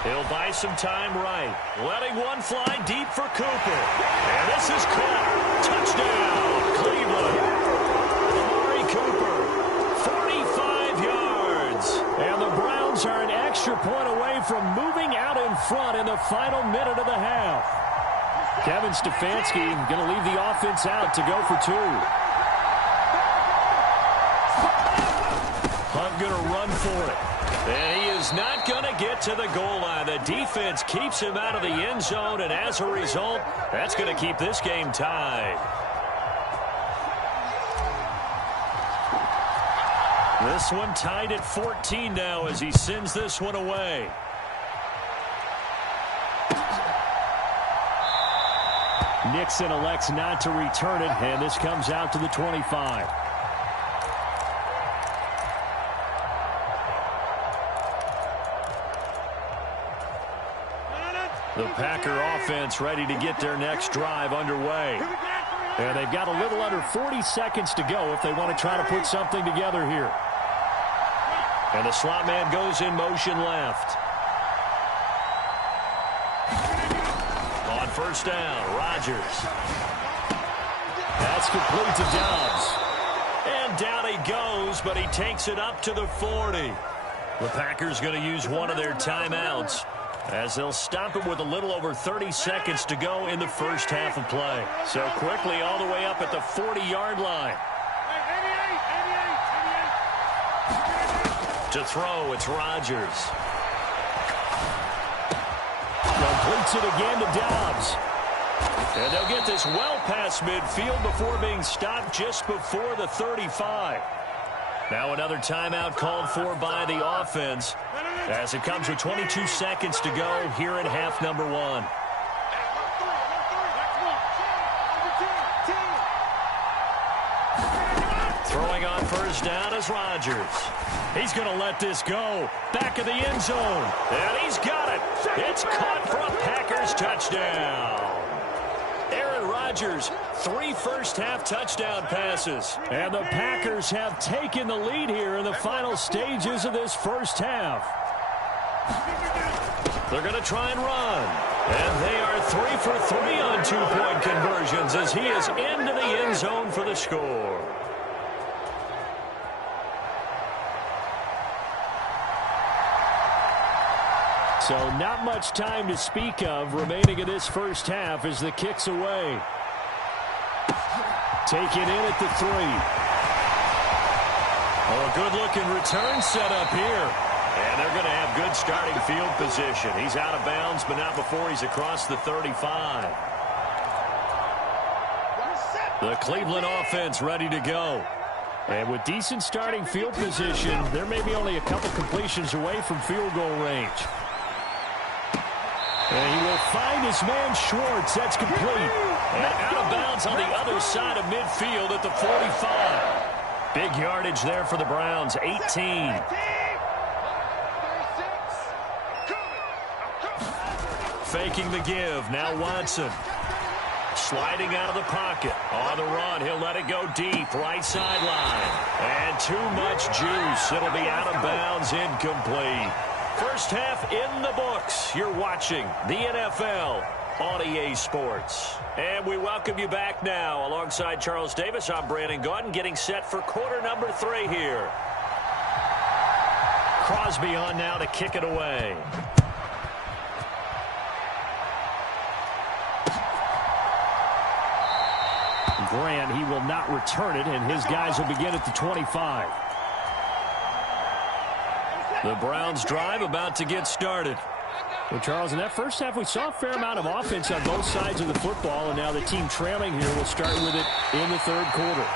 He'll buy some time right. Letting one fly deep for Cooper. And this is caught. Touchdown, Cleveland. Amari Cooper, 45 yards. And the Browns are an extra point away from moving out in front in the final minute of the half. Kevin Stefanski going to leave the offense out to go for 2. Hunt going to run for it. And he is not going to get to the goal line. The defense keeps him out of the end zone, and as a result, that's going to keep this game tied. This one tied at 14 now as he sends this one away. Nixon elects not to return it, and this comes out to the 25. The Packer offense ready to get their next drive underway. And they've got a little under 40 seconds to go if they want to try to put something together here. And the slot man goes in motion left. On first down, Rodgers. That's complete to Dobbs. And down he goes, but he takes it up to the 40. The Packers going to use one of their timeouts as they'll stop it with a little over 30 seconds to go in the first half of play. So quickly all the way up at the 40-yard line. To throw, it's Rodgers. Completes it again to Dobbs. And they'll get this well past midfield before being stopped just before the 35. Now another timeout called for by the offense as it comes with 22 seconds to go here in half number 1. Throwing on first down is Rodgers. He's going to let this go. Back of the end zone. And he's got it. It's caught for a Packers touchdown. Aaron Rodgers, 3 first-half touchdown passes. And the Packers have taken the lead here in the final stages of this first half. They're going to try and run. And they are 3 for 3 on 2-point conversions as he is into the end zone for the score. So not much time to speak of remaining in this first half as the kick's away. Taken in at the 3. Oh, a good-looking return set up here. And they're going to have good starting field position. He's out of bounds, but not before he's across the 35. The Cleveland offense ready to go. And with decent starting field position, there may be only a couple completions away from field goal range. And he will find his man Schwartz. That's complete. And out of bounds on the other side of midfield at the 45. Big yardage there for the Browns, 18. Faking the give. Now Watson. Sliding out of the pocket. On the run, he'll let it go deep. Right sideline. And too much juice. It'll be out of bounds, incomplete. First half in the books. You're watching the NFL on EA Sports. And we welcome you back now. Alongside Charles Davis, I'm Brandon Gaudin, getting set for quarter number 3 here. Crosby on now to kick it away. Grant, he will not return it, and his guys will begin at the 25. The Browns drive about to get started. Well, Charles, in that first half, we saw a fair amount of offense on both sides of the football, and now the team trailing here will start with it in the third quarter.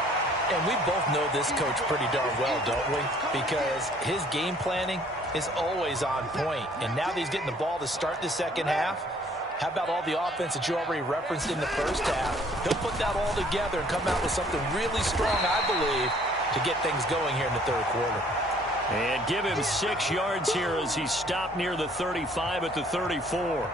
And we both know this coach pretty darn well, don't we? Because his game planning is always on point. And now that he's getting the ball to start the second half, how about all the offense that you already referenced in the first half? He'll put that all together and come out with something really strong, I believe, to get things going here in the third quarter. And give him 6 yards here as he stopped near the 35 at the 34.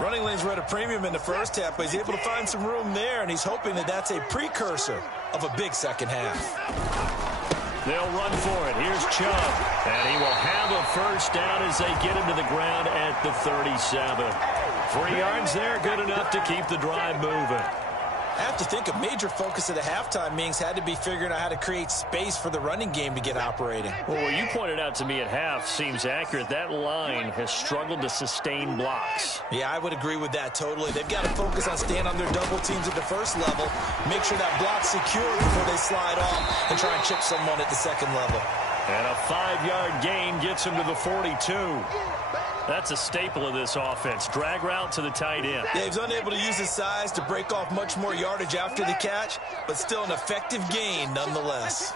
Running lanes were at a premium in the first half, but he's able to find some room there, and he's hoping that that's a precursor of a big second half. They'll run for it. Here's Chubb. And he will have a first down as they get him to the ground at the 37. 3 yards there, good enough to keep the drive moving. I have to think a major focus of the halftime meetings had to be figuring out how to create space for the running game to get operating. Well, what you pointed out to me at half seems accurate. That line has struggled to sustain blocks. Yeah, I would agree with that totally. They've got to focus on staying on their double teams at the first level, make sure that block's secure before they slide off, and try and chip someone at the second level. And a 5-yard gain gets him to the 42. That's a staple of this offense. Drag route to the tight end. Yeah, he's unable to use his size to break off much more yardage after the catch, but still an effective gain nonetheless.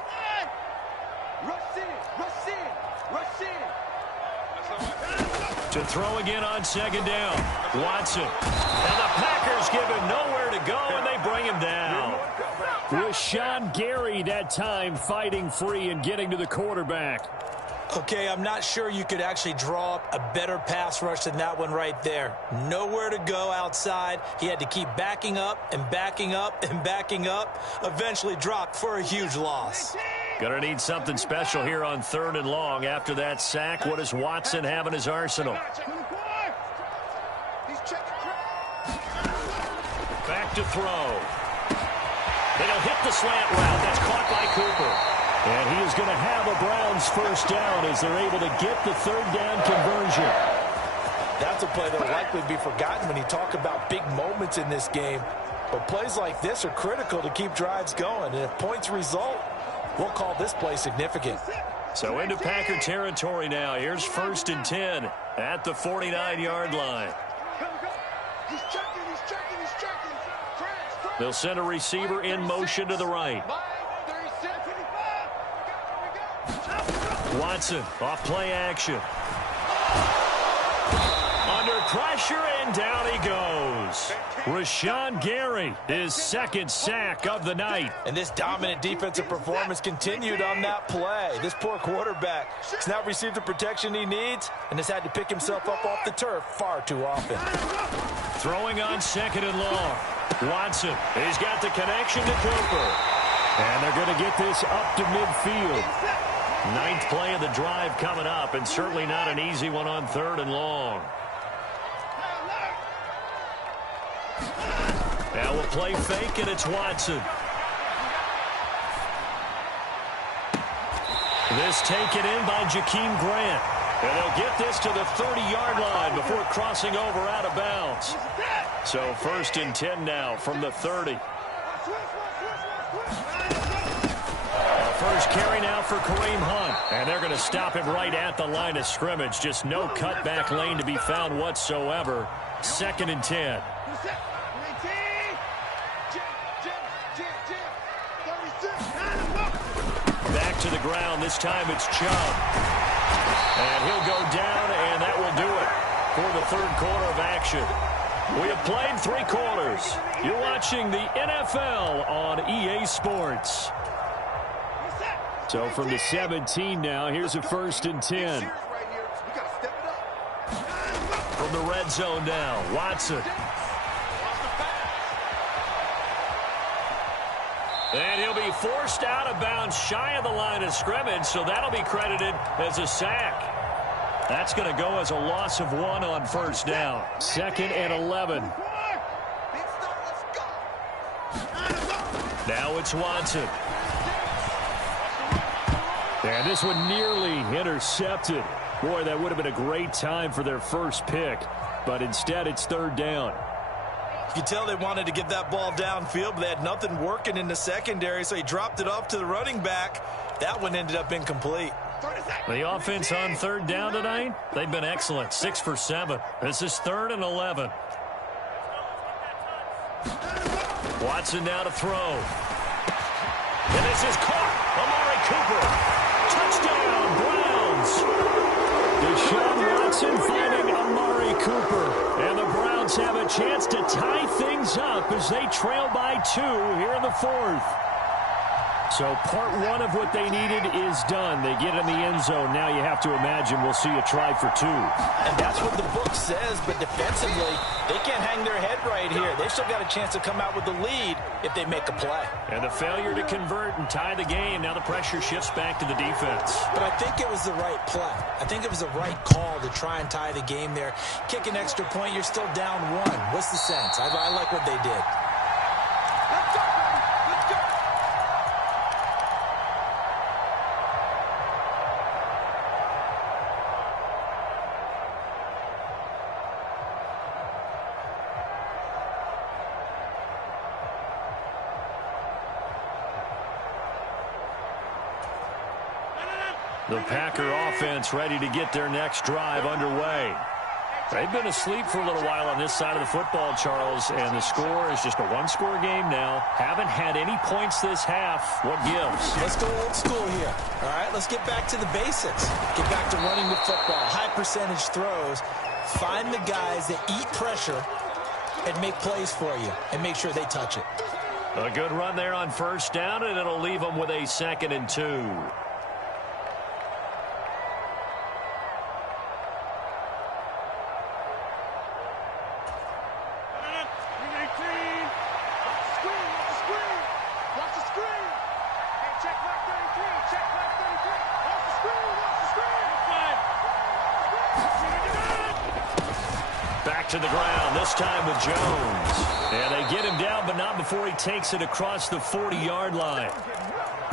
To throw again on second down. Watson. And the Packers give him nowhere to go, and they bring him down. Rashawn Gary that time fighting free and getting to the quarterback. Okay, I'm not sure you could actually draw up a better pass rush than that one right there. Nowhere to go outside. He had to keep backing up and backing up and backing up. Eventually dropped for a huge loss. Gonna need something special here on 3rd and long. After that sack, what does Watson have in his arsenal? Back to throw. They'll hit the slant route. That's caught by Cooper. And he is going to have a Browns first down as they're able to get the 3rd down conversion. That's a play that will likely be forgotten when you talk about big moments in this game. But plays like this are critical to keep drives going. And if points result, we'll call this play significant. So into Packer territory now. Here's 1st and 10 at the 49-yard line. He's checking. They'll send a receiver in motion to the right. Watson off play action. Under pressure, and down he goes. Rashawn Gary, his 2nd sack of the night. And this dominant defensive performance continued on that play. This poor quarterback has not received the protection he needs and has had to pick himself up off the turf far too often. Throwing on 2nd and long. Watson, he's got the connection to Cooper. And they're going to get this up to midfield. 9th play of the drive coming up, and certainly not an easy one on 3rd and long. Now we'll play fake, and it's Watson. This taken in by Jakeem Grant. And they'll get this to the 30-yard line before crossing over out of bounds. So 1st and 10 now from the 30. First carry now for Kareem Hunt. And they're going to stop him right at the line of scrimmage. Just no cutback lane to be found whatsoever. 2nd and 10. Back to the ground. This time it's Chubb. And he'll go down, and that will do it for the 3rd quarter of action. We have played 3 quarters. You're watching the NFL on EA Sports. So from the 17 now, here's a 1st and 10. From the red zone now, Watson. And he'll be forced out of bounds shy of the line of scrimmage, so that'll be credited as a sack. That's going to go as a loss of 1 on 1st down. 2nd and 11. Now it's Watson. And this one nearly intercepted. Boy, that would have been a great time for their first pick, but instead it's 3rd down. You can tell they wanted to get that ball downfield, but they had nothing working in the secondary, so he dropped it off to the running back. That one ended up incomplete. The offense on 3rd down tonight, they've been excellent. 6 for 7. This is 3rd and 11. Watson now to throw. And this is caught. Amari Cooper. Touchdown, Browns. Deshaun Watson finding Amari Cooper. And the Browns have a chance to tie things up as they trail by 2 here in the 4th. So part 1 of what they needed is done. They get in the end zone. Now you have to imagine we'll see a try for 2. And that's what the book says, but defensively, they can't hang their head right here. They've still got a chance to come out with the lead if they make a play. And the failure to convert and tie the game, now the pressure shifts back to the defense. But I think it was the right play. I think it was the right call to try and tie the game there. Kick an extra point, you're still down 1. What's the sense? I like what they did. Let's go! The Packer offense ready to get their next drive underway. They've been asleep for a little while on this side of the football, Charles, and the score is just a 1-score game now. Haven't had any points this half. What gives? Let's go old school here. All right, let's get back to the basics. Get back to running the football, high percentage throws. Find the guys that eat pressure and make plays for you and make sure they touch it. A good run there on 1st down, and it'll leave them with a 2nd and 2. To the ground, this time with Jones. And they get him down, but not before he takes it across the 40-yard line.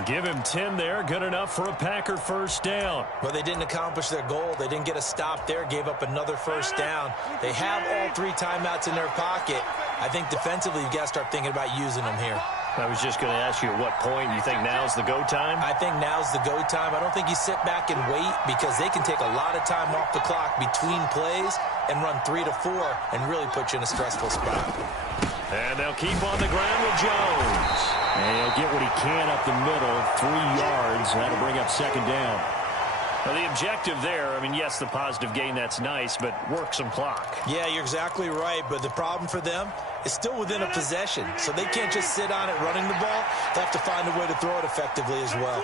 Give him 10 there, good enough for a Packer 1st down. Well, they didn't accomplish their goal. They didn't get a stop there, gave up another 1st down. They have all 3 timeouts in their pocket. I think defensively, you've got to start thinking about using them here. I was just going to ask you at what point you think now's the go time? I think now's the go time. I don't think you sit back and wait because they can take a lot of time off the clock between plays and run 3 to 4 and really put you in a stressful spot. And they'll keep on the ground with Jones. And he'll get what he can up the middle, 3 yards. That'll bring up second down. Well, the objective there, I mean, yes, the positive gain, that's nice, but work some clock. Yeah, you're exactly right, but the problem for them is still within a possession, so they can't just sit on it running the ball. They have to find a way to throw it effectively as well.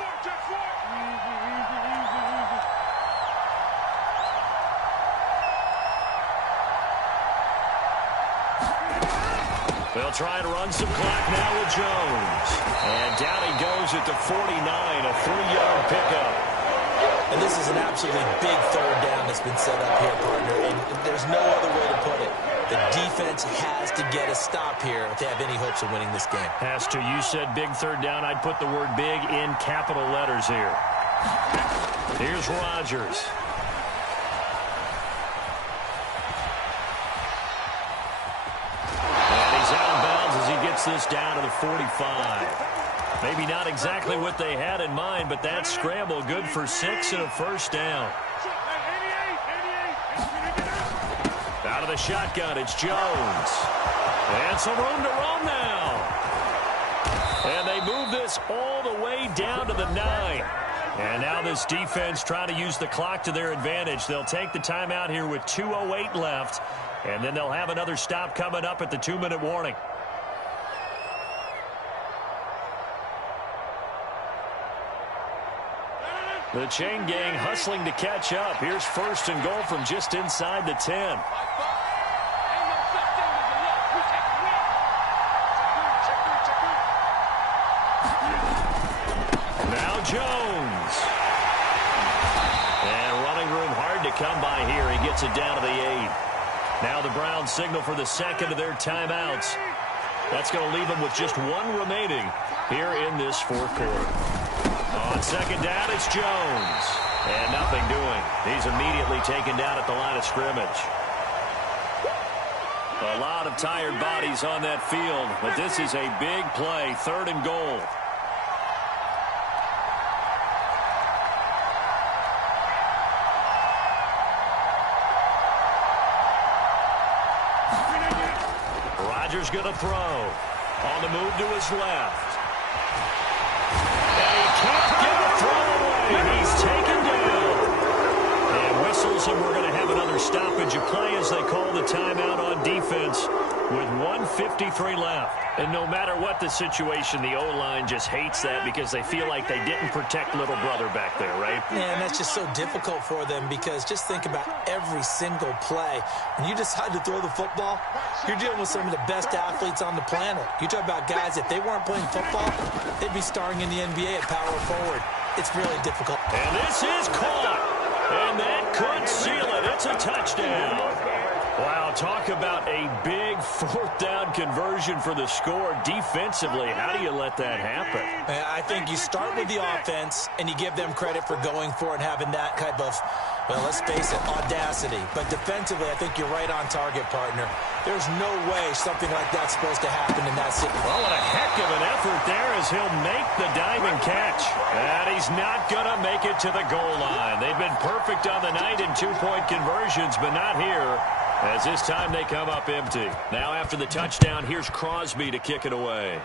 They'll try to run some clock now with Jones. And down he goes at the 49, a 3-yard pickup. And this is an absolutely big third down that's been set up here, partner, and there's no other way to put it. The defense has to get a stop here if they have any hopes of winning this game. Has to. You said big third down. I'd put the word big in capital letters here. Here's Rodgers. And he's out of bounds as he gets this down to the 45. Maybe not exactly what they had in mind, but that scramble good for 6 and a first down. Out of the shotgun, it's Jones. And some room to roam now. And they move this all the way down to the 9. And now this defense trying to use the clock to their advantage. They'll take the timeout here with 2:08 left. And then they'll have another stop coming up at the 2-minute warning. The chain gang hustling to catch up. Here's first and goal from just inside the 10. Now Jones. And running room hard to come by here. He gets it down to the 8. Now the Browns signal for the second of their timeouts. That's going to leave them with just 1 remaining here in this fourth quarter. On second down, it's Jones. And nothing doing. He's immediately taken down at the line of scrimmage. A lot of tired bodies on that field, but this is a big play, 3rd and goal. Rodgers going to throw. On the move to his left. Can't get the throw away. He's taken down. And whistles, and we're going to have another stoppage of play as they call the timeout on defense with 1:53 left. And no matter what the situation, the O-line just hates that because they feel like they didn't protect little brother back there, right? Yeah, and that's just so difficult for them because just think about every single play. When you decide to throw the football, you're dealing with some of the best athletes on the planet. You talk about guys, if they weren't playing football, they'd be starring in the NBA at power forward. It's really difficult. And this is caught. And that could seal it. It's a touchdown. Wow, talk about a big 4th down conversion for the score. Defensively, how do you let that happen? I think you start with the offense, and you give them credit for going for it and having that type of, well, let's face it, audacity. But defensively, I think you're right on target, partner. There's no way something like that's supposed to happen in that situation. Well, what a heck of an effort there as he'll make the diving catch. And he's not going to make it to the goal line. They've been perfect on the night in 2-point conversions, but not here. As this time they come up empty. Now after the touchdown, here's Crosby to kick it away.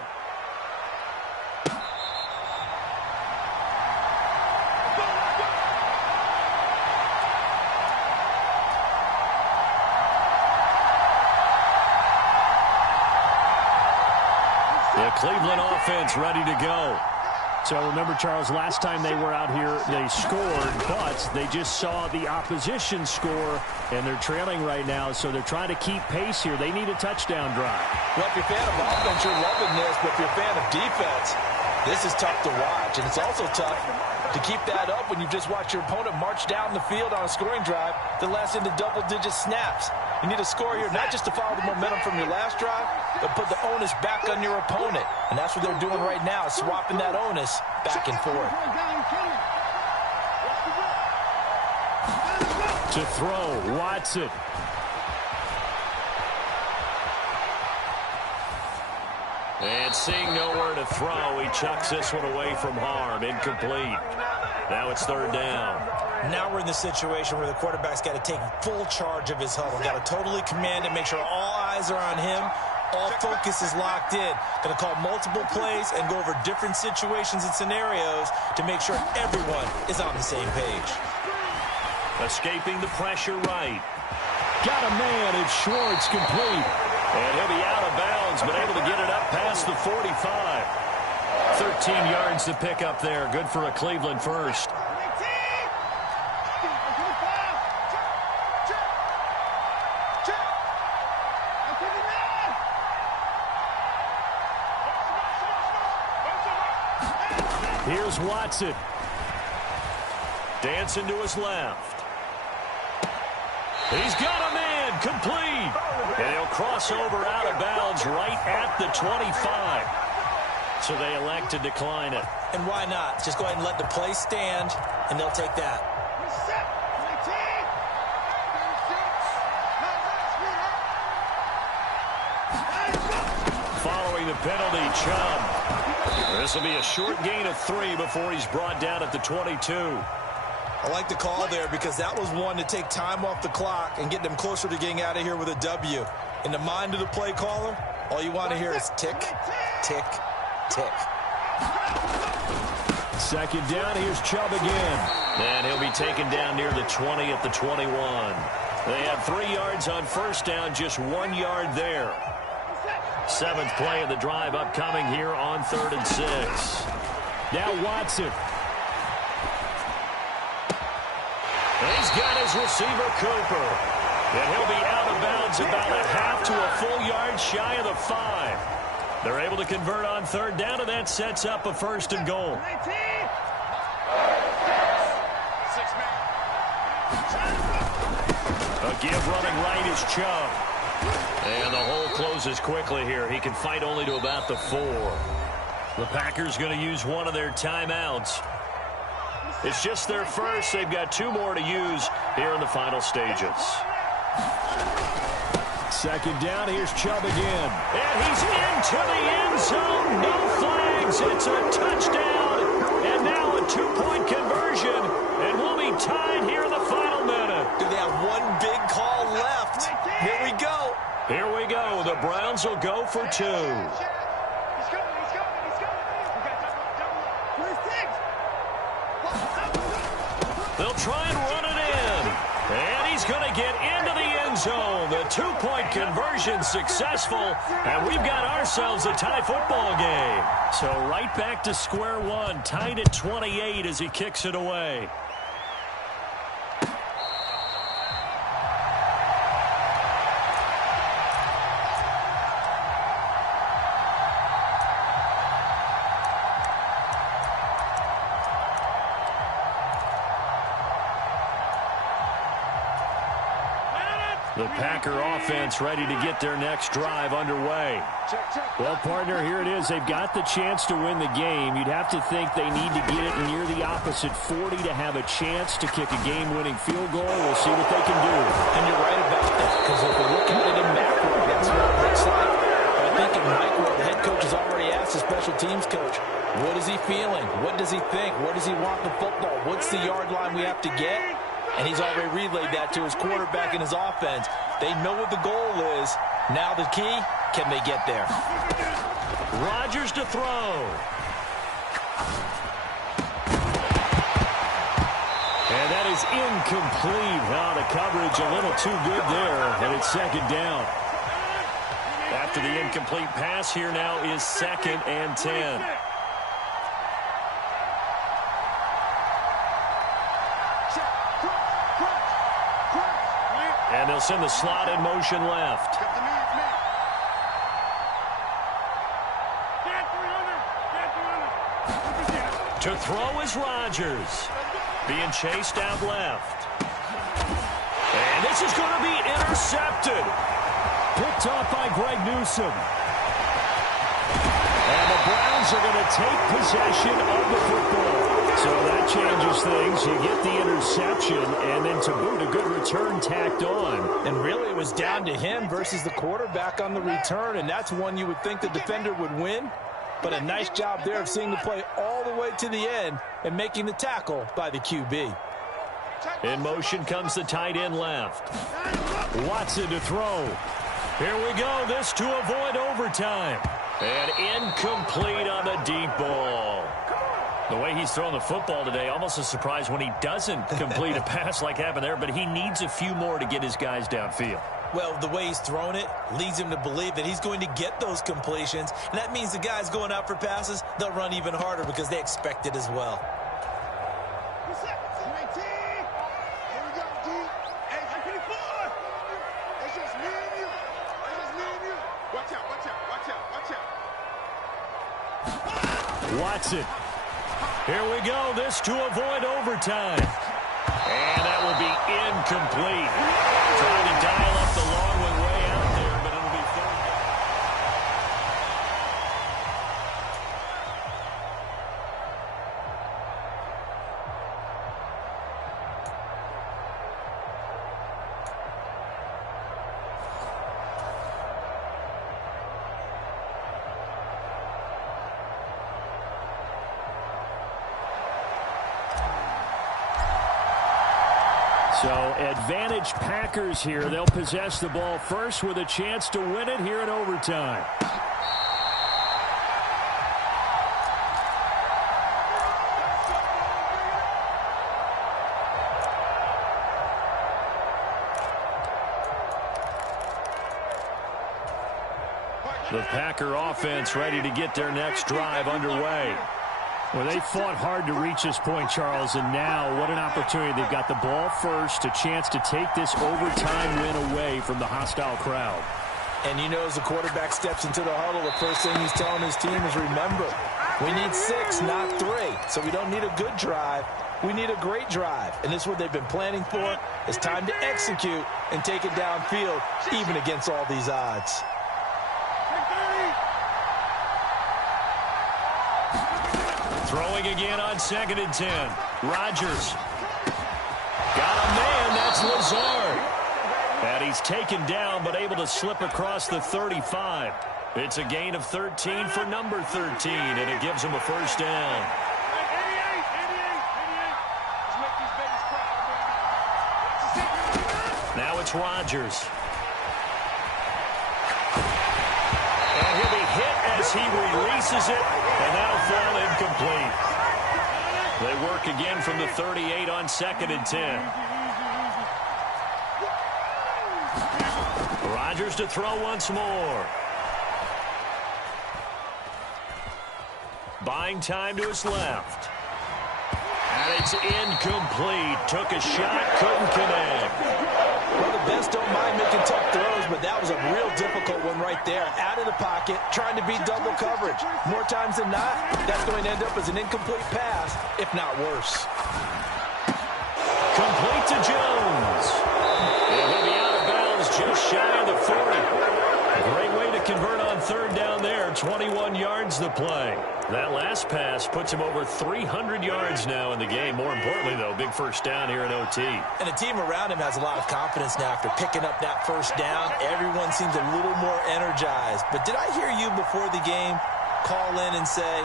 The Cleveland offense ready to go. So remember, Charles, last time they were out here, they scored, but they just saw the opposition score, and they're trailing right now, so they're trying to keep pace here. They need a touchdown drive. Well, if you're a fan of offense, you're loving this, but if you're a fan of defense, this is tough to watch, and it's also tough to keep that up when you just watch your opponent march down the field on a scoring drive that lasts into double-digit snaps. You need a score here not just to follow the momentum from your last drive, but put the onus back on your opponent. And that's what they're doing right now, swapping that onus back and forth. To throw, Watson. And seeing nowhere to throw, he chucks this one away from harm. Incomplete. Now it's third down. Now we're in the situation where the quarterback's got to take full charge of his huddle. Got to totally command it, make sure all eyes are on him. All focus is locked in. Going to call multiple plays and go over different situations and scenarios to make sure everyone is on the same page. Escaping the pressure right. Got a man. It's Schwartz, complete. And he'll be out of bounds, but able to get it up past the 45. 13 yards to pick up there. Good for a Cleveland first. Here's Watson. Dancing to his left. He's got a man, complete. And he'll cross over out of bounds right at the 25. So they elect to decline it. And why not? Just go ahead and let the play stand, and they'll take that. Following the penalty, Chubb. This will be a short gain of 3 before he's brought down at the 22. I like the call there because that was one to take time off the clock and get them closer to getting out of here with a W. In the mind of the play caller, all you want to hear is tick, tick, tick. Second down, here's Chubb again. And he'll be taken down near the 20 at the 21. They had 3 yards on first down, just 1 yard there. 7th play of the drive upcoming here on 3rd and 6. Now Watson. And he's got his receiver, Cooper. And he'll be out of bounds about a half to a full yard shy of the 5. They're able to convert on 3rd down, and that sets up a 1st and goal. A give running right is Chubb. And the hole closes quickly here. He can fight only to about the 4. The Packers going to use one of their timeouts. It's just their first. They've got 2 more to use here in the final stages. Second down, here's Chubb again. And he's into the end zone. No flags. It's a touchdown. And now a 2-point conversion. And we'll be tied here in the final minute. Do they have one big call left? Here we go. Here we go. The Browns will go for 2. They'll try and run it in. And he's going to get into the end zone. The 2-point conversion successful. And we've got ourselves a tie football game. So right back to square one. Tied at 28 as he kicks it away. The Packer offense ready to get their next drive underway. Well, partner, here it is. They've got the chance to win the game. You'd have to think they need to get it near the opposite 40 to have a chance to kick a game-winning field goal. We'll see what they can do. And you're right about that, because if we look at it in macro, that's what it looks like. But I think in micro, the head coach has already asked the special teams coach, what is he feeling? What does he think? What does he want in the football? What's the yard line we have to get? And he's already relayed that to his quarterback and his offense. They know what the goal is. Now the key, can they get there? Rodgers to throw. And that is incomplete. The coverage a little too good there, and it's second down. After the incomplete pass, here now is 2nd and 10. And they'll send the slot in motion left. To throw is Rodgers. Being chased out left. And this is going to be intercepted. Picked off by Greg Newsome. And the Browns Packers are going to take possession of the football. So that changes things. You get the interception, and then to boot, a good return tacked on. And really, it was down to him versus the quarterback on the return, and that's one you would think the defender would win. But a nice job there of seeing the play all the way to the end and making the tackle by the QB. In motion comes the tight end left. Watson to throw. Here we go. This to avoid overtime. And incomplete on the deep ball. The way he's throwing the football today, almost a surprise when he doesn't complete a pass like happened there, but he needs a few more to get his guys downfield. Well, the way he's thrown it leads him to believe that he's going to get those completions, and that means the guys going out for passes, they'll run even harder because they expect it as well. Watson. Here we go. This to avoid overtime. And that will be incomplete. Trying to dial up the long one way out there, but it'll be third down. So advantage Packers here. They'll possess the ball first with a chance to win it here in overtime. The Packer offense ready to get their next drive underway. Well, they fought hard to reach this point, Charles, and now what an opportunity. They've got the ball first, a chance to take this overtime win away from the hostile crowd. And you know, as the quarterback steps into the huddle, the first thing he's telling his team is, remember, we need 6, not 3. So we don't need a good drive. We need a great drive. And this is what they've been planning for. It's time to execute and take it downfield, even against all these odds. Throwing again on 2nd and 10. Rodgers. Got a man. That's Lazard. And he's taken down, but able to slip across the 35. It's a gain of 13 for number 13, and it gives him a first down. Now it's Rodgers. And he'll be hit as he releases it, and that'll fall incomplete. They work again from the 38 on 2nd and 10. Rodgers to throw once more. Buying time to his left. And it's incomplete. Took a shot, couldn't connect. Well, the best don't mind making tough throws, but that was a real difficult one right there. Out of the pocket, trying to beat double coverage. More times than not, that's going to end up as an incomplete pass, if not worse. Complete to Jones. And he'll be out of bounds just shy of the 40. Great way to convert on 3rd down there. 21 yards the play. That last pass puts him over 300 yards now in the game. More importantly, though, big first down here in OT. And the team around him has a lot of confidence now after picking up that first down. Everyone seems a little more energized. But did I hear you before the game call in and say,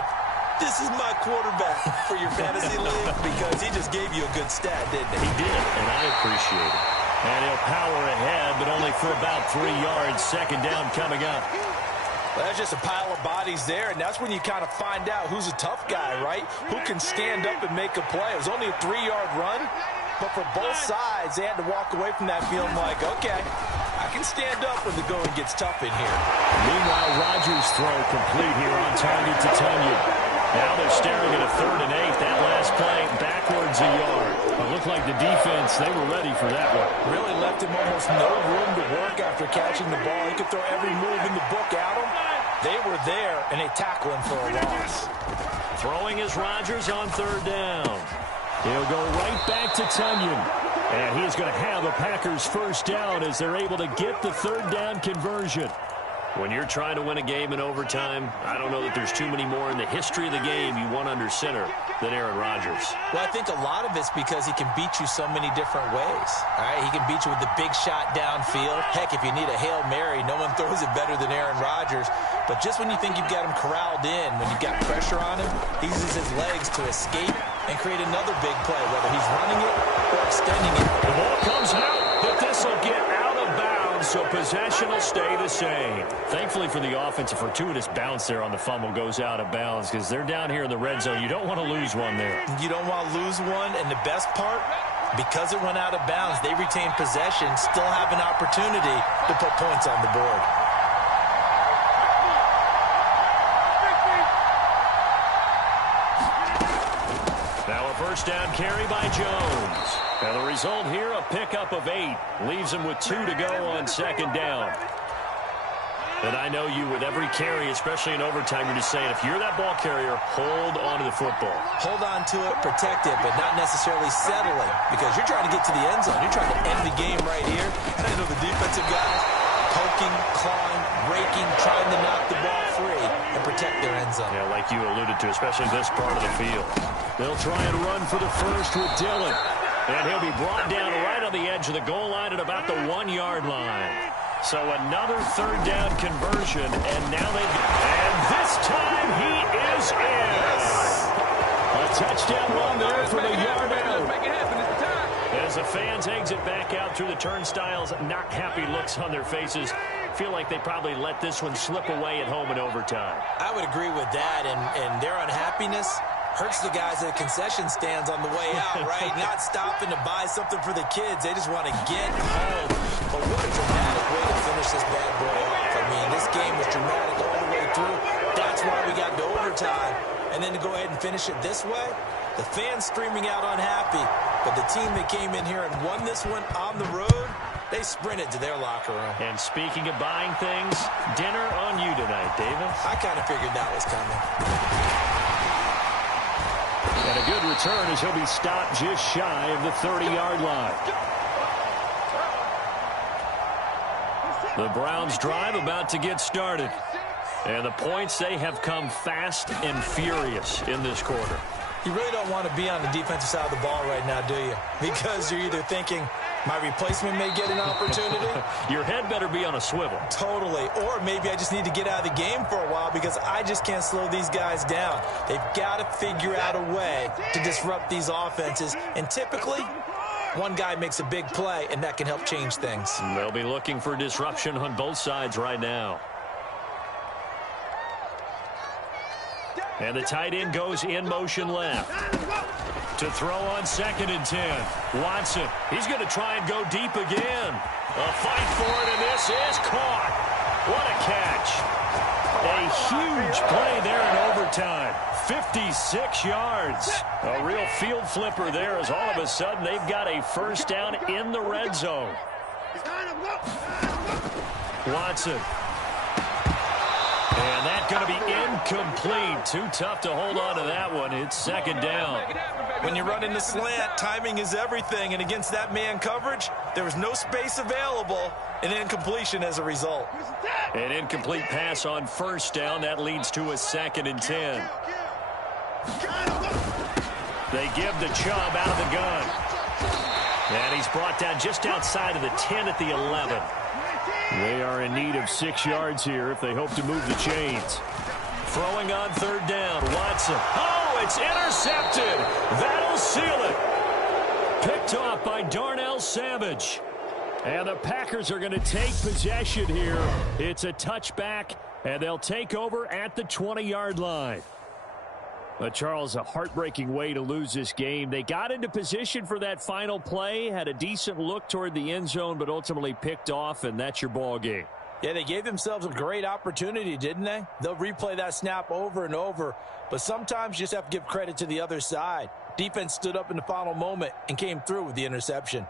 this is my quarterback for your fantasy league? Because he just gave you a good stat, didn't he? He did, and I appreciate it. And he'll power ahead, but only for about 3 yards. 2nd down coming up. Well, that's just a pile of bodies there, and that's when you kind of find out who's a tough guy, right? Who can stand up and make a play. It was only a 3-yard run, but for both sides, they had to walk away from that feeling like, okay, I can stand up when the going gets tough in here. Meanwhile, Rodgers' throw complete here on target to Tunyon. Now they're staring at a 3rd and 8. That last play backwards a yard. It looked like the defense, they were ready for that one. Really left him almost no room to work after catching the ball. He could throw every move in the book at him. They were there, and they tackle him for a loss. Throwing is Rodgers on 3rd down. He'll go right back to Tunyon. And he's going to have a Packers first down as they're able to get the 3rd down conversion. When you're trying to win a game in overtime, I don't know that there's too many more in the history of the game you want under center than Aaron Rodgers. Well, I think a lot of it's because he can beat you so many different ways. All right, he can beat you with the big shot downfield. Heck, if you need a Hail Mary, no one throws it better than Aaron Rodgers. But just when you think you've got him corralled in, when you've got pressure on him, he uses his legs to escape and create another big play, whether he's running it or extending it. The ball comes out, but this will get out of bounds, so possession will stay the same. Thankfully for the offense, a fortuitous bounce there on the fumble goes out of bounds because they're down here in the red zone. You don't want to lose one there. You don't want to lose one, and the best part, because it went out of bounds, they retain possession, still have an opportunity to put points on the board. Now a first down carry by Jones. And the result here, a pickup of 8. Leaves him with 2 to go on second down. And I know you, with every carry, especially in overtime, you're just saying, if you're that ball carrier, hold on to the football. Hold on to it, protect it, but not necessarily settling, because you're trying to get to the end zone. You're trying to end the game right here. And I know the defensive guys poking, clawing, raking, trying to knock the ball free and protect their end zone. Yeah, like you alluded to, especially this part of the field. They'll try and run for the first with Dillon. And he'll be brought down right on the edge of the goal line at about the 1-yard line. So another third down conversion, and now and this time he is in. A touchdown run there from a yard out. As the fans exit back out through the turnstiles, not happy looks on their faces. Feel like they probably let this one slip away at home in overtime. I would agree with that, and their unhappiness hurts the guys at the concession stands on the way out, right? Not stopping to buy something for the kids. They just want to get home. But what a dramatic way to finish this bad boy off. I mean, this game was dramatic all the way through. That's why we got to overtime. And then to go ahead and finish it this way, the fans streaming out unhappy. But the team that came in here and won this one on the road, they sprinted to their locker room. And speaking of buying things, dinner on you tonight, Davis. I kind of figured that was coming. And a good return as he'll be stopped just shy of the 30-yard line. The Browns drive about to get started. And the points, they have come fast and furious in this quarter. You really don't want to be on the defensive side of the ball right now, do you? Because you're either thinking, my replacement may get an opportunity. Your head better be on a swivel. Totally. Or maybe I just need to get out of the game for a while because I just can't slow these guys down. They've got to figure out a way to disrupt these offenses. And typically, one guy makes a big play, and that can help change things. They'll be looking for disruption on both sides right now. And the tight end goes in motion left. To throw on 2nd and 10. Watson, he's going to try and go deep again. A fight for it, and this is caught. What a catch. A huge play there in overtime. 56 yards. A real field flipper there as all of a sudden they've got a first down in the red zone. Watson. And that's going to be incomplete. Too tough to hold on to that one. It's 2nd down. When you run in the slant, timing is everything. And against that man coverage, there was no space available. And incompletion as a result. An incomplete pass on first down. That leads to a 2nd and 10. They give the Chubb out of the gun. And he's brought down just outside of the 10 at the 11. They are in need of 6 yards here if they hope to move the chains. Throwing on 3rd down. Watson. Oh, it's intercepted. That'll seal it. Picked off by Darnell Savage. And the Packers are going to take possession here. It's a touchback, and they'll take over at the 20-yard line. But Charles, a heartbreaking way to lose this game. They got into position for that final play, had a decent look toward the end zone, but ultimately picked off, and that's your ball game. Yeah, they gave themselves a great opportunity, didn't they? They'll replay that snap over and over, but sometimes you just have to give credit to the other side. Defense stood up in the final moment and came through with the interception.